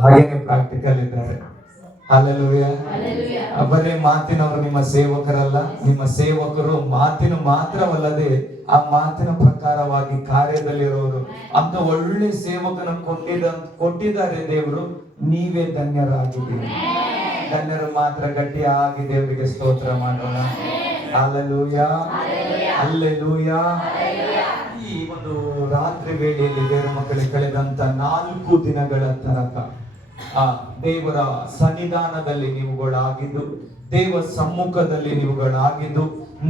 ಹಾಗೇನೆ ಪ್ರಾಕ್ಟಿಕಲ್ ಇದ್ದಾರೆ. ಹಲ್ಲೆಲೂಯಾ. ಬರೀ ಮಾತಿನವರು ನಿಮ್ಮ ಸೇವಕರಲ್ಲ, ನಿಮ್ಮ ಸೇವಕರು ಮಾತಿನ ಮಾತ್ರವಲ್ಲದೆ ಆ ಮಾತಿನ ಪ್ರಕಾರವಾಗಿ ಕಾರ್ಯದಲ್ಲಿರೋರು. ಅಂತ ಒಳ್ಳೆ ಸೇವಕನ ಕೊಟ್ಟಿದ್ದಾರೆ ದೇವರು. ನೀವೇ ಧನ್ಯರಾಗಿದ್ದೀರಿ. ಧನ್ಯರು ಮಾತ್ರ ಗಟ್ಟಿಯಾಗಿ ದೇವರಿಗೆ ಸ್ತೋತ್ರ ಮಾಡೋಣ. Hallelujah, hallelujah. ಈ ಒಂದು ರಾತ್ರಿ ವೇಳೆಯಲ್ಲಿ ದೇವರ ಮಕ್ಕಳಿಗೆ ಕಳೆದಂತ 4 ದಿನಗಳ ತನಕ ಆ ದೇವರ ಸನ್ನಿಧಾನದಲ್ಲಿ ನೀವುಗಳಾಗಿದ್ದು, ದೇವ ಸಮ್ಮುಖದಲ್ಲಿ ನೀವುಗಳಾಗಿದ್ದು,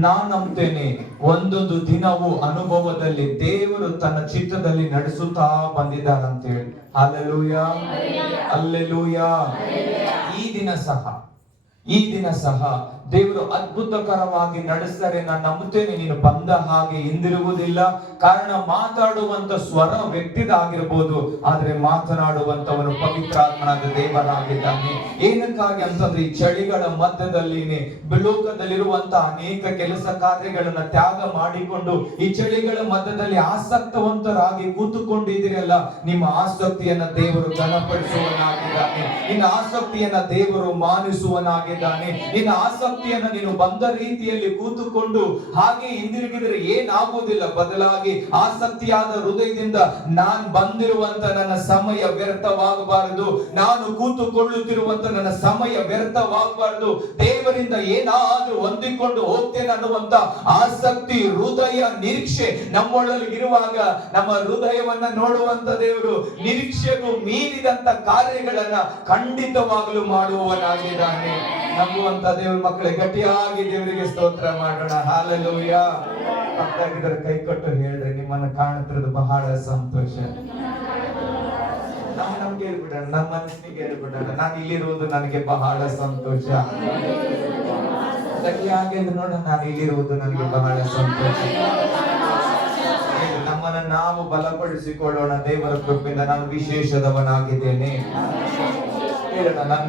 ನಾನಂತೇನೆ ಒಂದೊಂದು ದಿನವೂ ಅನುಭವದಲ್ಲಿ ದೇವರು ತನ್ನ ಚಿತ್ತದಲ್ಲಿ ನಡೆಸುತ್ತಾ ಬಂದಿದ್ದಾರಂತ ಹೇಳಿ. Hallelujah, hallelujah. ಈ ದಿನ ಸಹ ದೇವರು ಅದ್ಭುತಕರವಾಗಿ ನಡೆಸ್ತಾರೆ. ನಾನು ನಂಬುತ್ತೇನೆ ನೀನು ಬಂದ ಹಾಗೆ ಹಿಂದಿರುಗುವುದಿಲ್ಲ. ಕಾರಣ ಮಾತಾಡುವಂತ ಸ್ವರ ವ್ಯಕ್ತಿದಾಗಿರ್ಬೋದು, ಆದ್ರೆ ಮಾತನಾಡುವಂತವನು ಪವಿತ್ರಾತ್ಮನಾದ ದೇವರಾಗಿದ್ದಾನೆ. ಏನಕ್ಕಾಗಿ ಅಂತಂದ್ರೆ ಈ ಚಳಿಗಳ ಮಧ್ಯದಲ್ಲಿ ಲೋಕದಲ್ಲಿರುವಂತ ಅನೇಕ ಕೆಲಸ ಕಾರ್ಯಗಳನ್ನ ತ್ಯಾಗ ಮಾಡಿಕೊಂಡು ಈ ಚಳಿಗಳ ಮಧ್ಯದಲ್ಲಿ ಆಸಕ್ತವಂತರಾಗಿ ಕೂತುಕೊಂಡಿದ್ದೀರಲ್ಲ, ನಿಮ್ಮ ಆಸಕ್ತಿಯನ್ನ ದೇವರು ಘನಪಡಿಸುವನಾಗಿದ್ದಾನೆ. ನಿನ್ನ ಆಸಕ್ತಿಯನ್ನ ದೇವರು ಮಾನಿಸುವನಾಗಿದ್ದಾನೆ. ನಿನ್ನ ಆಸಕ್ತಿಯನ್ನ ನೀನು ಬಂದ ರೀತಿಯಲ್ಲಿ ಕೂತುಕೊಂಡು ಹಾಗೆ ಹಿಂದಿರುಗಿದರೆ ಏನಾಗುವುದಿಲ್ಲ. ಬದಲಾಗಿ ಆಸಕ್ತಿಯಾದ ಹೃದಯದಿಂದ ನಾನು ಬಂದಿರುವಂತ ನನ್ನ ಸಮಯ ವ್ಯರ್ಥವಾಗಬಾರದು, ನಾನು ಕೂತುಕೊಳ್ಳುತ್ತಿರುವಂತ ನನ್ನ ಸಮಯ ವ್ಯರ್ಥವಾಗಬಾರದು, ದೇವರಿಂದ ಏನಾದ್ರೂ ಹೊಂದಿಕೊಂಡು ಹೋಗ್ತೇನೆ ಅನ್ನುವಂತ ಆಸಕ್ತಿ, ಹೃದಯ ನಿರೀಕ್ಷೆ ನಮ್ಮೊಳಗೆ ಇರುವಾಗ ನಮ್ಮ ಹೃದಯವನ್ನ ನೋಡುವಂತ ದೇವರು ನಿರೀಕ್ಷೆಗೂ ಮೀರಿದಂತ ಕಾರ್ಯಗಳನ್ನ ಖಂಡಿತವಾಗಲು ಮಾಡುವವನಾಗಿದ್ದಾನೆ. ನಂಬುವಂತ ದೇವರ ಮಕ್ಕಳೇ ಗಟ್ಟಿಯಾಗಿ ದೇವರಿಗೆ ಸ್ತೋತ್ರ ಮಾಡೋಣ. ಹಲ್ಲೆಲೂಯಾ. ಪಕ್ಕದಾಗಿದ್ದರೆ ಕೈ ಕೊಟ್ಟು ಹೇಳ್ರಿ, ನಿಮ್ಮನ್ನ ಕಾಣುತ್ತಿರೋದು ಬಹಳ ಸಂತೋಷ. ನಮ್ಗೆ ಹೇಳ್ಬಿಡೋಣ, ನಮ್ಮ ಮನಸ್ಸಿಗೆ ಹೇಳ್ಬಿಡೋಣ, ನಾನು ಇಲ್ಲಿರುವುದು ನನಗೆ ಬಹಳ ಸಂತೋಷ. ಗಟ್ಟಿಯಾಗಿ ನೋಡ, ನಾನು ಇಲ್ಲಿರುವುದು ನನಗೆ ಬಹಳ ಸಂತೋಷ. ನಮ್ಮನ್ನ ನಾವು ಬಲಪಡಿಸಿಕೊಳ್ಳೋಣ. ದೇವರ ಕೃಪೆಯಿಂದ ನಾನು ವಿಶೇಷದವನಾಗಿದ್ದೇನೆ.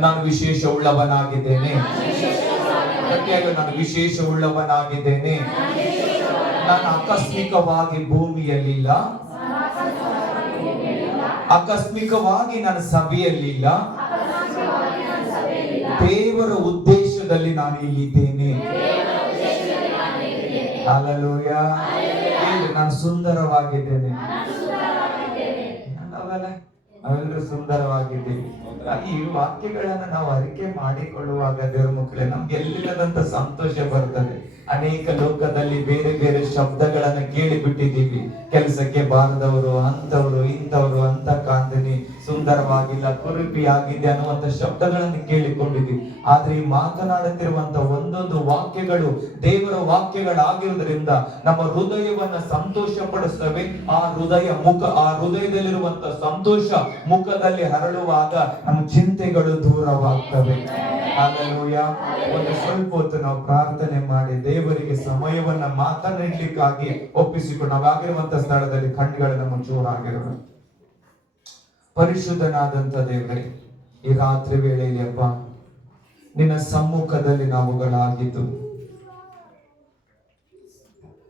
ನಾನು ವಿಶೇಷ ಉಳ್ಳವನಾಗಿದ್ದೇನೆ. ನಾನು ವಿಶೇಷ ಉಳ್ಳವನಾಗಿದ್ದೇನೆ. ನಾನು ಆಕಸ್ಮಿಕವಾಗಿ ಭೂಮಿಯಲ್ಲಿಲ್ಲ, ಆಕಸ್ಮಿಕವಾಗಿ ನಾನು ಸಭೆಯಲ್ಲಿಲ್ಲ, ದೇವರ ಉದ್ದೇಶದಲ್ಲಿ ನಾನು ಇಲ್ಲಿದ್ದೇನೆ. ಹಲ್ಲೆಲೂಯಾ. ನಾನು ಸುಂದರವಾಗಿದ್ದೇನೆ. ನಾವೆಲ್ಲರೂ ಸುಂದರವಾಗಿದ್ದೀವಿ. ಈ ವಾಕ್ಯಗಳನ್ನ ನಾವು ಅರಿಕೆ ಮಾಡಿಕೊಳ್ಳುವಾಗ ದೇವರ ಮಕ್ಕಳೇ ನಮ್ಗೆ ಎಲ್ಲಿಲ್ಲದಂತ ಸಂತೋಷ ಬರ್ತದೆ. ಅನೇಕ ಲೋಕದಲ್ಲಿ ಬೇರೆ ಬೇರೆ ಶಬ್ದಗಳನ್ನ ಕೇಳಿ ಬಿಟ್ಟಿದ್ದೀವಿ. ಕೆಲಸಕ್ಕೆ ಬಾರದವರು, ಅಂತವರು, ಇಂಥವರು, ಅಂತ ಕಾಂತಿನಿ, ಸುಂದರವಾಗಿಲ್ಲ, ಕುರುಪಿ ಆಗಿದೆ ಅನ್ನುವಂತ ಶಬ್ದಗಳನ್ನು ಕೇಳಿಕೊಂಡಿದ್ದೀವಿ. ಆದ್ರೆ ಈ ಮಾತನಾಡುತ್ತಿರುವಂತ ಒಂದೊಂದು ವಾಕ್ಯಗಳು ದೇವರ ವಾಕ್ಯಗಳಾಗಿರುವುದರಿಂದ ನಮ್ಮ ಹೃದಯವನ್ನ ಸಂತೋಷ ಪಡಿಸ್ತವೆ. ಆ ಹೃದಯದಲ್ಲಿರುವಂತ ಸಂತೋಷ ಮುಖದಲ್ಲಿ ಹರಡುವಾಗ ನಮ್ಮ ಚಿಂತೆಗಳು ದೂರವಾಗ್ತವೆ. ಹಲ್ಲೆಲೂಯಾ. ಒಂದು ಸ್ವಲ್ಪ ಹೊತ್ತು ನಾವು ಪ್ರಾರ್ಥನೆ ಮಾಡಿ ದೇವರಿಗೆ ಸಮಯವನ್ನ ಮಾತನಾಡಲಿಕ್ಕಾಗಿ ಒಪ್ಪಿಸಿಕೊಂಡು ನಾವಾಗಿರುವಂತ ಸ್ಥಳದಲ್ಲಿ ಕಣ್ಣುಗಳನ್ನ ಮುಚ್ಚುವರಾಗಿರೋಣ. ಪರಿಶುದ್ಧನಾದಂತ ದೇವರೇ, ಈ ರಾತ್ರಿ ವೇಳೆಯಲ್ಲಿ ಅಪ್ಪ ನಿನ್ನ ಸಮ್ಮುಖದಲ್ಲಿ ನಾವುಗಳಾಗಿದ್ದು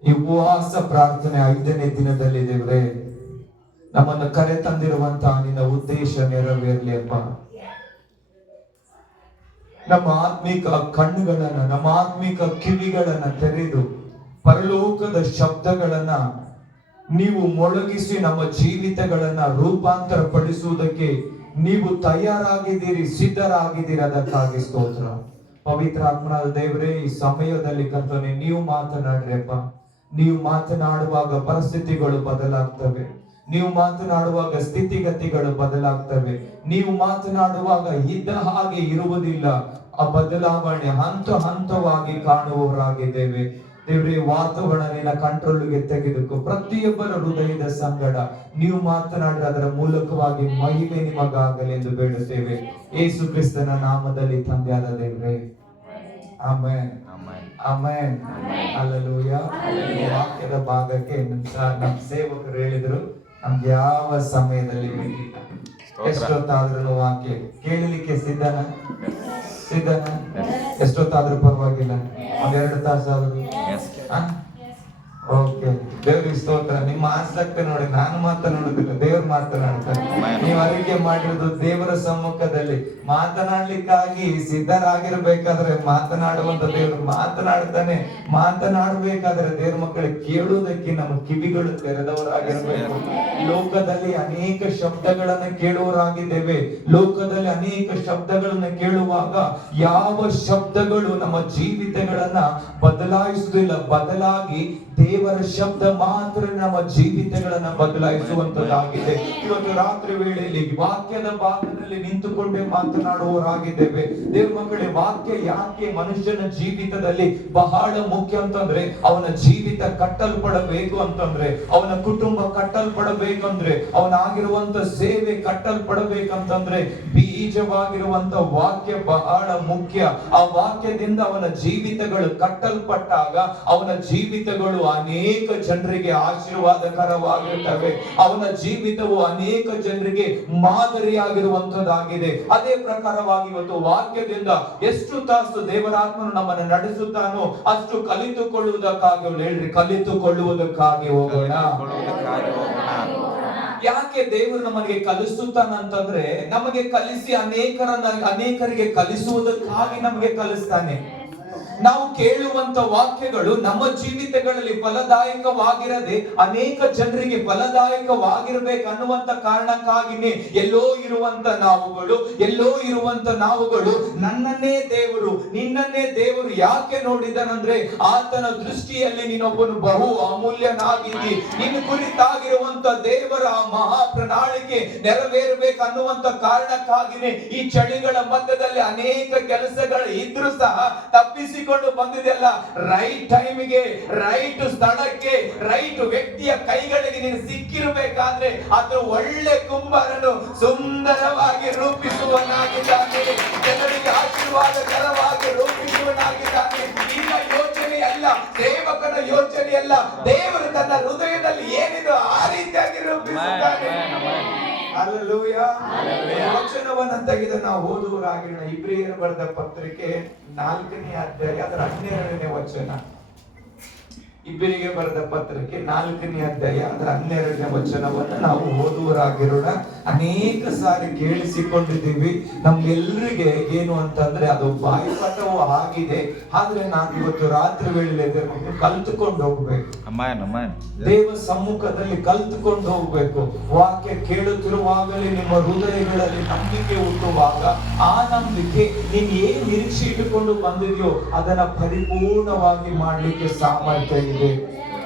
ಈ ಉಪವಾಸ ಪ್ರಾರ್ಥನೆ 5ನೇ ದಿನದಲ್ಲಿ ದೇವರೇ ನಮ್ಮನ್ನು ಕರೆ ತಂದಿರುವಂತಹ ನಿನ್ನ ಉದ್ದೇಶ ನೆರವೇರಲಿ ಅಪ್ಪ. ನಮ್ಮ ಆತ್ಮಿಕ ಕಣ್ಣುಗಳನ್ನ, ನಮ್ಮ ಆತ್ಮಿಕ ಕಿವಿಗಳನ್ನ ತೆರೆದು ಪರಲೋಕದ ಶಬ್ದಗಳನ್ನ ನೀವು ಮೊಳಗಿಸಿ ನಮ್ಮ ಜೀವಿತಗಳನ್ನ ರೂಪಾಂತರ ಪಡಿಸುವುದಕ್ಕೆ ನೀವು ತಯಾರಾಗಿದ್ದೀರಿ, ಸಿದ್ಧರಾಗಿದ್ದೀರಿ. ಅದಕ್ಕಾಗಿ ಸ್ತೋತ್ರ. ಪವಿತ್ರ ಆತ್ಮನಾದ ದೇವರೇ, ಈ ಸಮಯದಲ್ಲಿ ಕರ್ತನೆ ನೀವು ಮಾತನಾಡ್ರಪ್ಪ. ನೀವು ಮಾತನಾಡುವಾಗ ಪರಿಸ್ಥಿತಿಗಳು ಬದಲಾಗ್ತವೆ. ನೀವು ಮಾತನಾಡುವಾಗ ಸ್ಥಿತಿಗತಿಗಳು ಬದಲಾಗ್ತವೆ. ನೀವು ಮಾತನಾಡುವಾಗ ಇದ್ದ ಹಾಗೆ ಇರುವುದಿಲ್ಲ. ಆ ಬದಲಾವಣೆ ಹಂತವಾಗಿ ಕಾಣುವವರಾಗಿದ್ದೇವೆ ದೇವರೇ. ವಾತಾವರಣ ಕಂಟ್ರೋಲ್ಗೆ ತೆಗೆದುಕೋ. ಪ್ರತಿಯೊಬ್ಬರ ಹೃದಯದ ಸಂಗಡ ನೀವು ಮಾತನಾಡಿ ಅದರ ಮೂಲಕವಾಗಿ ಮಹಿಮೆ ನಿಮಗಾಗಲಿ ಎಂದು ಬೇಡುತ್ತೇವೆ. ಯೇಸು ಕ್ರಿಸ್ತನ ನಾಮದಲ್ಲಿ ತಂದೆಯಾದ ದೇವರೇ, ಆಮೆನ್, ಆಮೆನ್, ಹಲ್ಲೆಲೂಯಾ. ವಾಕ್ಯದ ಭಾಗಕ್ಕೆ ನಮ್ಮ ಸೇವಕರು ಹೇಳಿದ್ರು, ನಮ್ಗೆ ಯಾವ ಸಮಯದಲ್ಲಿ ಬೇಕಿಲ್ಲ, ಎಷ್ಟೊತ್ತಾದ್ರೂ ವಾಕ್ಯ ಕೇಳಲಿಕ್ಕೆ ಸಿದ್ಧನ. ಎಷ್ಟೊತ್ತಾದ್ರೂ ಪರವಾಗಿಲ್ಲ, 1-2 ತಾಸಾದ್ರು ಓಕೆ, ದೇವ್ರಿಗೆ ಸ್ತೋತ್ರ. ನಿಮ್ಮ ಆಸಕ್ತಿ ನೋಡಿ, ನಾನು ಮಾತನಾಡುದಿಲ್ಲ, ದೇವ್ರು ಮಾತನಾಡ್ತಾರೆ. ನೀವು ಅರಿಕೆ ಮಾಡಿರೋದು ದೇವರ ಸಮ್ಮುಖದಲ್ಲಿ ಮಾತನಾಡ್ಲಿಕ್ಕಾಗಿ ಸಿದ್ಧರಾಗಿರ್ಬೇಕಾದ್ರೆ ಮಾತನಾಡುವಂತ ದೇವ್ರು ಮಾತನಾಡ್ತಾನೆ. ಮಾತನಾಡಬೇಕಾದ್ರೆ ದೇವ್ರ ಮಕ್ಕಳಿಗೆ ಕೇಳುವುದಕ್ಕೆ ನಮ್ಮ ಕಿವಿಗಳು ತೆರೆದವರಾಗಿರ್ಬೇಕು. ಲೋಕದಲ್ಲಿ ಅನೇಕ ಶಬ್ದಗಳನ್ನ ಕೇಳುವವರಾಗಿದ್ದೇವೆ. ಲೋಕದಲ್ಲಿ ಅನೇಕ ಶಬ್ದಗಳನ್ನ ಕೇಳುವಾಗ ಯಾವ ಶಬ್ದಗಳು ನಮ್ಮ ಜೀವಿತಗಳನ್ನ ಬದಲಾಯಿಸುವುದಿಲ್ಲ, ಬದಲಾಗಿ ದೇವರ ಶಬ್ದ ಮಾತ್ರ ನಮ್ಮ ಜೀವಿತಗಳನ್ನ ಬದಲಾಯಿಸುವಂತದ್ದಾಗಿದೆ. ಇವತ್ತು ರಾತ್ರಿ ವೇಳೆಯಲ್ಲಿ ವಾಕ್ಯದ ಭಾಗದಲ್ಲಿ ನಿಂತುಕೊಂಡೇ ಮಾತನಾಡುವವರಾಗಿದ್ದೇವೆ. ದೇವ್ರ ಮಕ್ಕಳೇ, ವಾಕ್ಯ ಯಾಕೆ ಮನುಷ್ಯನ ಜೀವಿತದಲ್ಲಿ ಬಹಳ ಮುಖ್ಯ ಅಂತಂದ್ರೆ, ಅವನ ಜೀವಿತ ಕಟ್ಟಲ್ಪಡಬೇಕು ಅಂತಂದ್ರೆ, ಅವನ ಕುಟುಂಬ ಕಟ್ಟಲ್ಪಡಬೇಕಂದ್ರೆ, ಅವನಾಗಿರುವಂತ ಸೇವೆ ಕಟ್ಟಲ್ಪಡಬೇಕಂತಂದ್ರೆ ಬೀಜವಾಗಿರುವಂತ ವಾಕ್ಯ ಬಹಳ ಮುಖ್ಯ. ಆ ವಾಕ್ಯದಿಂದ ಅವನ ಜೀವಿತಗಳು ಕಟ್ಟಲ್ಪಟ್ಟಾಗ ಅವನ ಜೀವಿತಗಳು ಅನೇಕ ಜನರಿಗೆ ಆಶೀರ್ವಾದಕರವಾಗಿರ್ತವೆ. ಅವನ ಜೀವಿತವು ಅನೇಕ ಜನರಿಗೆ ಮಾದರಿಯಾಗಿರುವಂತದ್ದಾಗಿದೆ. ಅದೇ ಪ್ರಕಾರವಾಗಿ ಇವತ್ತು ವಾಕ್ಯದಿಂದ ಎಷ್ಟು ತಾಸು ದೇವರಾತ್ಮನು ನಮ್ಮನ್ನು ನಡೆಸುತ್ತಾನೋ ಅಷ್ಟು ಕಲಿತುಕೊಳ್ಳುವುದಕ್ಕಾಗಿ, ಹೇಳ್ರಿ, ಕಲಿತುಕೊಳ್ಳುವುದಕ್ಕಾಗಿ ಹೋಗೋಣ. ಯಾಕೆ ದೇವರು ನಮಗೆ ಕಲಿಸುತ್ತಾನಂತಂದ್ರೆ, ನಮಗೆ ಕಲಿಸಿ ಅನೇಕರಿಗೆ ಕಲಿಸುವುದಕ್ಕಾಗಿ ನಮಗೆ ಕಲಿಸ್ತಾನೆ. ನಾವು ಕೇಳುವಂತ ವಾಕ್ಯಗಳು ನಮ್ಮ ಜೀವಿತಗಳಲ್ಲಿ ಫಲದಾಯಕವಾಗಿರದೆ ಅನೇಕ ಜನರಿಗೆ ಫಲದಾಯಕವಾಗಿರ್ಬೇಕು ಅನ್ನುವಂತ ಕಾರಣಕ್ಕಾಗಿನೇ ಎಲ್ಲೋ ಇರುವಂತ ನಾವುಗಳು ನನ್ನನ್ನೇ ದೇವರು, ನಿನ್ನನ್ನೇ ದೇವರು ಯಾಕೆ ನೋಡಿದನಂದ್ರೆ, ಆತನ ದೃಷ್ಟಿಯಲ್ಲಿ ನೀನೊಬ್ಬನು ಬಹು ಅಮೂಲ್ಯನಾಗಿದ್ದಿ. ನಿನ್ನ ಕುರಿತಾಗಿರುವಂತ ದೇವರ ಮಹಾ ಪ್ರಣಾಳಿಕೆ ನೆರವೇರಬೇಕು ಅನ್ನುವಂತ ಕಾರಣಕ್ಕಾಗಿನೇ ಈ ಚಳಿಗಳ ಮಧ್ಯದಲ್ಲಿ ಅನೇಕ ಕೆಲಸಗಳು ಇದ್ರೂ ಸಹ ತಪ್ಪಿಸಿಕೊಂಡು ಬಂದಿದೆಯಲ್ಲ, ರೈಟ್ ಟೈಮಿಗೆ, ರೈಟ್ ಸ್ಥಳಕ್ಕೆ, ರೈಟ್ ವ್ಯಕ್ತಿಯ ಕೈಗಳಿಗೆ ನೀನು ಸಿಕ್ಕಿರಬೇಕಾದ್ರೆ ಅದು ಒಳ್ಳೆ ಕುಂಬಾರನು ಸುಂದರವಾಗಿ ರೂಪಿಸುವನಾಗಿದ್ದಾನೆ, ಜನರಿಗೆ ಆಶೀರ್ವಾದಕರವಾಗಿ ರೂಪಿಸುವನಾಗಿದ್ದಾನೆ. ನಿನ್ನ ಯೋಚನೆ ಅಲ್ಲ, ಸೇವಕನ ಯೋಚನೆ ಅಲ್ಲ, ದೇವರು ತನ್ನ ಹೃದಯದಲ್ಲಿ ಏನಿದೆ ಆ ರೀತಿಯಾಗಿ ರೂಪಿಸುತ್ತಾನೆ. ಹಲ್ಲೆಲೂಯಾ. ವಚನವನ್ನ ತೆಗೆದು ನಾವು ಓದುವರಾಗಿರೋಣ. ಇಬ್ರಿಯರು ಬರೆದ ಪತ್ರಿಕೆ 4ನೇ ಅಧ್ಯಾಯ ಅದರ 12ನೇ ವಚನ. ಇಬ್ಬರಿಗೆ ಬರೆದ ಪತ್ರಿಕೆ 4ನೇ ಅಧ್ಯಾಯ ಅದರ 12ನೇ ವಚನವನ್ನು ನಾವು ಓದುವರಾಗಿರೋಣ. ಅನೇಕ ಸಾರಿ ಕೇಳಿಸಿಕೊಂಡಿದ್ದೀವಿ. ನಮ್ಗೆಲ್ಲರಿಗೆ ಏನು ಅಂತಂದ್ರೆ ಅದು ಬಾಯಿಪಾಠವೂ ಆಗಿದೆ. ಆದ್ರೆ ನಾವು ಇವತ್ತು ರಾತ್ರಿ ವೇಳೆಯಲ್ಲಿ ಕಲ್ತುಕೊಂಡು ಹೋಗ್ಬೇಕು. ದೇವ ಸಮ್ಮುಖದಲ್ಲಿ ಕಲ್ತುಕೊಂಡು ಹೋಗ್ಬೇಕು. ವಾಕ್ಯ ಕೇಳುತ್ತಿರುವಾಗಲೇ ನಿಮ್ಮ ಹೃದಯಗಳಲ್ಲಿ ನಂಬಿಕೆ ಹುಟ್ಟುವಾಗ ಆ ನಂಬಿಕೆ ನೀನ್ ಏನ್ ನಿರೀಕ್ಷೆ ಇಟ್ಟುಕೊಂಡು ಬಂದಿದೆಯೋ ಅದನ್ನ ಪರಿಪೂರ್ಣವಾಗಿ ಮಾಡ್ಲಿಕ್ಕೆ ಸಾಮರ್ಥ್ಯ ಇದೆ.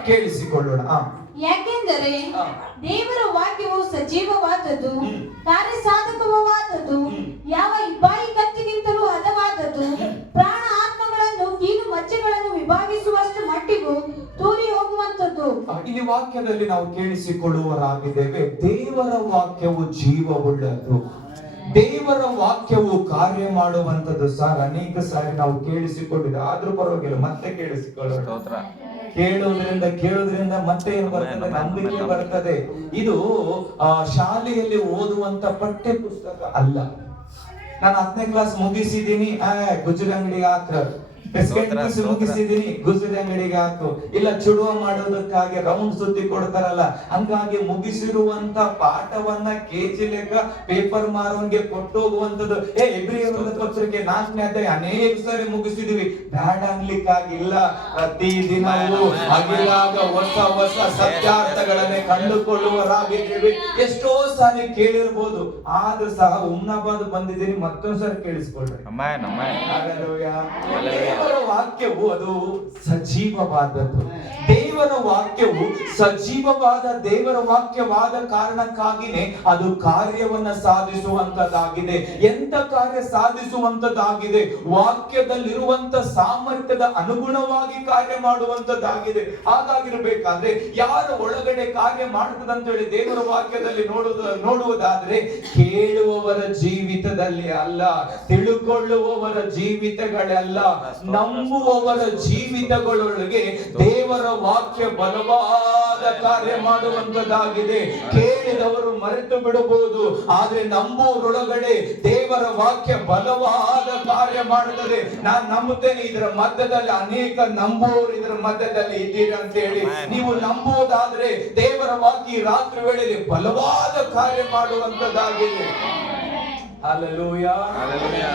ಕೇಳಿಸಿಕೊಳ್ಳೋಣ. ಯಾಕೆಂದರೆ ದೇವರ ವಾಕ್ಯವು ಸಜೀವವಾದದ್ದು, ಕಾರ್ಯಸಾಧಕವಾದದ್ದು, ಯಾವ ಇಬ್ಬಾಯಿ ಕತ್ತಿಗಿಂತಲೂ ಹದವಾದದ್ದು, ಪ್ರಾಣ ಆತ್ಮಗಳನ್ನು ಕೀಲು ಮಚ್ಚೆಗಳನ್ನು ವಿಭಾಗಿಸುವಷ್ಟು ಮಟ್ಟಿಗೂ ತೂರಿ ಹೋಗುವಂತದ್ದು. ಇಲ್ಲಿ ವಾಕ್ಯದಲ್ಲಿ ನಾವು ಕೇಳಿಸಿಕೊಳ್ಳುವರಾಗಿದ್ದೇವೆ. ದೇವರ ವಾಕ್ಯವು ಜೀವವುಳ್ಳದ್ದು, ದೇವರ ವಾಕ್ಯವು ಕಾರ್ಯ ಮಾಡುವಂತದ್ದು. ಸರ್, ಅನೇಕ ಸಾರಿ ನಾವು ಕೇಳಿಸಿಕೊಂಡಿದ್ದ, ಆದ್ರೂ ಪರವಾಗಿಲ್ಲ, ಮತ್ತೆ ಕೇಳಿಸಿಕೊಳ್ಳೋಣ. ಕೇಳೋದ್ರಿಂದ ಮತ್ತೆ ಏನು ಬರ್ತದೆ? ನಂಬಿಕೆ ಬರ್ತದೆ. ಇದು ಶಾಲೆಯಲ್ಲಿ ಓದುವಂತ ಪಠ್ಯ ಪುಸ್ತಕ ಅಲ್ಲ. ನಾನು 10ನೇ ಕ್ಲಾಸ್ ಮುಗಿಸಿದ್ದೀನಿ, ಗುಜರಿ ಅಂಗಡಿಗೆ ಹಾಕ, ಮುಗಿಸಿದೀನಿ, ಗುಜರಿ ಅಂಗಡಿಗೆ ಹಾಕು, ಇಲ್ಲ ಚುಡುವ ಮಾಡೋದಕ್ಕಾಗಿ ರೌಂಡ್ ಸುದ್ದಿ ಕೊಡ್ತಾರಲ್ಲ, ಹಂಗಾಗಿ ಮುಗಿಸಿರುವಂತ ಪಾಠವನ್ನ ಕೆಜಿ ಲೆಕ್ಕ ಪೇಪರ್ ಮಾರೋನ್ಗೆ ಕೊಟ್ಟು ಹೋಗುವಂತದ್ದು. ಇಬ್ರಿಯರ ಪತ್ರಿಕೆ 4ನೇ ಅಧ್ಯಾಯ ಅನೇಕ ಸಾರಿ ಮುಗಿಸಿದೀವಿ. ಬ್ಯಾಡ ಅನ್ಲಿಕ್ಕಾಗಿಲ್ಲ. ಪ್ರತಿ ದಿನವೂ ಅಗಿಲಾಗ ಹೊಸ ಸತ್ಯಾರ್ಥಗಳನ್ನೇ ಕಂಡುಕೊಳ್ಳುವರಾಗಿದ್ದೀವಿ. ಎಷ್ಟೋ ಸಾರಿ ಕೇಳಿರ್ಬೋದು, ಆದ್ರೂ ಸಹ ಉಮ್ನಾಬಾದ್ ಬಂದಿದ್ದೀನಿ, ಮತ್ತೊಂದ್ಸರಿ ಕೇಳಿಸ್ಕೊಳ್ರಿ. ದೇವರ ವಾಕ್ಯವು ಅದು ಸಜೀವವಾದದ್ದು. ದೇವರ ವಾಕ್ಯವು ಸಜೀವವಾದ ದೇವರ ವಾಕ್ಯವಾದ ಕಾರಣಕ್ಕಾಗಿನೇ ಅದು ಕಾರ್ಯವನ್ನ ಸಾಧಿಸುವಂತದ್ದಾಗಿದೆ. ಎಂತ ಕಾರ್ಯ ಸಾಧಿಸುವಂತದ್ದಾಗಿದೆ? ವಾಕ್ಯದಲ್ಲಿರುವಂತ ಸಾಮರ್ಥ್ಯದ ಅನುಗುಣವಾಗಿ ಕಾರ್ಯ ಮಾಡುವಂತದ್ದಾಗಿದೆ. ಹಾಗಾಗಿರ್ಬೇಕಾದ್ರೆ ಯಾರ ಒಳಗಡೆ ಕಾರ್ಯ ಮಾಡ್ತದಂತ ಹೇಳಿ ದೇವರ ವಾಕ್ಯದಲ್ಲಿ ನೋಡುವುದಾದ್ರೆ ಕೇಳುವವರ ಜೀವಿತದಲ್ಲಿ ಅಲ್ಲ, ತಿಳುಕೊಳ್ಳುವವರ ಜೀವಿತಗಳಲ್ಲ, ನಂಬುವವರ ಜೀವಿತಗಳೊಳಗೆ ದೇವರ ವಾಕ್ಯ ವಾಕ್ಯ ಬಲವಾದ ಕಾರ್ಯ ಮಾಡುವಂತದ್ದಾಗಿದೆ. ಕೇಳಿದವರು ಮರೆತು ಬಿಡಬಹುದು, ಆದ್ರೆ ನಂಬುವರೊಳಗಡೆ ದೇವರ ವಾಕ್ಯ ಬಲವಾದ ಕಾರ್ಯ ಮಾಡುತ್ತದೆ. ನಾನು ನಂಬುತ್ತೇನೆ, ಇದರ ಮಧ್ಯದಲ್ಲಿ ಅನೇಕ ನಂಬುವವರು ಇದರ ಮಧ್ಯದಲ್ಲಿ ಇದ್ದೀರಿ ಅಂತ ಹೇಳಿ. ನೀವು ನಂಬುವುದಾದ್ರೆ ದೇವರ ವಾಕ್ಯ ಈ ರಾತ್ರಿ ವೇಳೆಯಲ್ಲಿ ಬಲವಾದ ಕಾರ್ಯ ಮಾಡುವಂತದ್ದಾಗಿದೆ. ಹಲ್ಲೆಲೂಯಾ.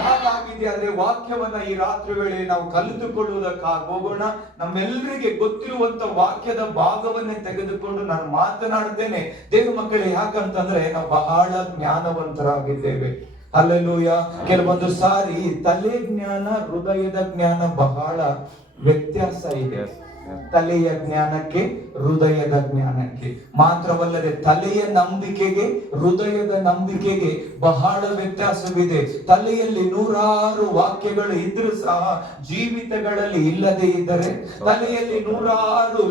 ಹಾಗಾಗಿದೆ. ಆದ್ರೆ ವಾಕ್ಯವನ್ನ ಈ ರಾತ್ರಿ ವೇಳೆ ನಾವು ಕಲಿತುಕೊಳ್ಳುವುದಕ್ಕಾಗಿ ಹೋಗೋಣ. ನಮ್ಮೆಲ್ಲರಿಗೆ ಗೊತ್ತಿರುವಂತ ವಾಕ್ಯದ ಭಾಗವನ್ನೇ ತೆಗೆದುಕೊಂಡು ನಾನು ಮಾತನಾಡುತ್ತೇನೆ. ದೇವ ಮಕ್ಕಳೇ, ಯಾಕಂತಂದ್ರೆ ನಾವು ಬಹಳ ಜ್ಞಾನವಂತರಾಗಿದ್ದೇವೆ. ಹಲ್ಲೆಲೂಯಾ. ಕೆಲವೊಂದು ಸಾರಿ ತಲೆ ಜ್ಞಾನ ಹೃದಯದ ಜ್ಞಾನ ಬಹಳ ವ್ಯತ್ಯಾಸ ಇದೆ. ತಲೆಯ ಜ್ಞಾನಕ್ಕೆ ಹೃದಯದ ಜ್ಞಾನಕ್ಕೆ ಮಾತ್ರವಲ್ಲದೆ ತಲೆಯ ನಂಬಿಕೆಗೆ ಹೃದಯದ ನಂಬಿಕೆಗೆ ಬಹಳ ವ್ಯತ್ಯಾಸವಿದೆ. ತಲೆಯಲ್ಲಿ ನೂರಾರು ವಾಕ್ಯಗಳು ಇದ್ರೂ ಸಹ ಜೀವಿತಗಳಲ್ಲಿ ಇಲ್ಲದೆ ಇದ್ದರೆ, ತಲೆಯಲ್ಲಿ ನೂರಾರು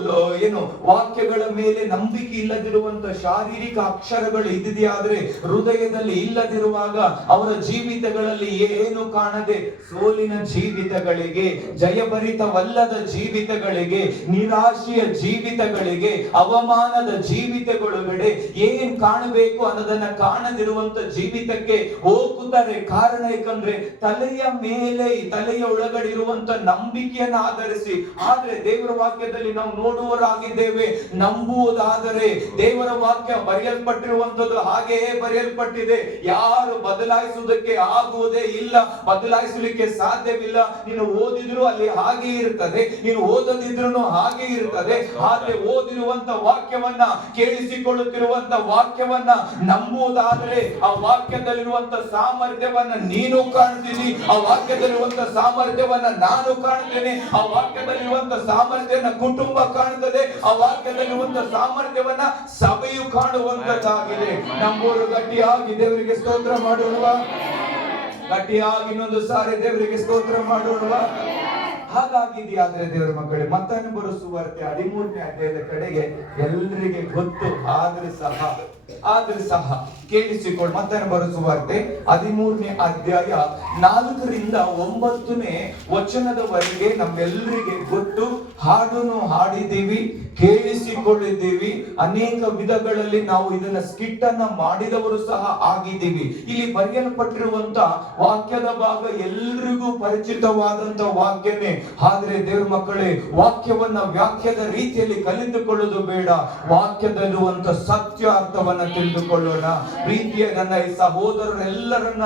ವಾಕ್ಯಗಳ ಮೇಲೆ ನಂಬಿಕೆ ಇಲ್ಲದಿರುವಂತ ಶಾರೀರಿಕ ಅಕ್ಷರಗಳು ಇದ್ದಿದೆಯಾದ್ರೆ ಹೃದಯದಲ್ಲಿ ಇಲ್ಲದಿರುವಾಗ ಅವರ ಜೀವಿತಗಳಲ್ಲಿ ಏನು ಕಾಣದೆ ಸೋಲಿನ ಜೀವಿತಗಳಿಗೆ, ಜಯಭರಿತವಲ್ಲದ ಜೀವಿತಗಳಿಗೆ, ನಿರಾಶೆಯ ಜೀವಿತಗಳಿಗೆ, ಅವಮಾನದ ಜೀವಿತಗಳೊಳಗಡೆ ಏನ್ ಕಾಣಬೇಕು ಅನ್ನೋದನ್ನ ಕಾಣದಿರುವಂತ ಜೀವಿತಕ್ಕೆ ಹೋಗುತ್ತಾರೆ. ಕಾರಣ ಯಾಕಂದ್ರೆ ತಲೆಯ ಮೇಲೆ, ತಲೆಯ ಒಳಗಡೆ ಇರುವಂತ ನಂಬಿಕೆಯನ್ನು ಆಧರಿಸಿ. ಆದ್ರೆ ದೇವರ ವಾಕ್ಯದಲ್ಲಿ ನಾವು ನೋಡುವರಾಗಿದ್ದೇವೆ. ನಂಬುವುದಾದರೆ ದೇವರ ವಾಕ್ಯ ಬರೆಯಲ್ಪಟ್ಟಿರುವಂತದ್ದು ಹಾಗೆಯೇ ಬರೆಯಲ್ಪಟ್ಟಿದೆ. ಯಾರು ಬದಲಾಯಿಸುವುದಕ್ಕೆ ಆಗುವುದೇ ಇಲ್ಲ, ಬದಲಾಯಿಸಲಿಕ್ಕೆ ಸಾಧ್ಯವಿಲ್ಲ. ನೀನು ಓದಿದ್ರು ಅಲ್ಲಿ ಹಾಗೆ ಇರ್ತದೆ, ನೀನು ಓದದಿದ್ರು ಹಾಗೆ ಇರ್ತದೆ. ಆದ್ರೆ ಓದಿರುವಂತ ವಾಕ್ಯವನ್ನ, ಕೇಳಿಸಿಕೊಳ್ಳುತ್ತಿರುವಂತ ವಾಕ್ಯವನ್ನ ನಂಬುವುದಾದ್ರೆ ಆ ವಾಕ್ಯದಲ್ಲಿರುವಂತ ಸಾಮರ್ಥ್ಯವನ್ನ ನೀನು ಕಾಣ್ತೀನಿ, ಆ ವಾಕ್ಯದಲ್ಲಿರುವಂತ ಸಾಮರ್ಥ್ಯವನ್ನ ನಾನು ಕಾಣ್ತೇನೆ, ಆ ವಾಕ್ಯದಲ್ಲಿರುವಂತ ಸಾಮರ್ಥ್ಯವನ್ನ ಕುಟುಂಬ ಕಾಣುತ್ತದೆ, ಆ ವಾಕ್ಯದಲ್ಲಿರುವಂತ ಸಾಮರ್ಥ್ಯವನ್ನ ಸಭೆಯು ಕಾಣುವಂತದ್ದಾಗಿದೆ. ನಮ್ಮೂರು ಗಟ್ಟಿಯಾಗಿ ದೇವರಿಗೆ ಸ್ತೋತ್ರ ಮಾಡೋಣವಾ? ಗಟ್ಟಿಯಾಗಿ ಇನ್ನೊಂದು ಸಾರಿ ದೇವರಿಗೆ ಸ್ತೋತ್ರ ಮಾಡೋಣವಾ? ಹಾಗಾಗಿದೆಯಾದ್ರೆ ದೇವರ ಮಕ್ಕಳೇ, ಮತ್ತಾಯನ ಬರೋ ಸುವಾರ್ತೆ 13ನೇ ಅಧ್ಯಾಯದ ಕಡೆಗೆ ಎಲ್ಲರಿಗೆ ಗೊತ್ತು. ಆದ್ರೆ ಸಹ ಕೇಳಿಸಿಕೊಳ್ಳಿ. ಮತ್ತಾಯನ ಬರೋ ಸುವಾರ್ತೆ 13ನೇ ಅಧ್ಯಾಯ 4ರಿಂದ 9ನೇ ವಚನದವರೆಗೆ ನಮ್ಮೆಲ್ಲರಿಗೆ ಗೊತ್ತು. ಹಾಡನ್ನು ಹಾಡಿದ್ದೀವಿ, ಕೇಳಿಸಿಕೊಳ್ಳಿದ್ದೀವಿ. ಅನೇಕ ವಿಧಗಳಲ್ಲಿ ನಾವು ಇದನ್ನ ಸ್ಕಿಟ್ ಅನ್ನ ಮಾಡಿದವರು ಸಹ ಆಗಿದ್ದೀವಿ. ಇಲ್ಲಿ ಬರೆಯಲ್ಪಟ್ಟಿರುವಂತ ವಾಕ್ಯದ ಭಾಗ ಎಲ್ರಿಗೂ ಪರಿಚಿತವಾದಂತ ವಾಕ್ಯನೇ. ಆದ್ರೆ ದೇವ್ರ ಮಕ್ಕಳೇ, ವಾಕ್ಯವನ್ನ ವ್ಯಾಖ್ಯದ ರೀತಿಯಲ್ಲಿ ಕಲಿತುಕೊಳ್ಳೋದು ಬೇಡ, ವಾಕ್ಯದಲ್ಲಿರುವಂತ ಸತ್ಯ ಅರ್ಥವನ್ನ ತಿಳಿದುಕೊಳ್ಳೋಣ. ಪ್ರೀತಿಯ ನನ್ನ ಈ ಸಹೋದರರೆಲ್ಲರನ್ನ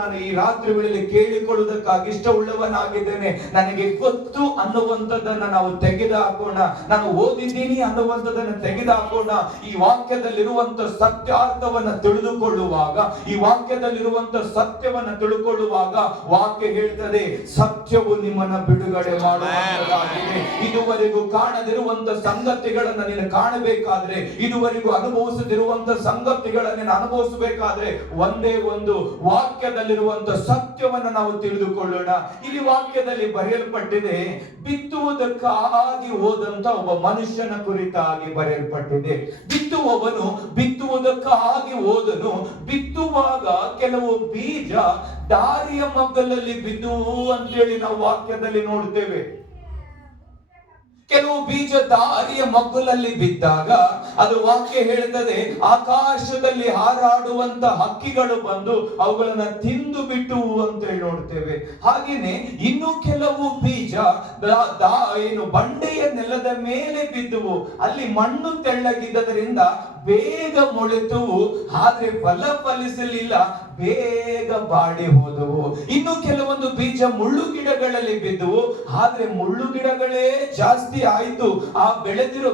ನಾನು ಈ ರಾತ್ರಿ ವೇಳೆಯಲ್ಲಿ ಕೇಳಿಕೊಳ್ಳುವುದಕ್ಕಾಗಿ ಇಷ್ಟವುಳ್ಳವನಾಗಿದ್ದೇನೆ. ನನಗೆ ಗೊತ್ತು ಅನ್ನುವಂಥದ್ದನ್ನ ನಾವು ತೆಗೆದುಹಾಕೋಣ. ನಾನು ಓದಿದ್ದೀನಿ ಅನ್ನುವಂಥದ್ದನ್ನು ತೆಗೆದುಹಾಕೋಣ. ಈ ವಾಕ್ಯದಲ್ಲಿರುವಂತ ಸತ್ಯಾರ್ಥವನ್ನ ತಿಳಿದುಕೊಳ್ಳುವಾಗ, ಈ ವಾಕ್ಯದಲ್ಲಿರುವಂತ ಸತ್ಯವನ್ನ ತಿಳ್ಕೊಳ್ಳುವಾಗ ವಾಕ್ಯ ಹೇಳ್ತದೆ, ಸತ್ಯವು ನಿಮ್ಮನ್ನ ಬಿಡುಗಡೆ ಮಾಡುವಂತದ್ದಾಗಿದೆ. ಇದುವರೆಗೂ ಕಾಣದಿರುವಂತ ಸಂಗತಿಗಳನ್ನ ನೀನು ಕಾಣಬೇಕಾದ್ರೆ, ಇದುವರೆಗೂ ಅನುಭವಿಸದಿರುವಂತ ಸಂಗತಿಗಳನ್ನ ಅನುಭವಿಸಬೇಕಾದ್ರೆ ಒಂದೇ ಒಂದು ವಾಕ್ಯದಲ್ಲಿರುವಂತ ಸತ್ಯವನ್ನ ನಾವು ತಿಳಿದುಕೊಳ್ಳೋಣ. ಇಲ್ಲಿ ವಾಕ್ಯದಲ್ಲಿ ಬರೆಯಲ್ಪಟ್ಟಿದೆ, ಬಿತ್ತುವುದಕ್ಕಾಗಿ ಹೋದಂತ ಒಬ್ಬ ಮನುಷ್ಯನ ಕುರಿತಾಗಿ ಬರೆಯಲ್ಪಟ್ಟಿದೆ. ಬಿತ್ತುವವನು ಬಿತ್ತುವುದಕ್ಕಾಗಿ ಹೋದನು. ಬಿತ್ತುವಾಗ ಕೆಲವು ಬೀಜ ದಾರಿಯ ಮಗ್ಗಲಲ್ಲಿ ಬಿದ್ದು ಅಂತೇಳಿ ನಾವು ವಾಕ್ಯದಲ್ಲಿ ನೋಡ್ತೇವೆ. ಕೆಲವು ಬೀಜ ದಾರಿಯ ಮಗ್ಗುಲಲ್ಲಿ ಬಿದ್ದಾಗ ಅದು ವಾಕ್ಯ ಹೇಳ್ತದೆ, ಆಕಾಶದಲ್ಲಿ ಹಾರಾಡುವಂತ ಹಕ್ಕಿಗಳು ಬಂದು ಅವುಗಳನ್ನ ತಿಂದು ಬಿಟ್ಟು ಅಂತ ಹೇಳಿ ನೋಡ್ತೇವೆ. ಹಾಗೇನೆ ಇನ್ನು ಕೆಲವು ಬೀಜ ಬಂಡೆಯ ನೆಲದ ಮೇಲೆ ಬಿದ್ದುವು. ಅಲ್ಲಿ ಮಣ್ಣು ತೆಳ್ಳಗಿದ್ದರಿಂದ ಬೇಗ ಮೊಳೆತು, ಆದ್ರೆ ಫಲ ಫಲಿಸಲಿಲ್ಲ, ಬೇಗ ಬಾಡಿ ಹೋದವು. ಇನ್ನು ಕೆಲವೊಂದು ಬೀಜ ಮುಳ್ಳು ಗಿಡಗಳಲ್ಲಿ ಬಿದ್ದುವು, ಆದ್ರೆ ಮುಳ್ಳು ಗಿಡಗಳೇ ಜಾಸ್ತಿ ಆಯ್ತು. ಆ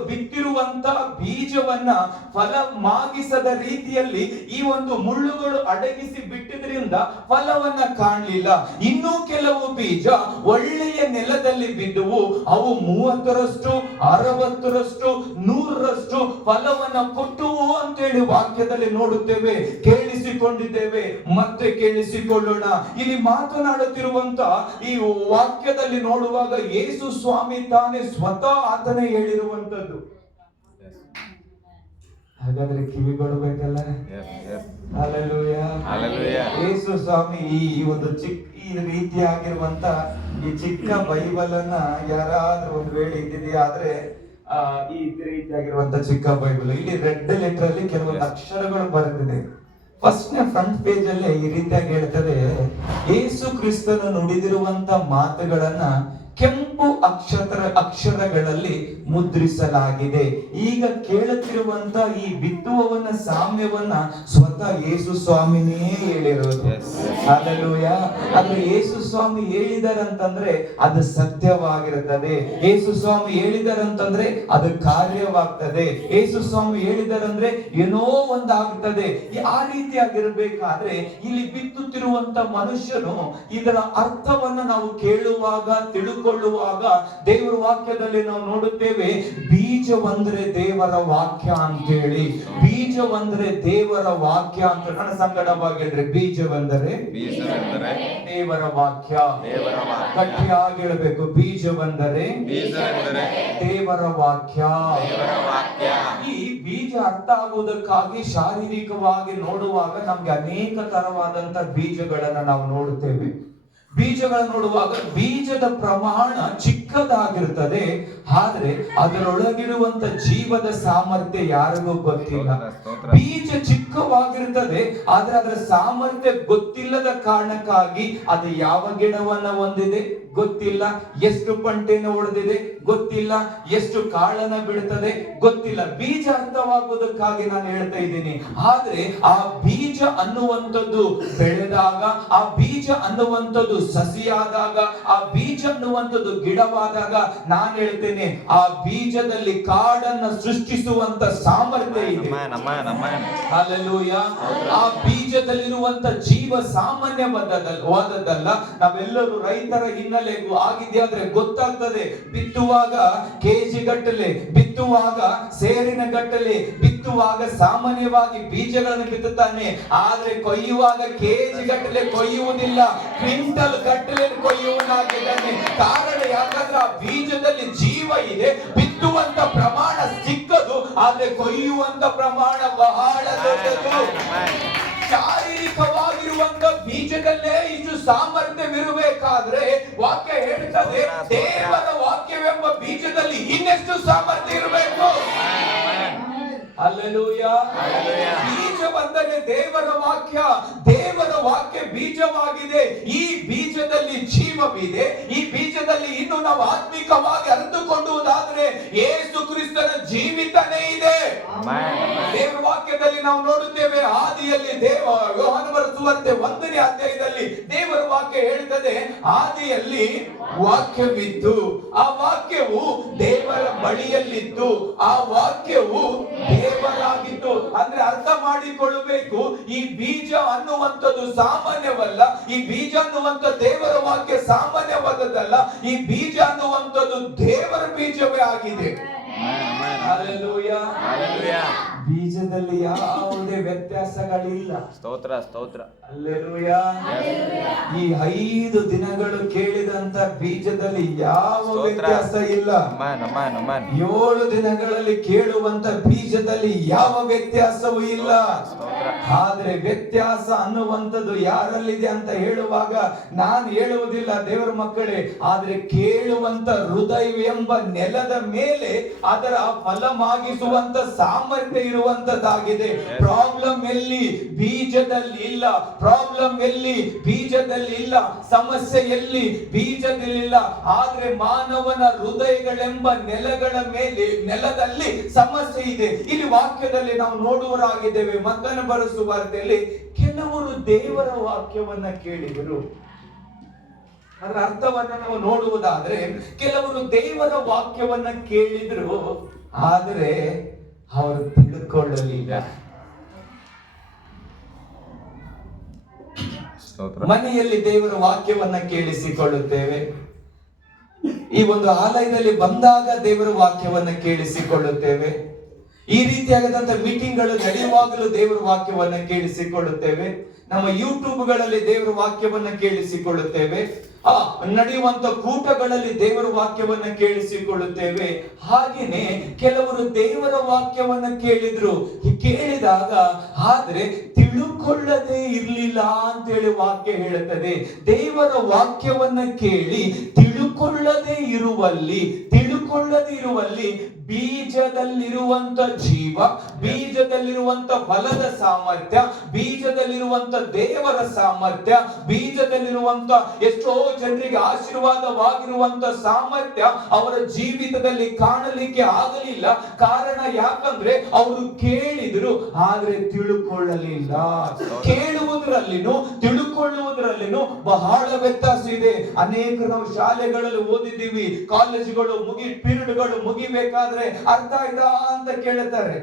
ಬಿತ್ತಿರುವಂತ ಬೀಜವನ್ನ ಫಲ ಮಾಗಿಸದ ರೀತಿಯಲ್ಲಿ ಈ ಒಂದು ಮುಳ್ಳುಗಳು ಅಡಗಿಸಿ ಬಿಟ್ಟಿದ್ರಿಂದ ಫಲವನ್ನ ಕಾಣಲಿಲ್ಲ. ಇನ್ನೂ ಕೆಲವು ಬೀಜ ಒಳ್ಳೆಯ ನೆಲದಲ್ಲಿ ಬಿದ್ದುವು. ಅವು 30ರಷ್ಟು, 60ರಷ್ಟು, 100ರಷ್ಟು ಫಲವನ್ನ ಕೊಟ್ಟುವು ಅಂತೇಳಿ ವಾಕ್ಯದಲ್ಲಿ ನೋಡುತ್ತೇವೆ, ಕೇಳಿಸಿಕೊಂಡಿದ್ದೇವೆ. ಮತ್ತೆ ಕೇಳಿಸಿಕೊಳ್ಳೋಣ. ಇಲ್ಲಿ ಮಾತನಾಡುತ್ತಿರುವಂತ ಈ ವಾಕ್ಯದಲ್ಲಿ ನೋಡುವಾಗ ಯೇಸು ಸ್ವಾಮಿ ತಾನೇ ಸ್ವತಃ ಆತನೇ ಹೇಳಿರುವಂತದ್ದು. ಹಾಗಾದ್ರೆ ಕಿವಿ ಕೊಡಬೇಕಲ್ಲ. ಹಲ್ಲೆಲೂಯಾ. ಯೇಸು ಸ್ವಾಮಿ ಈ ಒಂದು ಈ ರೀತಿಯಾಗಿರುವಂತ ಈ ಚಿಕ್ಕ ಬೈಬಲ್ ಅನ್ನ ಯಾರಾದ್ರೂ ಒಂದು ವೇಳೆ ಇದ್ದಿದೆಯಾದ್ರೆ ಈ ರೀತಿಯಾಗಿರುವಂತ ಚಿಕ್ಕ ಬೈಬಲ್, ಇಲ್ಲಿ ರೆಡ್ ಲೆಟರ್ ಅಲ್ಲಿ ಕೆಲವೊಂದು ಅಕ್ಷರಗಳು ಬರೆದಿದೆ. ಫಸ್ಟ್ ನೇ ಫ್ರಂಟ್ ಪೇಜ್ ಅಲ್ಲೇ ಈ ರೀತಿಯಾಗಿ ಹೇಳ್ತದೆ, ಯೇಸು ಕ್ರಿಸ್ತನು ನುಡಿದಿರುವಂತ ಮಾತುಗಳನ್ನ ಕೆಂಪು ಅಕ್ಷರಗಳಲ್ಲಿ ಮುದ್ರಿಸಲಾಗಿದೆ. ಈಗ ಕೇಳುತ್ತಿರುವಂತ ಈ ಬಿತ್ತುವವನ ಸಾಮ್ಯವನ್ನ ಸ್ವತಃ ಯೇಸು ಸ್ವಾಮಿನೇ ಹೇಳಿರೋದು. ಹಲ್ಲೆಲೂಯಾ. ಆದ್ರೆ ಯೇಸು ಸ್ವಾಮಿ ಹೇಳಿದಾರಂತಂದ್ರೆ ಅದು ಸತ್ಯವಾಗಿರುತ್ತದೆ. ಯೇಸು ಸ್ವಾಮಿ ಹೇಳಿದಾರಂತಂದ್ರೆ ಅದು ಕಾರ್ಯವಾಗ್ತದೆ. ಯೇಸು ಸ್ವಾಮಿ ಹೇಳಿದಾರಂದ್ರೆ ಏನೋ ಒಂದಾಗ್ತದೆ. ಆ ರೀತಿಯಾಗಿರ್ಬೇಕಾದ್ರೆ ಇಲ್ಲಿ ಬಿತ್ತುತ್ತಿರುವಂತ ಮನುಷ್ಯನು ಇದರ ಅರ್ಥವನ್ನ ನಾವು ಕೇಳುವಾಗ ತಿಳುಕೊಳ್ಳುವಾಗ ದೇವರ ವಾಕ್ಯದಲ್ಲಿ ನಾವು ನೋಡುತ್ತೇವೆ, ಬೀಜವಂದ್ರೆ ದೇವರ ವಾಕ್ಯ ಅಂತೇಳಿ. ಬೀಜವಂದ್ರೆ ದೇವರ ವಾಕ್ಯ ಅಂತ ನನ್ನ ಸಂಗಡವಾಗಿ ಹೇಳ್ರಿ, ಬೀಜವಂದರೆ ದೇವರ ವಾಕ್ಯ. ಗಟ್ಟಿಯಾಗಿ ಹೇಳಬೇಕು, ಬೀಜವಂದರೆ ದೇವರ ವಾಕ್ಯ. ಈ ಬೀಜ ಅರ್ಥ ಆಗುವುದಕ್ಕಾಗಿ ಶಾರೀರಿಕವಾಗಿ ನೋಡುವಾಗ ನಮ್ಗೆ ಅನೇಕ ತರವಾದಂತ ಬೀಜಗಳನ್ನ ನಾವು ನೋಡುತ್ತೇವೆ. ಬೀಜಗಳನ್ನು ನೋಡುವಾಗ ಬೀಜದ ಪ್ರಮಾಣ ಚಿಕ್ಕದಾಗಿರ್ತದೆ, ಆದ್ರೆ ಅದರೊಳಗಿರುವಂತ ಜೀವದ ಸಾಮರ್ಥ್ಯ ಯಾರಿಗೂ ಗೊತ್ತಿಲ್ಲ. ಬೀಜ ಚಿಕ್ಕವಾಗಿರ್ತದೆ, ಆದ್ರೆ ಅದರ ಸಾಮರ್ಥ್ಯ ಗೊತ್ತಿಲ್ಲದ ಕಾರಣಕ್ಕಾಗಿ ಅದು ಯಾವ ಗಿಡವನ್ನ ಹೊಂದಿದೆ ಗೊತ್ತಿಲ್ಲ, ಎಷ್ಟು ಪಂಟೆನ ಹೊಡೆದಿದೆ ಗೊತ್ತಿಲ್ಲ, ಎಷ್ಟು ಕಾಳನ್ನ ಬಿಡುತ್ತದೆ ಗೊತ್ತಿಲ್ಲ. ಬೀಜ ಅರ್ಥವಾಗುವುದಕ್ಕಾಗಿ ನಾನು ಹೇಳ್ತಾ ಇದ್ದೀನಿ. ಆದ್ರೆ ಆ ಬೀಜ ಅನ್ನುವಂಥದ್ದು ಬೆಳೆದಾಗ, ಆ ಬೀಜ ಅನ್ನುವಂಥದ್ದು ಸಸಿಯಾದಾಗ, ಆ ಬೀಜ ಅನ್ನುವಂಥದ್ದು ಗಿಡವಾದಾಗ, ನಾನು ಹೇಳ್ತೇನೆ ಆ ಬೀಜದಲ್ಲಿ ಕಾಡನ್ನ ಸೃಷ್ಟಿಸುವಂತ ಸಾಮರ್ಥ್ಯ ಇದೆ. ಹಲ್ಲೆಲೂಯಾ. ಆ ಬೀಜದಲ್ಲಿರುವಂತ ಜೀವ ಸಾಮಾನ್ಯವಾದದ್ದಲ್ಲ. ನಾವೆಲ್ಲರೂ ರೈತರ ಹಿನ್ನೆಲೆಗೂ ಆಗಿದ್ದೆ ಆದ್ರೆ ಗೊತ್ತಾಗ್ತದೆ. ಬಿತ್ತುವಾಗ ಕೆಜಿ ಗಟ್ಟಲೆ, ಬಿತ್ತುವಾಗ ಸೇರಿನ ಗಟ್ಟಲೆ, ಬಿತ್ತುವಾಗ ಸಾಮಾನ್ಯವಾಗಿ ಬೀಜಗಳನ್ನು ಬಿತ್ತುತ್ತಾನೆ. ಆದ್ರೆ ಕೊಯ್ಯುವಾಗ ಕೆಜಿ ಗಟ್ಟಲೆ ಕೊಯ್ಯುವುದಿಲ್ಲ, ಕ್ವಿಂಟಲ್ ಗಟ್ಟಲೆ ಕೊಯ್ಯುವನಾಗಿದ್ದಾನೆ. ಕಾರಣ ಯಾಕಂದ್ರೆ ಆ ಬೀಜದಲ್ಲಿ ಜೀವ ಇದೆ. ಬಿತ್ತುವಂತ ಪ್ರಮಾಣ ಚಿಕ್ಕದು, ಆದ್ರೆ ಕೊಯ್ಯುವಂತ ಪ್ರಮಾಣ ಬಹಳ ದೊಡ್ಡದು. ಶಾರೀರಿಕವಾಗಿರುವಂತ ಬೀಜದಲ್ಲೇ ಇಷ್ಟು ಸಾಮರ್ಥ್ಯವಿರಬೇಕಾದ್ರೆ ವಾಕ್ಯ ಹೇಳ್ತದೆ, ದೇವರ ವಾಕ್ಯವೆಂಬ ಬೀಜದಲ್ಲಿ ಇನ್ನೆಷ್ಟು ಸಾಮರ್ಥ್ಯ ಇರಬೇಕು. ಹಲ್ಲೆಲೂಯಾ. ಬೀಜ ಬಂದರೆ ದೇವರ ವಾಕ್ಯ, ದೇವರ ವಾಕ್ಯ ಬೀಜವಾಗಿದೆ. ಈ ಬೀಜದಲ್ಲಿ ಜೀವವಿದೆ. ಈ ಬೀಜದಲ್ಲಿ ಇನ್ನು ನಾವು ಆತ್ಮಿಕವಾಗಿ ಅರಿತುಕೊಳ್ಳುವುದಾದ್ರೆ ಯೇಸು ಕ್ರಿಸ್ತನ ಜೀವಿತನೇ ಇದೆ. ದೇವರ ವಾಕ್ಯದಲ್ಲಿ ನಾವು ನೋಡುತ್ತೇವೆ, ಆದಿಯಲ್ಲಿ ಯೋಹಾನ ಬರೆದ ಸುವಾರ್ತೆ 1ನೇ ಅಧ್ಯಾಯದಲ್ಲಿ ದೇವರ ವಾಕ್ಯ ಹೇಳ್ತದೆ, ಆದಿಯಲ್ಲಿ ವಾಕ್ಯವಿತ್ತು, ಆ ವಾಕ್ಯವು ದೇವರ ಬಳಿಯಲ್ಲಿತ್ತು, ಆ ವಾಕ್ಯವು ದೇವರಾಗಿತ್ತು. ಅಂದ್ರೆ ಅರ್ಥ ಮಾಡಿಕೊಳ್ಳಬೇಕು, ಈ ಬೀಜ ಅನ್ನುವಂಥದ್ದು ಸಾಮಾನ್ಯವಲ್ಲ. ಈ ಬೀಜ ಅನ್ನುವಂಥ ದೇವರ ವಾಕ್ಯ ಸಾಮಾನ್ಯವಾದದ್ದಲ್ಲ. ಈ ಬೀಜ ಅನ್ನುವಂಥದ್ದು ದೇವರ ಬೀಜವೇ ಆಗಿದೆ. ಹಲ್ಲೆಲೂಯಾ. ಬೀಜದಲ್ಲಿ ಯಾವುದೇ ವ್ಯತ್ಯಾಸಗಳಿಲ್ಲ. ಸ್ತೋತ್ರ ಸ್ತೋತ್ರ. ಹಲ್ಲೆಲೂಯಾ. ಈ 5 ದಿನಗಳು ಕೇಳಿದಂತ ಬೀಜದಲ್ಲಿ ಯಾವ ವ್ಯತ್ಯಾಸ ಇಲ್ಲ. 7 ದಿನಗಳಲ್ಲಿ ಕೇಳುವಂತ ಬೀಜದಲ್ಲಿ ಯಾವ ವ್ಯತ್ಯಾಸವೂ ಇಲ್ಲ. ಆದ್ರೆ ವ್ಯತ್ಯಾಸ ಅನ್ನುವಂಥದ್ದು ಯಾರಲ್ಲಿದೆ ಅಂತ ಹೇಳುವಾಗ ನಾನು ಹೇಳುವುದಿಲ್ಲ ದೇವರ ಮಕ್ಕಳೇ, ಆದ್ರೆ ಕೇಳುವಂತ ಹೃದಯ ಎಂಬ ನೆಲದ ಮೇಲೆ ಅದರ ಫಲಮಾಗಿಸುವಂತ ಸಾಮರ್ಥ್ಯ ಇರುವಂತದ್ದಾಗಿದೆ. ಪ್ರಾಬ್ಲಮ್ ಎಲ್ಲಿ? ಬೀಜದಲ್ಲಿ ಇಲ್ಲ. ಪ್ರಾಬ್ಲಮ್ ಎಲ್ಲಿ? ಬೀಜದಲ್ಲಿ ಇಲ್ಲ. ಸಮಸ್ಯೆ ಎಲ್ಲಿ? ಬೀಜದಲ್ಲಿ ಇಲ್ಲ. ಆದ್ರೆ ಮಾನವನ ಹೃದಯಗಳೆಂಬ ನೆಲಗಳ ಮೇಲೆ, ನೆಲದಲ್ಲಿ ಸಮಸ್ಯೆ ಇದೆ. ಇಲ್ಲಿ ವಾಕ್ಯದಲ್ಲಿ ನಾವು ನೋಡುವರಾಗಿದ್ದೇವೆ. ಮತ್ತೊಂದು ಬರೆದ ಸುವಾರ್ತೆಯಲ್ಲಿ ಕೆಲವರು ದೇವರ ವಾಕ್ಯವನ್ನ ಕೇಳಿದರು. ಅದರ ಅರ್ಥವನ್ನ ನಾವು ನೋಡುವುದಾದ್ರೆ, ಕೆಲವರು ದೇವರ ವಾಕ್ಯವನ್ನ ಕೇಳಿದ್ರು, ಆದ್ರೆ ಅವರು ತಿಳ್ಕೊಳ್ಳಲಿಲ್ಲ. ಮನೆಯಲ್ಲಿ ದೇವರ ವಾಕ್ಯವನ್ನ ಕೇಳಿಸಿಕೊಳ್ಳುತ್ತೇವೆ. ಈ ಒಂದು ಆಲಯದಲ್ಲಿ ಬಂದಾಗ ದೇವರ ವಾಕ್ಯವನ್ನ ಕೇಳಿಸಿಕೊಳ್ಳುತ್ತೇವೆ. ಈ ರೀತಿಯಾದಂತ ಮೀಟಿಂಗ್ಗಳು ನಡೆಯುವಾಗಲೂ ದೇವರ ವಾಕ್ಯವನ್ನ ಕೇಳಿಸಿಕೊಳ್ಳುತ್ತೇವೆ. ನಮ್ಮ ಯೂಟ್ಯೂಬ್ಗಳಲ್ಲಿ ದೇವರ ವಾಕ್ಯವನ್ನ ಕೇಳಿಸಿಕೊಳ್ಳುತ್ತೇವೆ. ನಡೆಯುವಂತ ಕೂಟಗಳಲ್ಲಿ ದೇವರ ವಾಕ್ಯವನ್ನ ಕೇಳಿಸಿಕೊಳ್ಳುತ್ತೇವೆ. ಹಾಗೇನೆ ಕೆಲವರು ದೇವರ ವಾಕ್ಯವನ್ನ ಕೇಳಿದ್ರು. ಕೇಳಿದಾಗ ಆದ್ರೆ ತಿಳುಕೊಳ್ಳದೆ ಇರ್ಲಿಲ್ಲ ಅಂತೇಳಿ ವಾಕ್ಯ ಹೇಳುತ್ತದೆ. ದೇವರ ವಾಕ್ಯವನ್ನ ಕೇಳಿ ತಿಳುಕೊಳ್ಳದೆ ಇರುವಲ್ಲಿ, ತಿಳುಕೊಳ್ಳದೆ ಇರುವಲ್ಲಿ ಬೀಜದಲ್ಲಿರುವಂತ ಜೀವ, ಬೀಜದಲ್ಲಿರುವಂತ ಫಲದ ಸಾಮರ್ಥ್ಯ, ಬೀಜದಲ್ಲಿರುವಂತ ದೇವರ ಸಾಮರ್ಥ್ಯ, ಬೀಜದಲ್ಲಿರುವಂತ ಎಷ್ಟೋ ಜನರಿಗೆ ಆಶೀರ್ವಾದವಾಗಿರುವಂತ ಸಾಮರ್ಥ್ಯ ಅವರ ಜೀವಿತದಲ್ಲಿ ಕಾಣಲಿಕ್ಕೆ ಆಗಲಿಲ್ಲ. ಕಾರಣ ಯಾಕಂದ್ರೆ ಅವರು ಕೇಳಿದ್ರು ಆದ್ರೆ ತಿಳುಕೊಳ್ಳಲಿಲ್ಲ. ಕೇಳುವುದರಲ್ಲಿನೂ ತಿಳುಕೊಳ್ಳುವುದರಲ್ಲಿನೂ ಬಹಳ ವ್ಯತ್ಯಾಸ ಇದೆ. ಅನೇಕ ನಾವು ಶಾಲೆಗಳಲ್ಲಿ ಓದಿದ್ದೀವಿ, ಕಾಲೇಜುಗಳು ಪೀರಿಯಡ್ಗಳು ಮುಗಿಬೇಕಾದ್ರೆ ಅರ್ಥ ಆಯ್ತಾ ಅಂತ ಕೇಳುತ್ತಾರೆ.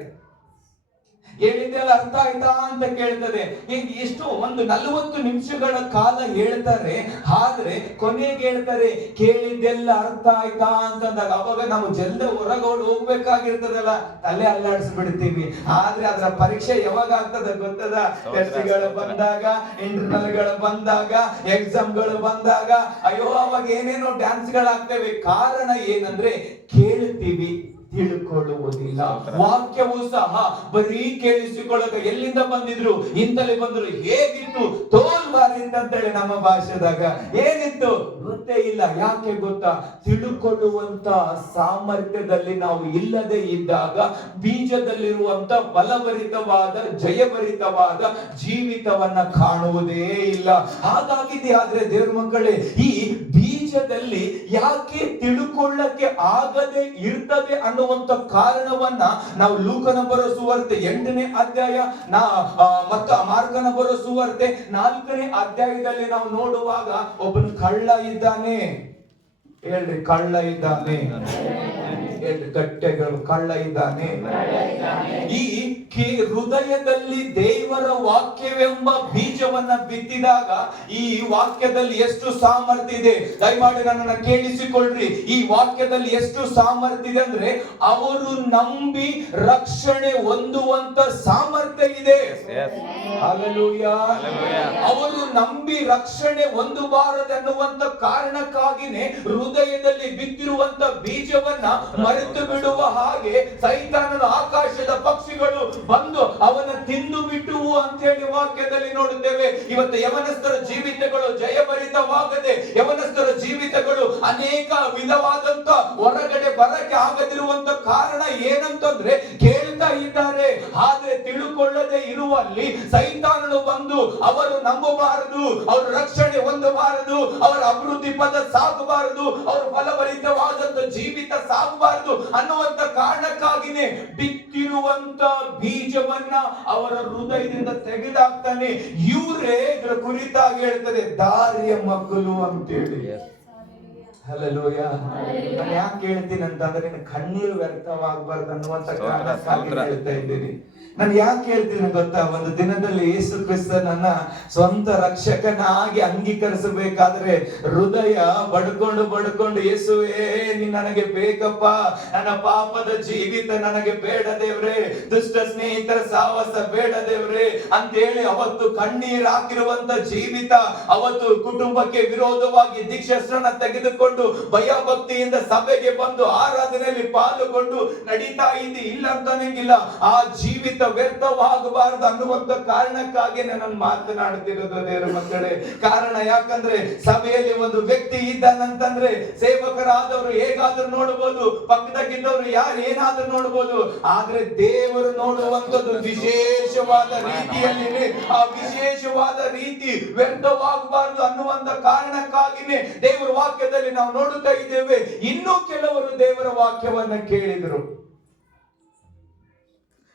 ಹೇಳಿದ್ದೆಲ್ಲ ಅರ್ಥ ಆಯ್ತಾ ಅಂತ ಕೇಳ್ತದೆ. ಈಗ ಎಷ್ಟು ಒಂದು 40 ನಿಮಿಷಗಳ ಕಾಲ ಹೇಳ್ತಾರೆ, ಆದ್ರೆ ಕೊನೆಗೆ ಹೇಳ್ತಾರೆ ಕೇಳಿದ್ದೆಲ್ಲ ಅರ್ಥ ಆಯ್ತಾ ಅಂತಂದಾಗ ಅವಾಗ ನಾವು ಜಲ್ದ ಹೊರಗಡೆ ಹೋಗ್ಬೇಕಾಗಿರ್ತದಲ್ಲ, ತಲೆ ಅಲ್ಲಾಡಿಸ್ಬಿಡ್ತೀವಿ. ಆದ್ರೆ ಅದರ ಪರೀಕ್ಷೆ ಯಾವಾಗ ಆಗ್ತದೆ ಗೊತ್ತದ? ಟೆಸ್ಟ್ಗಳು ಬಂದಾಗ, ಇಂಟರ್ನಲ್ಗಳು ಬಂದಾಗ, ಎಕ್ಸಾಮ್ಗಳು ಬಂದಾಗ, ಅಯ್ಯೋ ಅವಾಗ ಏನೇನೋ ಡ್ಯಾನ್ಸ್ಗಳಾಗ್ತವೆ. ಕಾರಣ ಏನಂದ್ರೆ ಕೇಳ್ತೀವಿ, ತಿಳ್ಕೊಳ್ಳುವುದಿಲ್ಲ. ವಾಕ್ಯವು ಸಹ ಬರೀ ಕೇಳಿಸಿಕೊಳ್ಳಕ ಎಲ್ಲಿಂದ ಬಂದಿದ್ರು? ಇಂತಲೇ ಬಂದ್ರು. ಹೇಗಿತ್ತು? ತೋಲ್ಬಾರಿಂದ ಅಂತೇಳಿ ನಮ್ಮ ಭಾಷೆದಾಗ ಏನಿತ್ತು ಗೊತ್ತೇ ಇಲ್ಲ. ಯಾಕೆ ಗೊತ್ತಾ? ತಿಳುಕೊಳ್ಳುವಂತ ಸಾಮರ್ಥ್ಯದಲ್ಲಿ ನಾವು ಇಲ್ಲದೆ ಇದ್ದಾಗ ಬೀಜದಲ್ಲಿರುವಂತ ಬಲಭರಿತವಾದ ಜಯಭರಿತವಾದ ಜೀವಿತವನ್ನ ಕಾಣುವುದೇ ಇಲ್ಲ. ಹಾಗಾಗಿದೆ. ಆದ್ರೆ ದೇವ್ರ ಮಕ್ಕಳೇ, ಈ ಬೀಜದಲ್ಲಿ ಯಾಕೆ ತಿಳುಕೊಳ್ಳಕ್ಕೆ ಆಗದೆ ಇರ್ತದೆ ಅನ್ನುವಂತ ಕಾರಣವನ್ನ ನಾವು ಲೂಕನ ಬರೋ ಸುವಾರ್ತೆ 8ನೇ ಅಧ್ಯಾಯ ಮತ್ತು ಮಾರ್ಕನ ಬರೋ ಸುವಾರ್ತೆ 4ನೇ ಅಧ್ಯಾಯದಲ್ಲಿ ನಾವು ನೋಡುವಾಗ ಒಬ್ಬನು ಕಳ್ಳ ಇದ್ದಾನೆ. ಹೇಳ್ರಿ, ಕಳ್ಳ ಇದ್ದಾನೆ. ಗಟ್ಟೆಗಳು, ಕಳ್ಳ ಇದ್ದಾನೆ. ಈ ಹೃದಯದಲ್ಲಿ ದೇವರ ವಾಕ್ಯವೆಂಬ ಬೀಜವನ್ನ ಬಿತ್ತಿದಾಗ ಈ ವಾಕ್ಯದಲ್ಲಿ ಎಷ್ಟು ಸಾಮರ್ಥ್ಯ ಇದೆ ದಯಮಾಡಿ ನನ್ನನ್ನು ಕೇಳಿಸಿಕೊಳ್ಳ್ರಿ. ಈ ವಾಕ್ಯದಲ್ಲಿ ಎಷ್ಟು ಸಾಮರ್ಥ್ಯ ಇದೆ ಅಂದ್ರೆ ಅವರು ನಂಬಿ ರಕ್ಷಣೆ ಹೊಂದುವಂತ ಸಾಮರ್ಥ್ಯ ಇದೆ. ಹಲ್ಲೆಲೂಯಾ. ಅವರು ನಂಬಿ ರಕ್ಷಣೆ ಹೊಂದಬಾರದೆನ್ನುವಂತ ಕಾರಣಕ್ಕಾಗಿನೇ ಹೃದಯದಲ್ಲಿ ಬಿತ್ತಿರುವಂತ ಬೀಜವನ್ನ ಮರೆತು ಬಿಡುವ ಹಾಗೆ ಸೈತಾನನು ಆಕಾಶದ ಪಕ್ಷಿಗಳು ಬಂದು ಅವನ ತಿಂದು ಬಿಟ್ಟುವು ಅಂತ ಹೇಳಿ ವಾಕ್ಯದಲ್ಲಿ ನೋಡುತ್ತೇವೆ. ಇವತ್ತು ಯವನಸ್ಥರ ಜೀವಿತಗಳು ಜಯಭರಿತವಾಗದೆ, ಯವನಸ್ಥರ ಜೀವಿತಗಳು ಅನೇಕ ವಿಧವಾದಂತ ಹೊರಗಡೆ ಬರಕ್ಕೆ ಆಗದಿರುವಂತ ಕಾರಣ ಏನಂತಂದ್ರೆ ಕೇಳ್ತಾ ಇದ್ದಾರೆ ಆದ್ರೆ ತಿಳುಕೊಳ್ಳದೆ ಇರುವಲ್ಲಿ ಸೈತಾನನು ಬಂದು ಅವರು ನಂಬಬಾರದು, ಅವರು ರಕ್ಷಣೆ ಹೊಂದಬಾರದು, ಅವರ ಅಭಿವೃದ್ಧಿ ಪದ ಸಾಗಬಾರದು, ಅವರು ಫಲಭರಿತವಾದಂತ ಜೀವಿತ ಸಾಗಬಾರದು ಅನ್ನುವಂತ ಕಾರಣಕ್ಕಾಗಿನೇ ಬಿತ್ತಿರುವಂತ ಬೀಜವನ್ನ ಅವರ ಹೃದಯದಿಂದ ತೆಗೆದಾಕ್ತಾನೆ. ಇವರೇ ಇದರ ಕುರಿತಾಗಿ ಹೇಳ್ತದೆ ದಾರಿಯ ಮಕ್ಕಳು ಅಂತೇಳಿ. ಹಲ್ಲೆಲೂಯಾ. ನಾನು ಯಾಕೆ ಹೇಳ್ತೀನಿ ಅಂತಂದ್ರೆ ಕಣ್ಣೀರು ವ್ಯರ್ಥವಾಗಬಾರ್ದು ಅನ್ನುವಂತ ಕಾರಣಕ್ಕಾಗಿ ಹೇಳ್ತಾ ಇದ್ದೀನಿ. ನಾನು ಯಾಕೆ ಹೇಳ್ತೀನಿ ಗೊತ್ತಾ? ಒಂದು ದಿನದಲ್ಲಿ ಯೇಸು ಕ್ರಿಸ್ತನನ್ನ ಸ್ವಂತ ರಕ್ಷಕನಾಗಿ ಅಂಗೀಕರಿಸಬೇಕಾದ್ರೆ ಹೃದಯ ಬಡ್ಕೊಂಡು ಯೇಸುವೇ ನೀ ನನಗೆ ಬೇಕಪ್ಪ, ನನ್ನ ಪಾಪದ ಜೀವಿತ ನನಗೆ ಬೇಡ ದೇವ್ರೆ, ದುಷ್ಟ ಸ್ನೇಹಿತರ ಸಾಹಸ ಬೇಡ ದೇವ್ರೆ ಅಂತೇಳಿ ಅವತ್ತು ಕಣ್ಣೀರು ಹಾಕಿರುವಂತ ಜೀವಿತ, ಅವತ್ತು ಕುಟುಂಬಕ್ಕೆ ವಿರೋಧವಾಗಿ ದೀಕ್ಷಾಸ್ತ್ರನ ತೆಗೆದುಕೊಂಡು ಭಯ ಭಕ್ತಿಯಿಂದ ಸಭೆಗೆ ಬಂದು ಆರಾಧನೆಯಲ್ಲಿ ಪಾಲ್ಗೊಂಡು ನಡೀತಾ ಇದ್ದಿ ಇಲ್ಲ ಅಂತನಿಲ್ಲ. ಆ ಜೀವಿತ ವ್ಯರ್ಥವಾಗಬಾರದು ಅನ್ನುವಂತ ಕಾರಣಕ್ಕಾಗಿ ನಾನು ಮಾತನಾಡ್ತಿರೋದು ದೇವರ ಮಕ್ಕಳೇ. ಕಾರಣ ಯಾಕಂದ್ರೆ ಸಭೆಯಲ್ಲಿ ಒಂದು ವ್ಯಕ್ತಿ ಇದ್ದಾನಂತಂದ್ರೆ ಸೇವಕರಾದವರು ಹೇಗಾದ್ರೂ ನೋಡಬಹುದು, ಪಕ್ಕದಾಗಿದ್ದವರು ಯಾರು ಏನಾದ್ರೂ ನೋಡಬಹುದು, ಆದ್ರೆ ದೇವರು ನೋಡುವಂತದ್ದು ವಿಶೇಷವಾದ ರೀತಿಯಲ್ಲಿ, ಆ ವಿಶೇಷವಾದ ರೀತಿ ವ್ಯರ್ಥವಾಗಬಾರದು ಅನ್ನುವಂತ ಕಾರಣಕ್ಕಾಗಿನೇ ದೇವರ ವಾಕ್ಯದಲ್ಲಿ ನಾವು ನೋಡುತ್ತಾ ಇದ್ದೇವೆ. ಇನ್ನೂ ಕೆಲವರು ದೇವರ ವಾಕ್ಯವನ್ನ ಕೇಳಿದರು,